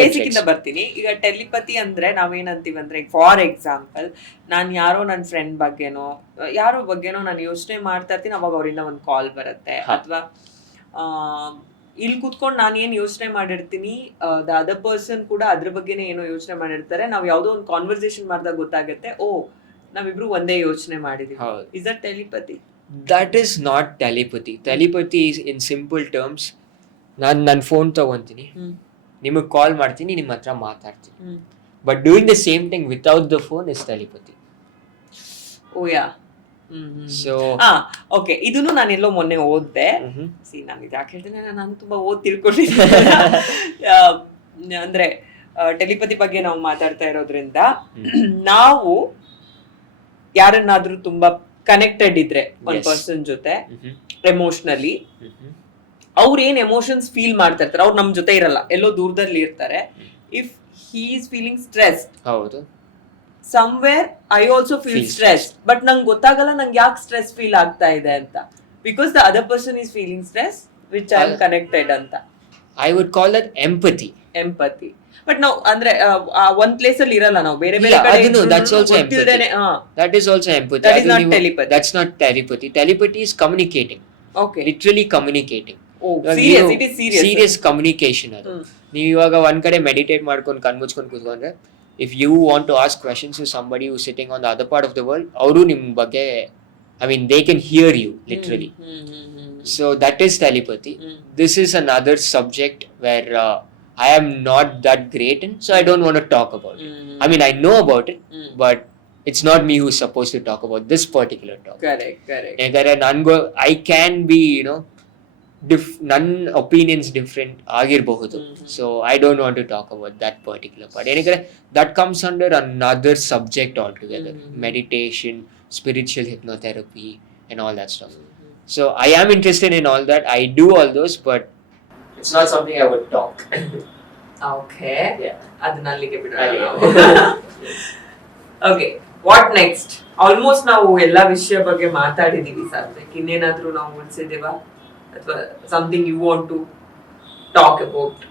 ಬೇಸಿಕ್ ಬರ್ತೀನಿ. ಈಗ ಟೆಲಿಪತಿ ಅಂದ್ರೆ ನಾವೇನಂತೀವಿ ಅಂದ್ರೆ, ಫಾರ್ ಎಕ್ಸಾಂಪಲ್ ನಾನು ಯಾರೋ ನನ್ನ ಫ್ರೆಂಡ್ ಬಗ್ಗೆನೋ ಯಾರೋ ಬಗ್ಗೆನೋ ನಾನು ಯೋಚನೆ ಮಾಡ್ತಾ ಇರ್ತೀನಿ, ಅವಾಗ ಅವರಿಂದ ಒಂದು ಕಾಲ್ ಬರುತ್ತೆ. ಅಥವಾ ಇಲ್ಲಿ ಕುತ್ಕೊಂಡು ನಾನು ಏನು ಯೋಚನೆ ಮಾಡಿರ್ತೀನಿ, ದ ಅದರ್ ಪರ್ಸನ್ ಕೂಡ ಅದ್ರ ಬಗ್ಗೆನೇ ಏನೋ ಯೋಚನೆ ಮಾಡಿರ್ತಾರೆ. ನಾವು ಯಾವುದೋ ಒಂದು ಕಾನ್ವರ್ಸೇಷನ್ ಮಾಡಿದಾಗ ಗೊತ್ತಾಗುತ್ತೆ, ಓ ನಾವಿಬ್ರು ಒಂದೇ ಯೋಚನೆ ಮಾಡಿದೀವಿ. Is that telepathy? That is not telepathy. Telepathy is in simple terms. ನಾನು ನನ್ನ ಫೋನ್ ತಗೊಂತೀನಿ, ನಿಮಗೆ ಕಾಲ್ ಮಾಡ್ತೀನಿ, ನಿಮ್ಮ ಹತ್ರ ಮಾತಾಡ್ತೀನಿ. But doing the same thing without the phone is telepathy. Oh yeah. So okay, ಇದನ್ನು ನಾನು ಎಲ್ಲೋ ಮೊನ್ನೆ ಓದ್ದೆ. ನಾನು ಇದು ಯಾಕೆ ಹೇಳ್ತೀನಿ, ನಾನು ತುಂಬಾ ತಿಳ್ಕೊಂಡಿದ್ದೆ. ಅಂದ್ರೆ ಟೆಲಿಪತಿ ಬಗ್ಗೆ ನಾವು ಮಾತಾಡ್ತಾ ಇರೋದ್ರಿಂದ, ನಾವು ಯಾರನ್ನಾದ್ರೂ ತುಂಬಾ ಕನೆಕ್ಟೆಡ್ ಇದ್ರೆ ಒಂದ್ ಪರ್ಸನ್ ಜೊತೆ ಎಮೋಷನಲಿ, ಅವ್ರ ಏನ್ ಎಮೋಷನ್ಸ್ ಫೀಲ್ ಮಾಡ್ತಾ ಇರ್ತಾರೆ, ಅವ್ರು ನಮ್ ಜೊತೆ ಇರಲ್ಲ, ಎಲ್ಲೋ ದೂರದಲ್ಲಿ ಇರ್ತಾರೆ. If he is feeling stress, ಹೌದು, somewhere I also feel stress, but ನಂಗೆ ಗೊತ್ತಾಗಲ್ಲ ನಂಗೆ ಯಾಕೆ ಸ್ಟ್ರೆಸ್ ಫೀಲ್ ಆಗ್ತಾ ಇದೆ ಅಂತ. Because the other person is feeling stress which I am connected ಅಂತ. I would call that empathy. But ನಾವು ಅಂದ್ರೆ ಒಂದ್ ಪ್ಲೇಸ್ ಅಲ್ಲಿ ಇರಲ್ಲ, ನಾವು ಬೇರೆ ಬೇರೆ ಕಡೆ. That's also empathy. That is also empathy. That is not telepathy. That's not telepathy. Telepathy is communicating. Okay. Literally communicating. Oh, serious. It is serious. Serious communication ಅದು. ನೀವು ಇವಾಗ ಒಂದ್ ಕಡೆ ಮೆಡಿಟೇಟ್ ಮಾಡ್ಕೊಂಡು ಕಣ್ಮುಚ್ಕೊಂಡು ಕೂತ್ಕೊಂಡ್ರೆ, if you want to ask questions to somebody who is sitting on the other part of the world, ಅವರು ನಿಮ್ ಬಗ್ಗೆ, I mean they can hear you literally. So that is telepathy. This is another subject where I am not that great in, so I don't want to talk about it. I mean, I know about it, but it's not me who's supposed to talk about this particular topic. Correct. I can be, ನನ್ನ opinions different ಆಗಿರಬಹುದು. So I don't want to talk about that particular part. ಏನಕ್ಕೆ that comes under another subject altogether. Meditation, spiritual hypnotherapy and all that stuff. So I am interested in all that. I do all those, but it's not something I would talk. Okay. Yeah. ಅದನ್ನ ಅಲ್ಲಿಗೆ ಬಿಡೋಣ. Okay, what next? ಆಲ್ಮೋಸ್ಟ್ ನಾವು ಎಲ್ಲಾ ವಿಷಯ ಬಗ್ಗೆ ಮಾತಾಡಿದೀವಿ ಸರ್. ಇನ್ನೇನಾದ್ರೂ ನಾವು ಉಳಿಸಿದೇವಾ ಅಥವಾ something you want to talk about?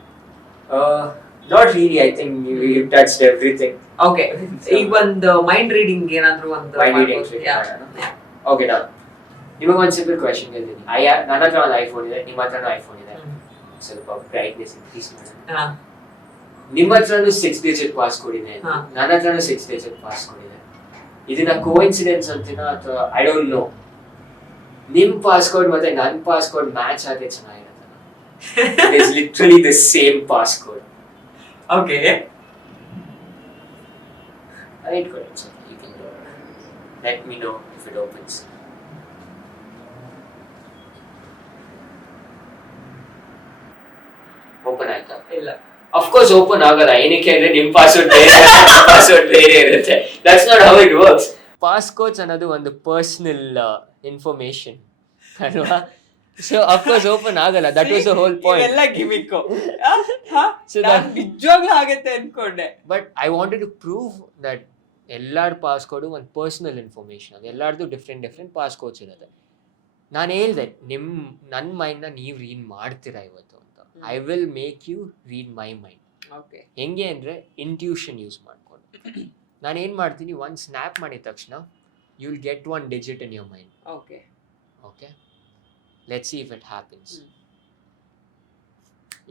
Not really. I think you touched everything. Okay. ಈ ಒಂದು ಮೈಂಡ್ ರೀಡಿಂಗ್ ಏನಾದ್ರೂ ಒಂದು mind reading. ಓಕೆ ನಾ ನಿಮಗೆ ಒಂದು ಸಿಂಪಲ್ ಕ್ವೆಶನ್ ಕೇಳ್ತೀನಿ. ನನ್ನ ಹತ್ರ ಒಂದು ಐಫೋನ್ ಇದೆ, ನಿಮ್ಮ ಹತ್ರನೂ ಐಫೋನ್ ಇದೆ. ಸ್ವಲ್ಪ ಬ್ರೈಟ್ನೆಸ್ ಇನ್ಕ್ರೀಸ್ ಮಾಡೋಣ. ನಿಮ್ಮ ಹತ್ರನೂ 6 ಡಿಜಿಟ್ ಪಾಸ್ಕೋಡ್ ಇದೆ, ನನ್ನ ಹತ್ರನೂ 6 ಡಿಜಿಟ್ ಪಾಸ್ಕೋಡ್ ಇದೆ. ಇದನ್ನ ಕೋಇನ್ಸಿಡೆನ್ಸ್ ಅಂತೀನಾ ಅಥವಾ ಐ ಡೋಂಟ್ ನೋ. ನಿಮ್ ಪಾಸ್ಕೋಡ್ ಮತ್ತೆ ನನ್ನ ಪಾಸ್ಕೋಡ್ ಮ್ಯಾಚ್ ಆದ್ರೆ ಚೆನ್ನಾಗಿರುತ್ತೆ. It is literally the same passcode. Okay, I iTcode it. You can let me know if it opens. Open ಆಯ್ತಾ? ಇಲ್ಲ. Of course ಓಪನ್ ಆಗಲ್ಲ. ಏನಕ್ಕೆ ಅಂದ್ರೆ ನಿಮ್ ಪಾಸ್ವರ್ಡ್ ಬೇರೆ, ಪಾಸ್ವರ್ಡ್ ಬೇರೆ ಇರುತ್ತೆ. That's not how it works. ಪಾಸ್ಕೋಡ್ಸ್ ಅನ್ನೋದು ಒಂದು ಪರ್ಸನಲ್ ಇನ್ಫಾರ್ಮೇಶನ್ ಅಲ್ವಾ? So of course ಓಪನ್ ಆಗಲ್ಲ. That was the whole point. ಎಲ್ಲ ಗಿಮಿಕ್. So ನಾನು ನಿಜವಾಗ್ಲೂ ಆಗತ್ತೆ ಅನ್ಕೊಂಡೆ. But I wanted to prove that ಎಲ್ಲಾರ ಪಾಸ್ಕೋಡು ಒಂದು ಪರ್ಸನಲ್ ಇನ್ಫಾರ್ಮೇಶನ್. ಅದು ಎಲ್ಲಾರ್ದು ಡಿಫ್ರೆಂಟ್ ಪಾಸ್ಕೋಡ್ಸ್ ಇರುತ್ತೆ. ನಾನು ಹೇಳ್ದೆ ನನ್ನ ಮೈಂಡ್ನ ನೀವು ರೀಡ್ ಮಾಡ್ತೀರಾ ಇವತ್ತು ಅಂತ. I will make you read my mind. Okay, ಹೆಂಗೆ ಅಂದರೆ ಇಂಟ್ಯೂಷನ್ ಯೂಸ್ ಮಾಡಿಕೊಂಡು ನಾನು ಏನು ಮಾಡ್ತೀನಿ, ಒಂದು ಸ್ನ್ಯಾಪ್ ಮಾಡಿದ ತಕ್ಷಣ you will get 1 digit in your mind. Okay, okay, let's see if it happens.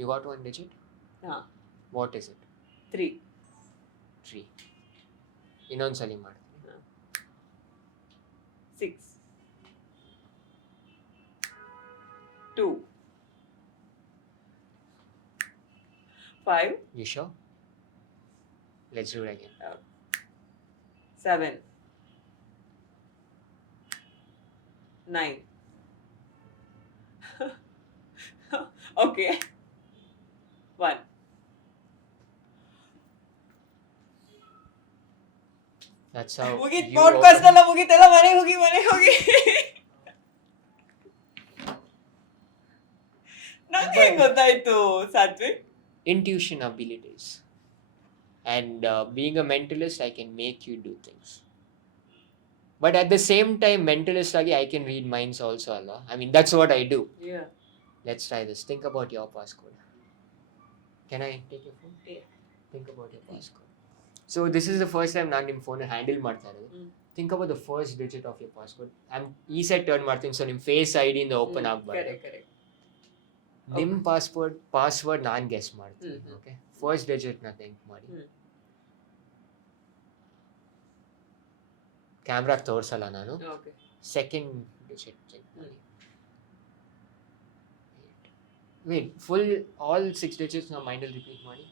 You got 1 digit. What is it? 3. ಇನ್ನೊಂದ್ಸಲಿ ಮಾಡ್ತೀನಿ. 6 2 5 You sure? Let's do it again. 7 9 Okay, 1. That's how ಮುಗಿತ್ you podcast open- ಎಲ್ಲ ಮುಗಿತೆಲ್ಲ. ಮನೆಗೆ ಹೋಗಿ ನಂಗೆ ಹೆಂಗ್ ಗೊತ್ತಾಯ್ತು Satwik? intuition abilities. And being a mentalist, I can make you do things. But at the same time, mentalist agi I can read minds also, Allah. I mean, that's what I do. Yeah. Let's try this. Think about your passcode. Can I take your phone? Yeah. Think about your passcode. So this is the first time ನಾನು ನಿಮ್ಮ ಫೋನ್ ಹ್ಯಾಂಡಲ್ ಮಾಡ್ತಾ ಇರೋದು. Think about the first digit of your passcode. ಈ ಸೈಡ್ ಟರ್ನ್ ಮಾಡ್ತೀನಿ, ಸೊ ನಿಮ್ಮ ಫೇಸ್ ಐಡಿ ಇಂದ ಓಪನ್ ಆಗಬಾರ್ದು. ಕರೆಕ್ಟ್. ನಿಮ್ಮ ಪಾಸ್ವರ್ಡ್ ನಾನು ಗೆಸ್ ಮಾಡ್ತೀನಿ. ಓಕೆ, ಫಸ್ಟ್ ಡಿಜಿಟ್ ನ ಥಿಂಕ್ ಮಾಡಿ. ಕ್ಯಾಮ್ರಾ ತೋರಿಸಲ್ಲ ನಾನು. ಓಕೆ, ಸೆಕೆಂಡ್ ಡಿಜಿಟ್ ಥಿಂಕ್ ಮಾಡಿ. ವೇಟ್, ಫುಲ್ ಆಲ್ 6 ಡಿಜಿಟ್ಸ್ ನಾವು ಮೈಂಡಲ್ಲಿ ರಿಪೀಟ್ ಮಾಡಿ.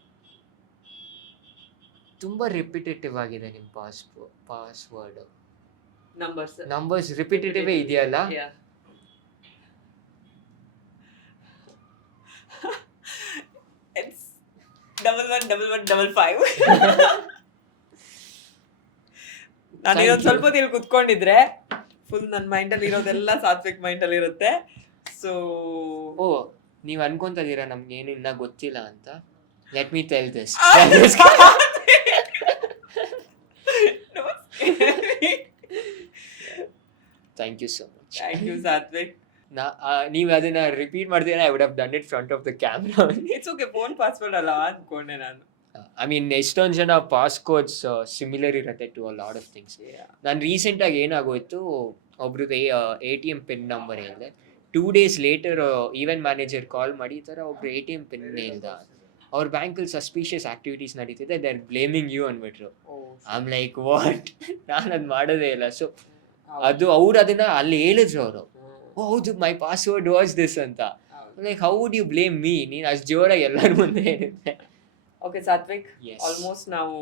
ತುಂಬ ರಿಪಿಟೇಟಿವ್ ಆಗಿದೆ ನಿಮ್ಮ ಪಾಸ್ವರ್ಡ್. ನಂಬರ್ಸ್ ರಿಪಿಟೇಟಿವ್ ಇದೆಯಲ್ಲ. It's 111155. ನಾನು ಇದೊಂದು ಸ್ವಲ್ಪ ಹೊತ್ತು ಇಲ್ಲಿ ಕುತ್ಕೊಂಡಿದ್ರೆ ಫುಲ್ ನನ್ನ ಮೈಂಡಲ್ಲಿ ಇರೋದೆಲ್ಲ ಸಾತ್ವಿಕ್ ಮೈಂಡಲ್ಲಿ ಇರುತ್ತೆ. ಸೊ ಓ, ನೀವು ಅನ್ಕೊಂತ ಇದೀರಾ ನಮ್ಗೆ ಏನು ಇನ್ನ ಗೊತ್ತಿಲ್ಲ ಅಂತ. Let me tell this. Thank you so much. Thank you Satvik. ನೀವು ಅದನ್ನ ರಿಪೀಟ್ ಮಾಡ್ತೀರಾ, I would have done it front of the camera. It's okay, phone password ಅಲ್ಲ ಅನ್ಕೊಂಡೆ ನಾನು. ಐ ಮೀನ್ ಎಷ್ಟೊಂದು ಜನ ಪಾಸ್ಕೋಡ್ಸ್ ಸಿಮಿಲರ್ ಇರುತ್ತೆ to a lot of things. ನಾನು ರೀಸೆಂಟಾಗಿ ಏನಾಗೋಯ್ತು, ಒಬ್ರದ್ದು ATM ಪಿನ್ ನಂಬರ್ ಹೇಳಿದೆ. 2 days later event manager call ಮಾಡಿ ಈ ಥರ ಒಬ್ರು ATM ಪಿನ್ ಹೇಳ್ದ, ಅವ್ರ ಬ್ಯಾಂಕಲ್ಲಿ ಸಸ್ಪಿಷಿಯಸ್ ಆಕ್ಟಿವಿಟೀಸ್ ನಡೀತಿದೆ, ದೇ ಆರ್ ಬ್ಲೇಮಿಂಗ್ ಯು ಅಂದ್ಬಿಟ್ರು. I am like what? ನಾನು ಅದು ಮಾಡೋದೇ ಇಲ್ಲ. ಸೊ ಅದು ಅವ್ರು ಅದನ್ನ ಅಲ್ಲಿ ಹೇಳಿದ್ರು ಅವರು, ಹೌದು ಮೈ ಪಾಸ್ವರ್ಡ್ ವಾಸ್ ದಿಸ್ ಅಂತ. Like how would you blame me? ನೀನು ಅಷ್ಟು ಜೋರಾಗಿ ಎಲ್ಲರ ಮುಂದೆ ಹೇಳಿದ್ದೆ. Okay Satwik, Yes. ಆಲ್ಮೋಸ್ಟ್ ನಾವು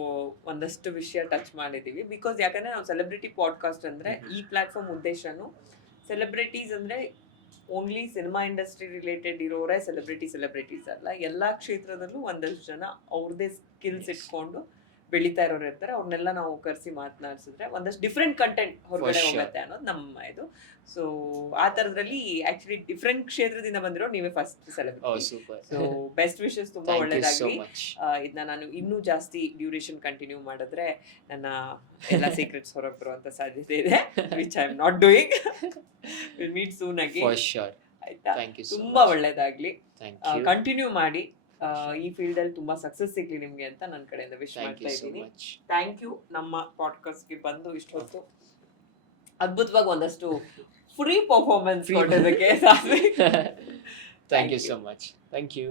ಒಂದಷ್ಟು ವಿಷಯ ಟಚ್ ಮಾಡಿದೀವಿ. ಬಿಕಾಸ್ ಯಾಕಂದ್ರೆ ನಾವು ಸೆಲೆಬ್ರಿಟಿ ಪಾಡ್ಕಾಸ್ಟ್ ಅಂದ್ರೆ ಈ ಪ್ಲಾಟ್ಫಾರ್ಮ್ ಉದ್ದೇಶನು ಸೆಲೆಬ್ರಿಟೀಸ್ ಅಂದ್ರೆ ಓನ್ಲಿ ಸಿನಿಮಾ ಇಂಡಸ್ಟ್ರಿ ರಿಲೇಟೆಡ್ ಇರೋರೇ ಸೆಲೆಬ್ರಿಟೀಸ್ ಅಲ್ಲ, ಎಲ್ಲಾ ಕ್ಷೇತ್ರದಲ್ಲೂ ಒಂದಷ್ಟು ಜನ ಅವ್ರದೇ ಸ್ಕಿಲ್ಸ್ ಇಟ್ಕೊಂಡು ಬೆಳೀತಾ ಇರೋರು ಇರ್ತಾರೆ. ಅವ್ರನ್ನೆಲ್ಲ ನಾವು ಕರೆಸಿ ಮಾತನಾಡಿಸಿದ್ರೆ ಒಂದಷ್ಟು ಡಿಫ್ರೆಂಟ್ ಕಂಟೆಂಟ್ ಹೊರಗಡೆ ಹೋಗುತ್ತೆ ಅನ್ನೋದು ನಮ್ಮ ಇದು. ಸೊ ಆ ತರದ್ರಲ್ಲಿ ಆಕ್ಚುಲಿ ಡಿಫ್ರೆಂಟ್ ಕ್ಷೇತ್ರದಿಂದ ಬಂದಿರೋ ನೀವೇ first celebrity. So best wishes, ತುಂಬಾ ಒಳ್ಳೇದಾಗ್ಲಿ. ಇದನ್ನ ನಾನು ಇನ್ನೂ ಜಾಸ್ತಿ ಡ್ಯೂರೇಷನ್ ಕಂಟಿನ್ಯೂ ಮಾಡಿದ್ರೆ ನನ್ನ ಎಲ್ಲ ಸೀಕ್ರೆಟ್ಸ್ ಹೊರಗೆ ಬರುವಂತ ಸಾಧ್ಯತೆ ಇದೆ, which I am not doing. Will meet soon again. ಆಯ್ತಾ? ತುಂಬಾ ಒಳ್ಳೇದಾಗ್ಲಿ, ಕಂಟಿನ್ಯೂ ಮಾಡಿ. ಈ ಫೀಲ್ಡ್ ಅಲ್ಲಿ ತುಂಬಾ ಸಕ್ಸಸ್ ಸಿಗ್ಲಿ ನಿಮ್ಗೆ ಅಂತ ನನ್ನ ಕಡೆಯಿಂದ ವಿಶ್ ಮಾಡ್ತಾ ಇದ್ದೀನಿ. ಥ್ಯಾಂಕ್ ಯು ನಮ್ಮ ಪಾಡ್ಕಾಸ್ಟ್ ಗೆ ಬಂದು ಇಷ್ಟೊತ್ತು ಅದ್ಭುತವಾಗಿ ಒಂದಷ್ಟು ಫ್ರೀ ಪರ್ಫಾರ್ಮೆನ್ಸ್ ಕೊಟ್ಟಿದ್ದಕ್ಕೆ Satvik thank you so much. Thank you.